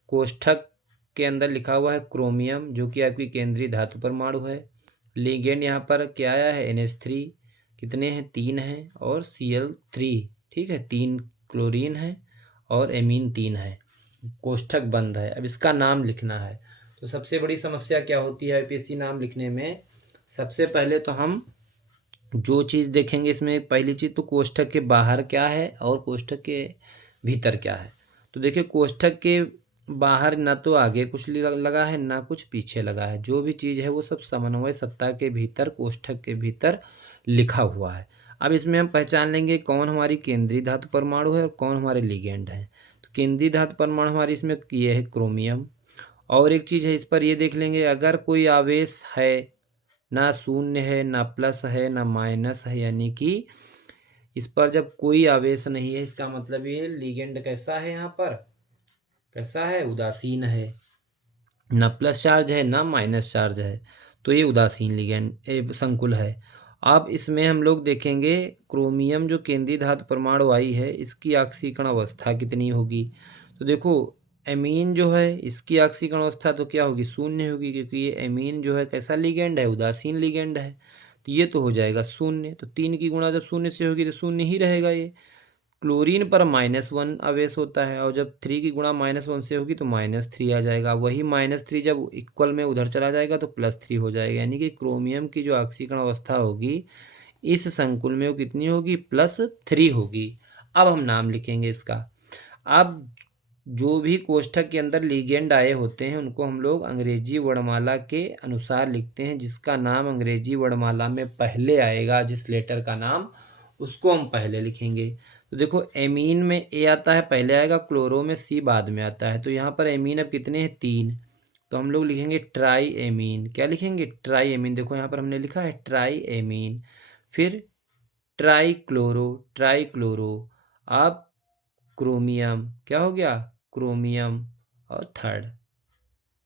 कोष्ठक के अंदर लिखा हुआ है क्रोमियम, जो कि आपकी केंद्रीय धातु परमाणु है। लिगेंड यहाँ पर क्या आया है? NH3। कितने हैं? 3 हैं। और Cl3। ठीक है, 3 क्लोरीन है और एमीन 3 है। कोष्ठक बंद है। अब इसका नाम लिखना है। तो सबसे बड़ी समस्या क्या होती है IUPAC नाम लिखने में? सबसे पहले तो हम जो चीज़ देखेंगे इसमें, पहली चीज़ तो कोष्ठक के बाहर क्या है और कोष्ठक के भीतर क्या है। तो देखिए, कोष्ठक के बाहर ना तो आगे कुछ लगा है ना कुछ पीछे लगा है। जो भी चीज़ है वो सब समन्वय सत्ता के भीतर, कोष्ठक के भीतर लिखा हुआ है। अब इसमें हम पहचान लेंगे कौन हमारी केंद्रीय धातु परमाणु है और कौन हमारे लिगेंड हैं। तो केंद्रीय धातु परमाणु हमारी इसमें ये है क्रोमियम। और एक चीज़ है, इस पर ये देख लेंगे, अगर कोई आवेश है, ना शून्य है ना प्लस है ना माइनस है, यानी कि इस पर जब कोई आवेश नहीं है, इसका मतलब ये लिगेंड कैसा है? यहाँ पर कैसा है? उदासीन है। ना प्लस चार्ज है ना माइनस चार्ज है, तो ये उदासीन लिगेंड संकुल है। अब इसमें हम लोग देखेंगे क्रोमियम जो केंद्रीय धातु परमाणु आई है, इसकी ऑक्सीकरण अवस्था कितनी होगी। तो देखो, एमीन जो है इसकी ऑक्सीकरण अवस्था तो क्या होगी? शून्य होगी, क्योंकि ये एमीन जो है कैसा लिगेंड है? उदासीन लिगेंड है। तो ये तो हो जाएगा शून्य। तो 3 की गुणा जब शून्य से होगी तो शून्य ही रहेगा ये। क्लोरीन पर -1 आवेश होता है, और जब 3 की गुणा -1 से होगी तो -3 आ जाएगा। वही -3 जब इक्वल में उधर चला जाएगा तो +3 हो जाएगा, यानी कि क्रोमियम की जो ऑक्सीकरण अवस्था होगी इस संकुल में वो कितनी होगी? +3 होगी। अब हम नाम लिखेंगे इसका। अब जो भी कोष्ठक के अंदर लिगेंड आए होते हैं उनको हम लोग अंग्रेजी वर्णमाला के अनुसार लिखते हैं। जिसका नाम अंग्रेजी वर्णमाला में पहले आएगा, जिस लेटर का नाम, उसको हम पहले लिखेंगे। तो देखो, एमीन में ए आता है पहले आएगा, क्लोरो में सी बाद में आता है। तो यहाँ पर एमीन अब कितने हैं? 3। तो हम लोग लिखेंगे ट्राई एमीन। क्या लिखेंगे? Try amine. देखो यहाँ पर हमने लिखा है ट्राई एमीन। फिर ट्राई क्लोरो, ट्राई क्लोरो। अब क्रोमियम, क्या हो गया? क्रोमियम। और थर्ड,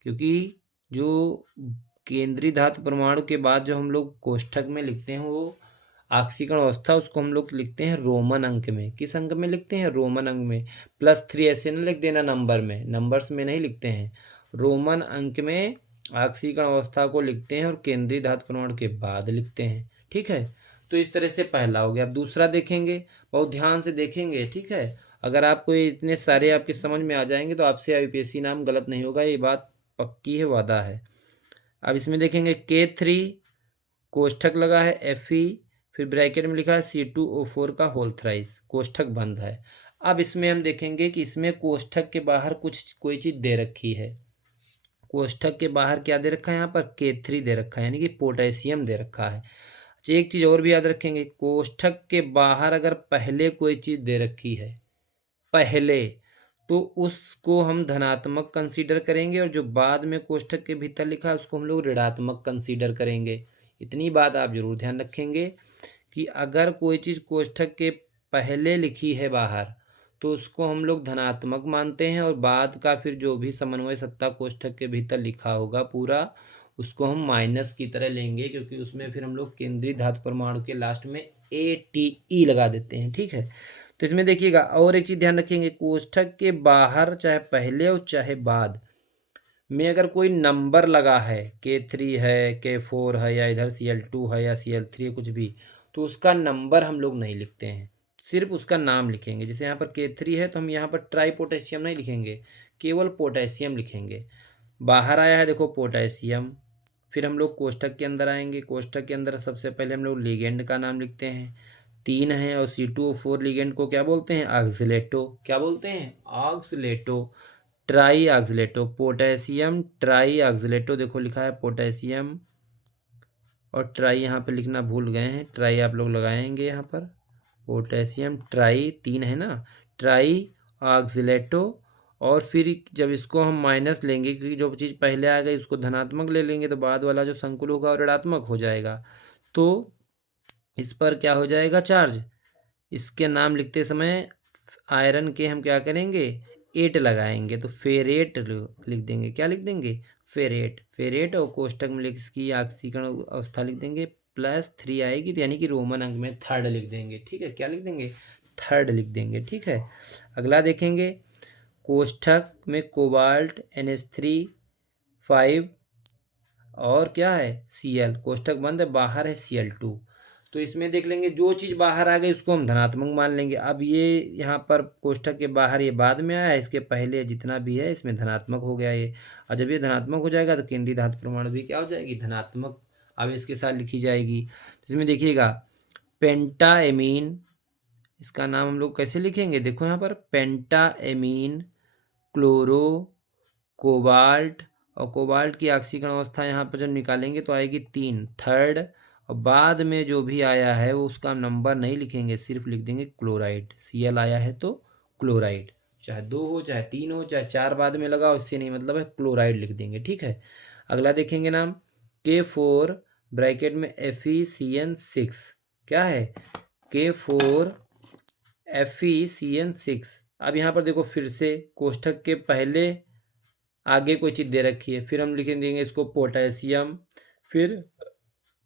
क्योंकि जो केंद्रीय धातु परमाणु के बाद जो हम लोग कोष्ठक में लिखते हैं वो ऑक्सीकरण अवस्था, उसको हम लोग लिखते हैं रोमन अंक में। किस अंक में लिखते हैं? रोमन अंक में। +3 ऐसे ना लिख देना नंबर में, नंबर्स में नहीं लिखते हैं, रोमन अंक में ऑक्सीकरण अवस्था को लिखते हैं और केंद्रीय धातु परमाणु के बाद लिखते हैं। ठीक है, तो इस तरह से पहला हो गया। अब दूसरा देखेंगे, बहुत ध्यान से देखेंगे, ठीक है। अगर आपको ये इतने सारे आपके समझ में आ जाएंगे तो आपसे यूपीएससी नाम गलत नहीं होगा, ये बात पक्की है, वादा है। अब इसमें देखेंगे K3 कोष्ठक लगा है Fe, फिर ब्रैकेट में लिखा है C2O4 का होल थ्राइस, कोष्ठक बंद है। अब इसमें हम देखेंगे कि इसमें कोष्ठक के बाहर कुछ कोई चीज़ दे रखी है। कोष्ठक के बाहर क्या दे रखा है, यहाँ पर K3 दे रखा है, यानी कि पोटेशियम दे रखा है। अच्छा, एक चीज़ और भी याद रखेंगे, कोष्ठक के बाहर अगर पहले कोई चीज़ दे रखी है पहले, तो उसको हम धनात्मक कंसीडर करेंगे, और जो बाद में कोष्ठक के भीतर लिखा है उसको हम लोग ऋणात्मक कंसीडर करेंगे। इतनी बात आप जरूर ध्यान रखेंगे कि अगर कोई चीज़ कोष्ठक के पहले लिखी है बाहर तो उसको हम लोग धनात्मक मानते हैं, और बाद का फिर जो भी समन्वय सत्ता कोष्ठक के भीतर लिखा होगा पूरा, उसको हम माइनस की तरह लेंगे, क्योंकि उसमें फिर हम लोग केंद्रीय धातु परमाणु के लास्ट में ATE लगा देते हैं, ठीक है। तो इसमें देखिएगा और एक चीज़ ध्यान रखेंगे, कोष्ठक के बाहर चाहे पहले और चाहे बाद में अगर कोई नंबर लगा है, K3 है, K4 है, या इधर Cl2 है या Cl3 है, कुछ भी, तो उसका नंबर हम लोग नहीं लिखते हैं, सिर्फ उसका नाम लिखेंगे। जैसे यहाँ पर K3 है तो हम यहाँ पर ट्राई पोटेशियम नहीं लिखेंगे, केवल पोटेशियम लिखेंगे। बाहर आया है देखो पोटेशियम, फिर हम लोग कोष्ठक के अंदर आएंगे। कोष्ठक के अंदर सबसे पहले हम लोग लिगेंड का नाम लिखते हैं, 3 है, और C2O4 लिगेंड को क्या बोलते हैं, ऑक्सीलेटो। क्या बोलते हैं, ऑक्सीलेटो। ट्राई ऑक्सीलेटो, पोटेशियम ट्राई ऑक्सीलेटो, देखो लिखा है पोटेशियम, और ट्राई यहाँ पे लिखना भूल गए हैं, ट्राई आप लोग लगाएंगे यहाँ पर, पोटेशियम ट्राई 3 है ना, ट्राई ऑक्सीलेटो। और फिर जब इसको हम माइनस लेंगे, क्योंकि जो चीज़ पहले आ गई उसको धनात्मक ले लेंगे, तो बाद वाला जो संकुल होगा वो ऋणात्मक हो जाएगा, तो इस पर क्या हो जाएगा, चार्ज। इसके नाम लिखते समय आयरन के हम क्या करेंगे, 8 लगाएंगे, तो फेरेट लिख देंगे। क्या लिख देंगे, फेरेट। फेरेट, और कोष्टक में लिख इसकी ऑक्सीकरण अवस्था लिख देंगे, +3 आएगी, तो यानी कि रोमन अंक में थर्ड लिख देंगे, ठीक है। क्या लिख देंगे, थर्ड लिख देंगे, ठीक है। अगला देखेंगे, कोष्ठक में कोबाल्ट NH3 5 और क्या है Cl, कोष्ठक बंद है, बाहर है Cl2। तो इसमें देख लेंगे जो चीज़ बाहर आ गई उसको हम धनात्मक मान लेंगे। अब ये यहाँ पर कोष्ठक के बाहर ये बाद में आया है, इसके पहले जितना भी है इसमें धनात्मक हो गया ये, और जब ये धनात्मक हो जाएगा तो केंद्रीय धातु परमाणु भी क्या हो जाएगी, धनात्मक आवेश के साथ लिखी जाएगी। तो इसमें देखिएगा पेंटाएमीन, इसका नाम हम लोग कैसे लिखेंगे, देखो यहाँ पर पेंटाएमीन क्लोरो कोबाल्ट, और कोबाल्ट की ऑक्सीकरण अवस्था यहाँ पर जब निकालेंगे तो आएगी 3, थर्ड। और बाद में जो भी आया है वो उसका नंबर नहीं लिखेंगे, सिर्फ लिख देंगे क्लोराइड। Cl आया है तो क्लोराइड, चाहे 2 हो चाहे 3 हो चाहे 4 बाद में लगाओ, इससे नहीं मतलब है, क्लोराइड लिख देंगे, ठीक है। अगला देखेंगे नाम, K4 ब्रैकेट में FeCN6, क्या है, K4 FeCN6। अब यहाँ पर देखो फिर से कोष्ठक के पहले आगे कोई चीज़ दे रखी है, फिर हम लिख देंगे इसको पोटेशियम। फिर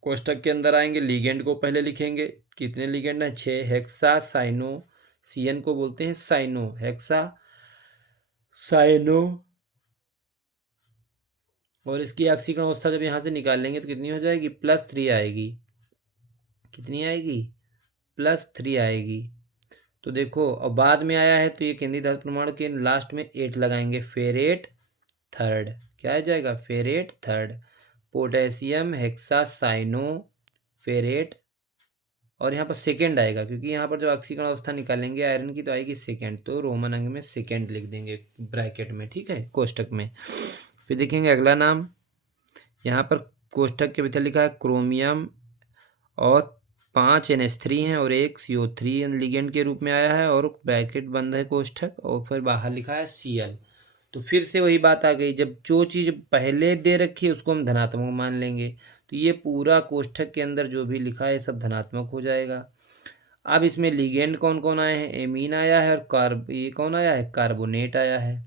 कोष्ठक के अंदर आएंगे, लिगेंड को पहले लिखेंगे, कितने लिगेंड है, 6, हेक्सा साइनो, CN को बोलते हैं साइनो, हेक्सा साइनो। और इसकी ऑक्सीकरण अवस्था जब यहाँ से निकालेंगे तो कितनी हो जाएगी, +3 आएगी। कितनी आएगी, +3 आएगी। तो देखो और बाद में आया है तो ये केंद्रीय धातु परमाणु के लास्ट में 8 लगाएंगे, फेरेट थर्ड। क्या आ जाएगा, ferrate third. Potassium hexacyano ferrate, और यहाँ पर सेकेंड आएगा, क्योंकि यहाँ पर जब ऑक्सीकरण अवस्था निकालेंगे आयरन की तो आएगी सेकेंड, तो रोमन अंक में सेकेंड लिख देंगे ब्रैकेट में, ठीक है, कोष्टक में। फिर देखेंगे अगला नाम, यहाँ पर कोष्टक के भीतर लिखा है क्रोमियम, और 5 NH3 हैं और 1 CO3 लिगेंड के रूप में आया है, और ब्रैकेट बंद है कोष्ठक, और फिर बाहर लिखा है Cl। तो फिर से वही बात आ गई, जब जो चीज़ पहले दे रखी है उसको हम धनात्मक मान लेंगे, तो ये पूरा कोष्ठक के अंदर जो भी लिखा है सब धनात्मक हो जाएगा। अब इसमें लिगेंड कौन कौन आए हैं, एमीन आया है, और ये कौन आया है, कार्बोनेट आया है।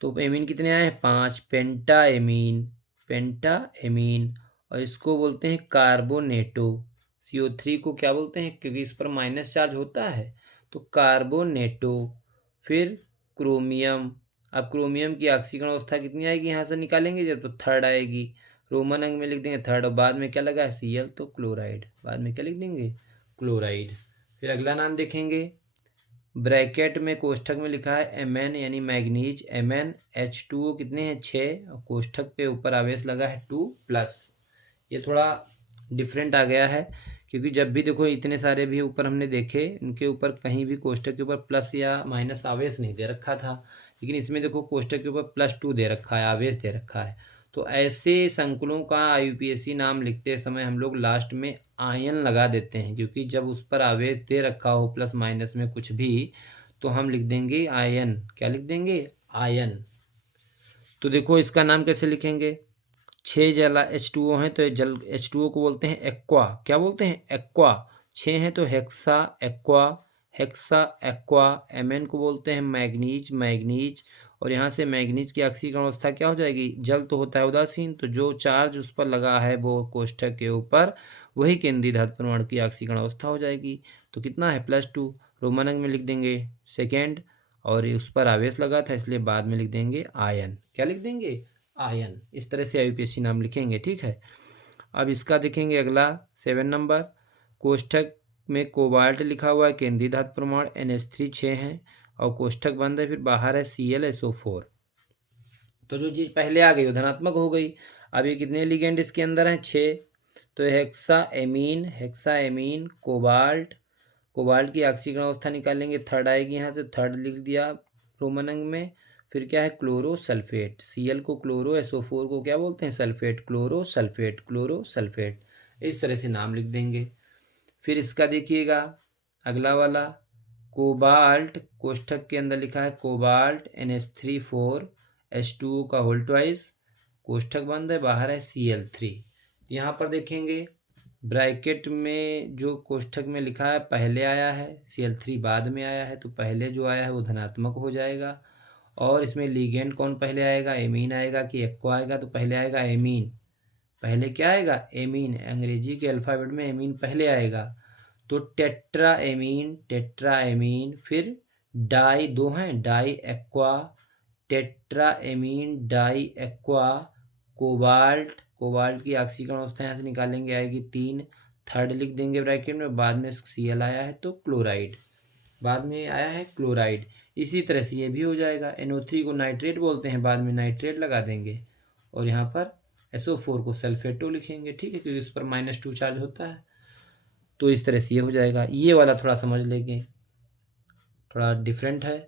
तो एमीन कितने आए हैं, 5, पेंटा एमीन, पेंटा एमीन, और इसको बोलते हैं कार्बोनेटो। CO3 को क्या बोलते हैं, क्योंकि इस पर माइनस चार्ज होता है, तो कार्बोनेटो। फिर क्रोमियम, अब क्रोमियम की ऑक्सीकरण अवस्था कितनी आएगी यहाँ से निकालेंगे जब, तो थर्ड आएगी। रोमन अंक में लिख देंगे थर्ड, और बाद में क्या लगा है Cl, तो क्लोराइड, बाद में क्या लिख देंगे क्लोराइड। फिर अगला नाम देखेंगे, ब्रैकेट में कोष्ठक में लिखा है Mn यानी मैग्नीज, Mn H2O कितने हैं 6, और कोष्ठक पे ऊपर आवेश लगा है 2+। ये थोड़ा डिफरेंट आ गया है, क्योंकि जब भी देखो इतने सारे भी ऊपर हमने देखे, उनके ऊपर कहीं भी कोष्ठक के ऊपर प्लस या माइनस आवेश नहीं दे रखा था, लेकिन इसमें देखो कोष्ठक के ऊपर +2 दे रखा है, आवेश दे रखा है। तो ऐसे संकुलों का IUPAC नाम लिखते समय हम लोग लास्ट में आयन लगा देते हैं, क्योंकि जब उस पर आवेश दे रखा हो प्लस माइनस में कुछ भी, तो हम लिख देंगे आयन। क्या लिख देंगे आयन। तो देखो इसका नाम कैसे लिखेंगे, 6 जला H2O हैं, तो ये जल H2O को बोलते हैं एक्वा। क्या बोलते हैं एक्वा। 6 हैं तो hexa aqua, hexa aqua. Mn को बोलते हैं मैग्नीज, मैग्नीज। और यहाँ से मैग्नीज की ऑक्सीकरण अवस्था क्या हो जाएगी, जल तो होता है उदासीन, तो जो चार्ज उस पर लगा है वो कोष्ठक के ऊपर, वही केंद्रीय धातु परमाणु की ऑक्सीकरण अवस्था हो जाएगी। तो कितना है +2, रोमन अंक में लिख देंगे सेकेंड, और उस पर आवेश लगा था इसलिए बाद में लिख देंगे आयन। क्या लिख देंगे आयन। इस तरह से IUPAC नाम लिखेंगे, ठीक है। अब इसका देखेंगे अगला 7 नंबर, कोष्ठक में कोबाल्ट लिखा हुआ है, केंद्रीय धातु परमाणु NH3 6 हैं, और कोष्ठक बंद है, फिर बाहर है ClSO4। तो जो चीज़ पहले आ गई वो धनात्मक हो गई। अब ये कितने लिगेंड इसके अंदर हैं 6, तो hexa amine, hexa amine cobalt, cobalt की ऑक्सीकरण अवस्था निकालेंगे, थर्ड आएगी यहाँ से, थर्ड लिख दिया रोमन अंक में। फिर क्या है क्लोरो सल्फेट, Cl को क्लोरो, SO4 को क्या बोलते हैं sulphate, chloro sulphate, chloro sulphate. इस तरह से नाम लिख देंगे। फिर इसका देखिएगा अगला वाला, कोबाल्ट, कोष्ठक के अंदर लिखा है कोबाल्ट NH3 4 H2O का होल ट्वाइस, कोष्ठक बंद है, बाहर है Cl3। यहाँ पर देखेंगे ब्रैकेट में जो कोष्ठक में लिखा है पहले आया है, Cl3 बाद में आया है, तो पहले जो आया है वो धनात्मक हो जाएगा। और इसमें लिगेंड कौन पहले आएगा, एमीन आएगा कि एक्वा आएगा, तो पहले आएगा एमीन। पहले क्या आएगा एमीन, अंग्रेजी के अल्फ़ाबेट में एमीन पहले आएगा, तो टेट्रा एमीन, टेट्रा एमीन। फिर डाई, दो हैं di aqua, tetra amine di aqua. Cobalt, cobalt की ऑक्सीकरण अवस्था यहाँ से निकालेंगे आएगी 3, थर्ड लिख देंगे ब्रैकेट में, बाद में Cl आया है तो क्लोराइड, बाद में आया है क्लोराइड। इसी तरह से ये भी हो जाएगा, NO3 को नाइट्रेट बोलते हैं, बाद में नाइट्रेट लगा देंगे, और यहाँ पर SO4 को सल्फेटो लिखेंगे, ठीक है, क्योंकि उस पर -2 चार्ज होता है। तो इस तरह से ये हो जाएगा। ये वाला थोड़ा समझ लेंगे, थोड़ा डिफरेंट है।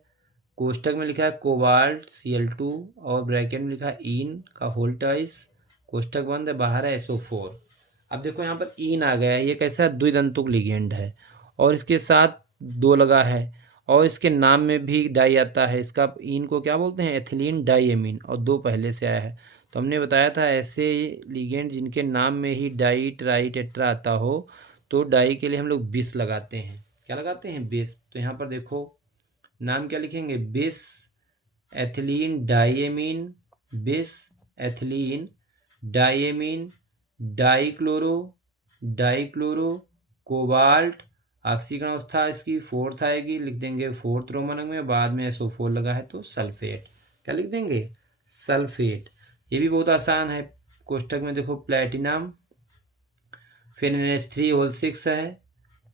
कोष्ठक में लिखा है कोबाल्ट Cl2, और ब्रैकेट में लिखा है इन का होल ट्वाइस, कोष्ठक बंद है, बाहर है SO4। अब देखो यहाँ पर इन आ गया है, ये कैसा है द्विदंतुक लिगेंड है, और इसके साथ 2 लगा है, और इसके नाम में भी डाई आता है। इसका इन को क्या बोलते हैं एथिलीन डाईएमीन, और 2 पहले से आया है। तो हमने बताया था ऐसे लिगेंड जिनके नाम में ही डाई ट्राई टेट्रा आता हो, तो डाई के लिए हम लोग बिस लगाते हैं। क्या लगाते हैं बिस। तो यहाँ पर देखो नाम क्या लिखेंगे बिस एथिलीन डाईएमीन, बिस एथिलीन डाईएमीन, डाईक्लोरो, डाईक्लोरो कोबाल्ट। ऑक्सीकरण अवस्था इसकी 4th आएगी, लिख देंगे 4th रोमन अंक में, बाद में SO4 लगा है तो सल्फेट। क्या लिख देंगे सल्फेट। ये भी बहुत आसान है। कोष्ठक में देखो प्लेटिनम, फिर NH3 होल 6 है,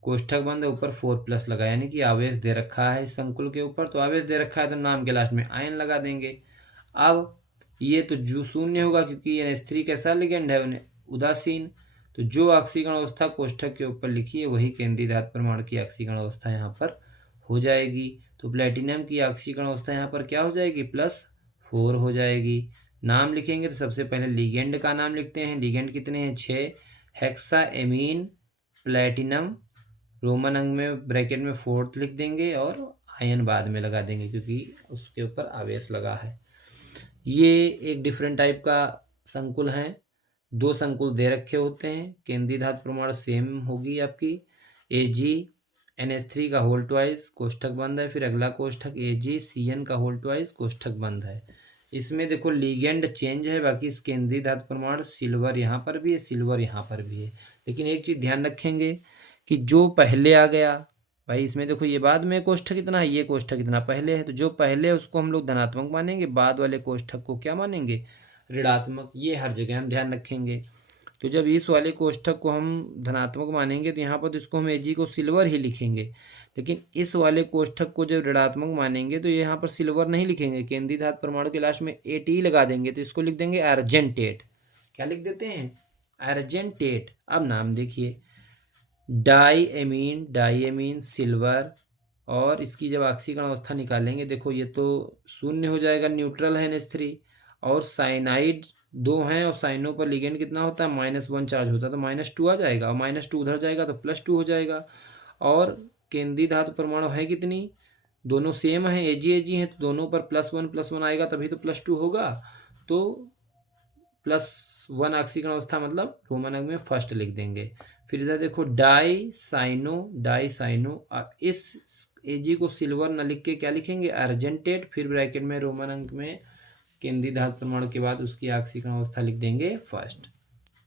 कोष्ठक बंद है, ऊपर 4+ लगा, यानी कि आवेश दे रखा है इस संकुल के ऊपर, तो आवेश दे रखा है तो नाम के लास्ट में आयन लगा देंगे। अब ये तो जो शून्य होगा, क्योंकि NH3 कैसा लिगेंड है उन्हें उदासीन, तो जो ऑक्सीकरण अवस्था कोष्ठक के ऊपर लिखी है वही केंद्रीय धातु परमाणु की ऑक्सीकरण अवस्था यहाँ पर हो जाएगी। तो प्लेटिनम की ऑक्सीकरण अवस्था यहाँ पर क्या हो जाएगी +4 हो जाएगी। नाम लिखेंगे तो सबसे पहले लिगेंड का नाम लिखते हैं। लिगेंड कितने हैं 6, हेक्सा एमीन प्लेटिनम, रोमन अंक में ब्रैकेट में 4th लिख देंगे, और आयन बाद में लगा देंगे क्योंकि उसके ऊपर आवेश लगा है। ये एक डिफरेंट टाइप का संकुल है। 2 संकुल दे रखे होते हैं, केंद्रीय धातु परमाणु सेम होगी आपकी, AgNH3 का होल ट्वाइस, कोष्ठक बंद है, फिर अगला कोष्ठक AgCN का होल ट्वाइस, कोष्ठक बंद है। इसमें देखो लिगेंड चेंज है, बाकी इस केंद्रीय धातु परमाणु सिल्वर यहाँ पर भी है, सिल्वर यहाँ पर भी है। लेकिन एक चीज़ ध्यान रखेंगे कि जो पहले आ गया भाई, इसमें देखो ये बाद में कोष्ठक इतना है, ये कोष्ठक इतना पहले है, तो जो पहले है उसको हम लोग धनात्मक मानेंगे, बाद वाले कोष्ठक को क्या मानेंगे ऋणात्मक, ये हर जगह हम ध्यान रखेंगे। तो जब इस वाले कोष्ठक को हम धनात्मक मानेंगे तो यहाँ पर तो इसको हम Ag को सिल्वर ही लिखेंगे, लेकिन इस वाले कोष्ठक को जब ऋणात्मक मानेंगे तो यहाँ पर सिल्वर नहीं लिखेंगे, केंद्रीय धातु परमाणु के लास्ट में At लगा देंगे, तो इसको लिख देंगे अर्जेंटेट। क्या लिख देते हैं? अर्जेंटेट। अब नाम देखिए, डाई एमीन सिल्वर, और इसकी जब ऑक्सीकरण अवस्था निकालेंगे, देखो ये तो शून्य हो जाएगा, न्यूट्रल है NH3, और साइनाइड 2 हैं, और साइनों पर लिगेंड कितना होता है? -1 चार्ज होता है, तो -2 आ जाएगा, और -2 उधर जाएगा तो +2 हो जाएगा। और केंद्रीय धातु परमाणु है कितनी? दोनों सेम हैं, Ag हैं, तो दोनों पर +1 आएगा, तभी तो +2 होगा। तो +1 ऑक्सीकरण अवस्था मतलब रोमन अंक में फर्स्ट लिख देंगे। फिर इधर देखो डाई साइनो, इस Ag को सिल्वर न लिख के क्या लिखेंगे? अर्जेंटेट। फिर ब्रैकेट में रोमन अंक में केंद्रीय धातु परमाणु के बाद उसकी ऑक्सीकरण अवस्था लिख देंगे फर्स्ट।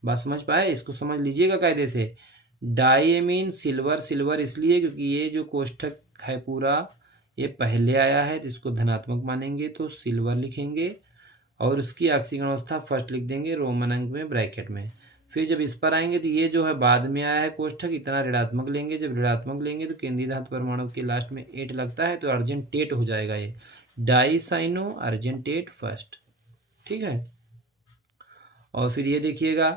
बात समझ पाए? इसको समझ लीजिएगा कायदे से। डाईएमीन सिल्वर इसलिए क्योंकि ये जो कोष्ठक है पूरा ये पहले आया है, तो इसको धनात्मक मानेंगे तो सिल्वर लिखेंगे, और उसकी ऑक्सीकरण अवस्था फर्स्ट लिख देंगे रोमन अंक में ब्रैकेट में। फिर जब इस पर आएंगे तो ये जो है बाद में आया है कोष्ठक, इतना ऋणात्मक लेंगे, जब ऋणात्मक लेंगे तो केंद्रीय धातु परमाणु के लास्ट में 8 लगता है, तो अर्जेंटेट हो जाएगा ये, डाईसाइनो अर्जेंटेट फर्स्ट। ठीक है। और फिर ये देखिएगा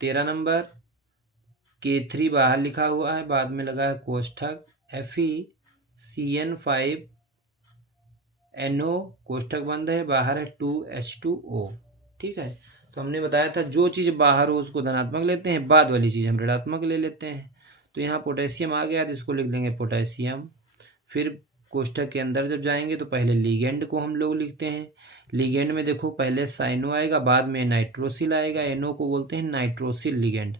13 नंबर, K3 बाहर लिखा हुआ है, बाद में लगा है कोष्ठक, FeCN5NO कोष्ठक बंद है, बाहर है 2H2O। ठीक है। तो हमने बताया था जो चीज़ बाहर हो उसको धनात्मक लेते हैं, बाद वाली चीज़ हम ऋणात्मक ले लेते हैं। तो यहाँ पोटेशियम आ गया तो इसको लिख देंगे पोटेशियम। फिर कोष्ठक के अंदर जब जाएंगे तो पहले लिगेंड को हम लोग लिखते हैं। लिगेंड में देखो पहले साइनो आएगा, बाद में नाइट्रोसिल आएगा, NO को बोलते हैं नाइट्रोसिल लिगेंड।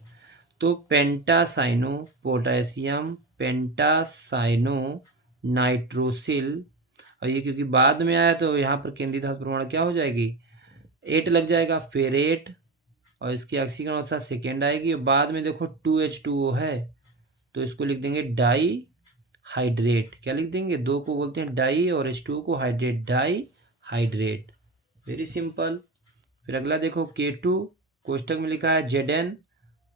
तो पेंटासाइनो पोटेशियम, पेंटासाइनो नाइट्रोसिल, और ये क्योंकि बाद में आया तो यहाँ पर केंद्रीय धातु परमाणु क्या हो जाएगी? 8 लग जाएगा, फेरेट, और इसकी ऑक्सीकरण अवस्था सेकेंड आएगी, और बाद में देखो 2H2O है तो इसको लिख देंगे डाई हाइड्रेट। क्या लिख देंगे? 2 को बोलते हैं डाई और H2O को hydrate, di hydrate. Very simple. फिर अगला देखो K2 कोष्ठक में लिखा है Zn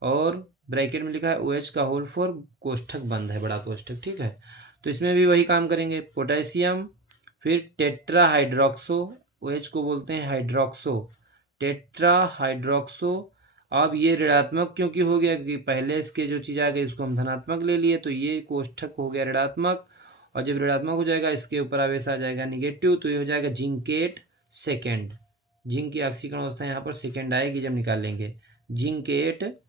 और ब्रैकेट में लिखा है OH का होल 4, कोष्ठक बंद है, बड़ा कोष्ठक। ठीक है। तो इसमें भी वही काम करेंगे, पोटेशियम, फिर टेट्रा हाइड्रोक्सो, OH को बोलते हैं हाइड्रोक्सो, टेट्रा हाइड्रोक्सो। अब ये ऋणात्मक क्योंकि हो गया? क्योंकि पहले इसके जो चीज़ आ गई उसको हम धनात्मक ले लिए, तो ये कोष्ठक हो गया ऋणात्मक, और जब ऋणात्मक हो जाएगा इसके ऊपर आवेश आ जाएगा निगेटिव, तो ये हो जाएगा जिंकेट सेकेंड। जिंक की ऑक्सीकरण अवस्था यहाँ पर सेकेंड आएगी जब निकालेंगे, जिंकेट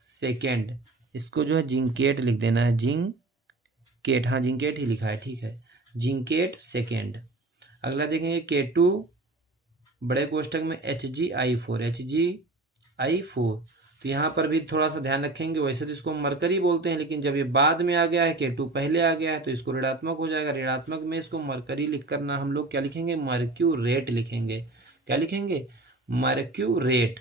सेकेंड। इसको जो है जिंकेट लिख देना है, जिंकेट, हाँ जिंकेट ही लिखा है, ठीक है, जिंकेट सेकेंड। अगला देखेंगे K2 बड़े कोष्ठक में HgI4, तो यहाँ पर भी थोड़ा सा ध्यान रखेंगे। वैसे तो इसको मरकरी बोलते हैं, लेकिन जब ये बाद में आ गया है, K2 पहले आ गया है, तो इसको ऋणात्मक हो जाएगा। ऋणात्मक में इसको मरकरी लिख करना हम लोग क्या लिखेंगे? मर्क्यूरेट लिखेंगे। क्या लिखेंगे? मर्क्यूरेट।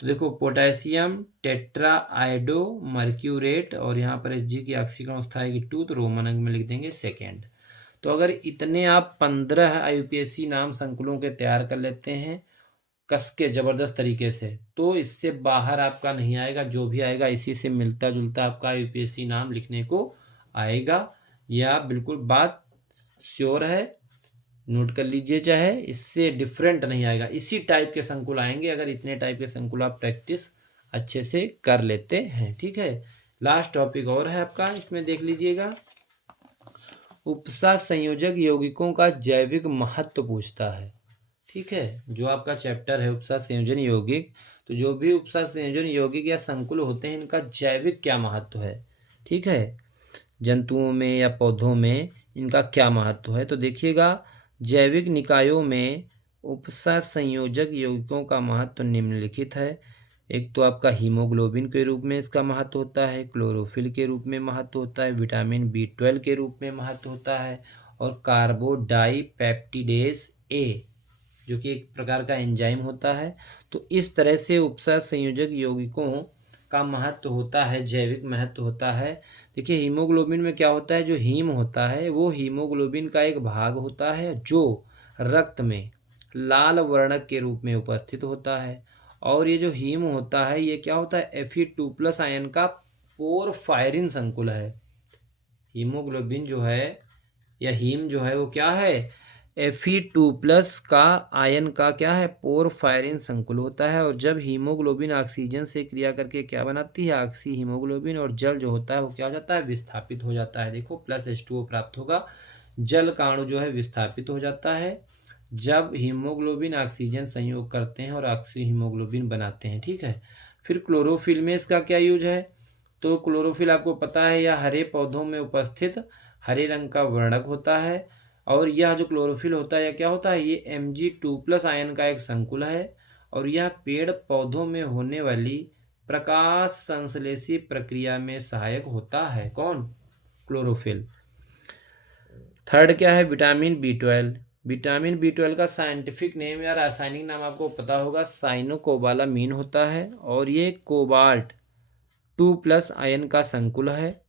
तो देखो पोटेशियम टेट्रा आयोडो मर्क्यूरेट, और यहाँ पर Hg की ऑक्सीकरण अवस्था आएगी 2, तो रोमन अंक में लिख देंगे सेकेंड। तो अगर इतने आप 15 IUPAC नाम संकुलों के तैयार कर लेते हैं कस के ज़बरदस्त तरीके से, तो इससे बाहर आपका नहीं आएगा। जो भी आएगा इसी से मिलता जुलता आपका IUPAC नाम लिखने को आएगा। यह आप बिल्कुल बात श्योर है, नोट कर लीजिए, चाहे इससे डिफरेंट नहीं आएगा, इसी टाइप के संकुल आएंगे अगर इतने टाइप के संकुल आप प्रैक्टिस अच्छे से कर लेते हैं। ठीक है। लास्ट टॉपिक और है आपका, इसमें देख लीजिएगा, उपसा संयोजक यौगिकों का जैविक महत्व पूछता है। ठीक है। जो आपका चैप्टर है उपसा संयोजन यौगिक, तो जो भी उपसा संयोजन यौगिक या संकुल होते हैं इनका जैविक क्या महत्व है। ठीक है। जंतुओं में या पौधों में इनका क्या महत्व है, तो देखिएगा जैविक निकायों में उपसा संयोजक यौगिकों का महत्व निम्नलिखित है। एक तो आपका हीमोग्लोबिन के रूप में इसका महत्व होता है, क्लोरोफिल के रूप में महत्व होता है, विटामिन B12 के रूप में महत्व होता है, और कार्बोडाईपेप्टिडेस ए जो कि एक प्रकार का एंजाइम होता है। तो इस तरह से उपसा संयोजक यौगिकों का महत्व होता है, जैविक महत्व होता है। देखिए हीमोग्लोबिन में क्या होता है, जो हीम होता है वो हीमोग्लोबिन का एक भाग होता है जो रक्त में लाल वर्णक के रूप में उपस्थित होता है। और ये जो हीम होता है ये क्या होता है, Fe2+ आयन का पोरफायरिन संकुल है। हीमोग्लोबिन जो है या हीम जो है वो क्या है, Fe2+ का आयन का क्या है, पोरफायरिन संकुल होता है। और जब हीमोग्लोबिन ऑक्सीजन से क्रिया करके क्या बनाती है, ऑक्सी हीमोग्लोबिन, और जल जो होता है वो क्या हो जाता है, विस्थापित हो जाता है। देखो +H2O प्राप्त होगा, जल का अणु जो है विस्थापित हो जाता है जब हीमोग्लोबिन ऑक्सीजन संयोग करते हैं और ऑक्सी हीमोग्लोबिन बनाते हैं। ठीक है, फिर क्लोरोफिल में इसका क्या यूज है, तो क्लोरोफिल आपको पता है यह हरे पौधों में उपस्थित हरे रंग का वर्णक होता है। और यह जो क्लोरोफिल होता है यह क्या होता है, ये Mg2+ आयन का एक संकुल है। और यह पेड़ पौधों में होने वाली प्रकाश संश्लेषी प्रक्रिया में सहायक होता है। कौन, क्लोरोफिल। थर्ड क्या है, विटामिन B12। विटामिन B12 का साइंटिफिक नेम या रासायनिक नाम आपको पता होगा, साइनोकोबालामीन होता है। और ये कोबाल्ट 2+ आयन का संकुल है।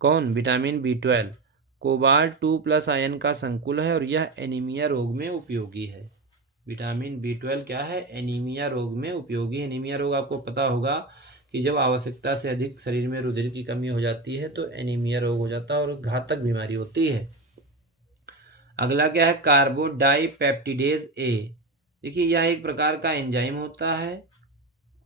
कौन, विटामिन B12 कोबाल्ट 2+ आयन का संकुल है और यह एनीमिया रोग में उपयोगी है। विटामिन B12 क्या है, एनीमिया रोग में उपयोगी। एनीमिया रोग आपको पता होगा कि जब आवश्यकता से अधिक शरीर में रुधिर की कमी हो जाती है तो एनीमिया रोग हो जाता है और घातक बीमारी होती है। अगला क्या है, कार्बोडाईपेप्टिडेज A। देखिए यह एक प्रकार का एंजाइम होता है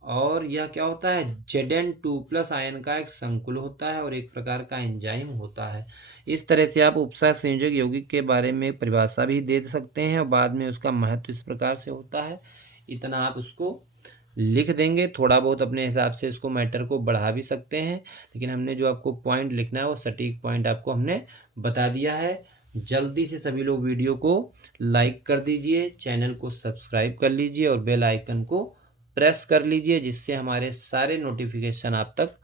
और यह क्या होता है, Zn2+ आयन का एक संकुल होता है और एक प्रकार का एंजाइम होता है। इस तरह से आप उपसह संयोजक यौगिक के बारे में परिभाषा भी दे सकते हैं और बाद में उसका महत्व इस प्रकार से होता है। इतना आप उसको लिख देंगे, थोड़ा बहुत अपने हिसाब से इसको मैटर को बढ़ा भी सकते हैं, लेकिन हमने जो आपको पॉइंट लिखना है वो सटीक पॉइंट आपको हमने बता दिया है। जल्दी से सभी लोग वीडियो को लाइक कर दीजिए, चैनल को सब्सक्राइब कर लीजिए और बेल आइकन को प्रेस कर लीजिए, जिससे हमारे सारे नोटिफिकेशन आप तक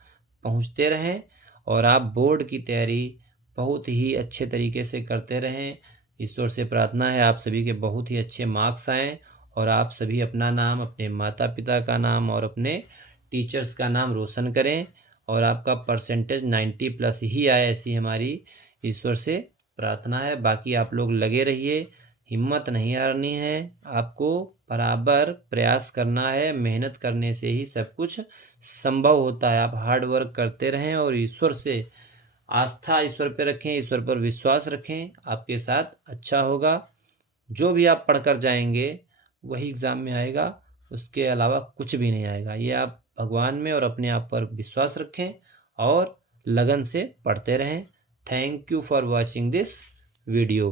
पहुंचते रहें और आप बोर्ड की तैयारी बहुत ही अच्छे तरीके से करते रहें। ईश्वर से प्रार्थना है आप सभी के बहुत ही अच्छे मार्क्स आएँ और आप सभी अपना नाम, अपने माता पिता का नाम और अपने टीचर्स का नाम रोशन करें और आपका परसेंटेज 90+ ही आए, ऐसी हमारी ईश्वर से प्रार्थना है। बाकी आप लोग लगे रहिए, हिम्मत नहीं हारनी है, आपको बराबर प्रयास करना है। मेहनत करने से ही सब कुछ संभव होता है। आप हार्ड वर्क करते रहें और ईश्वर से आस्था ईश्वर पर रखें, ईश्वर पर विश्वास रखें, आपके साथ अच्छा होगा। जो भी आप पढ़कर जाएंगे वही एग्ज़ाम में आएगा, उसके अलावा कुछ भी नहीं आएगा। ये आप भगवान में और अपने आप पर विश्वास रखें और लगन से पढ़ते रहें। Thank you for watching this video.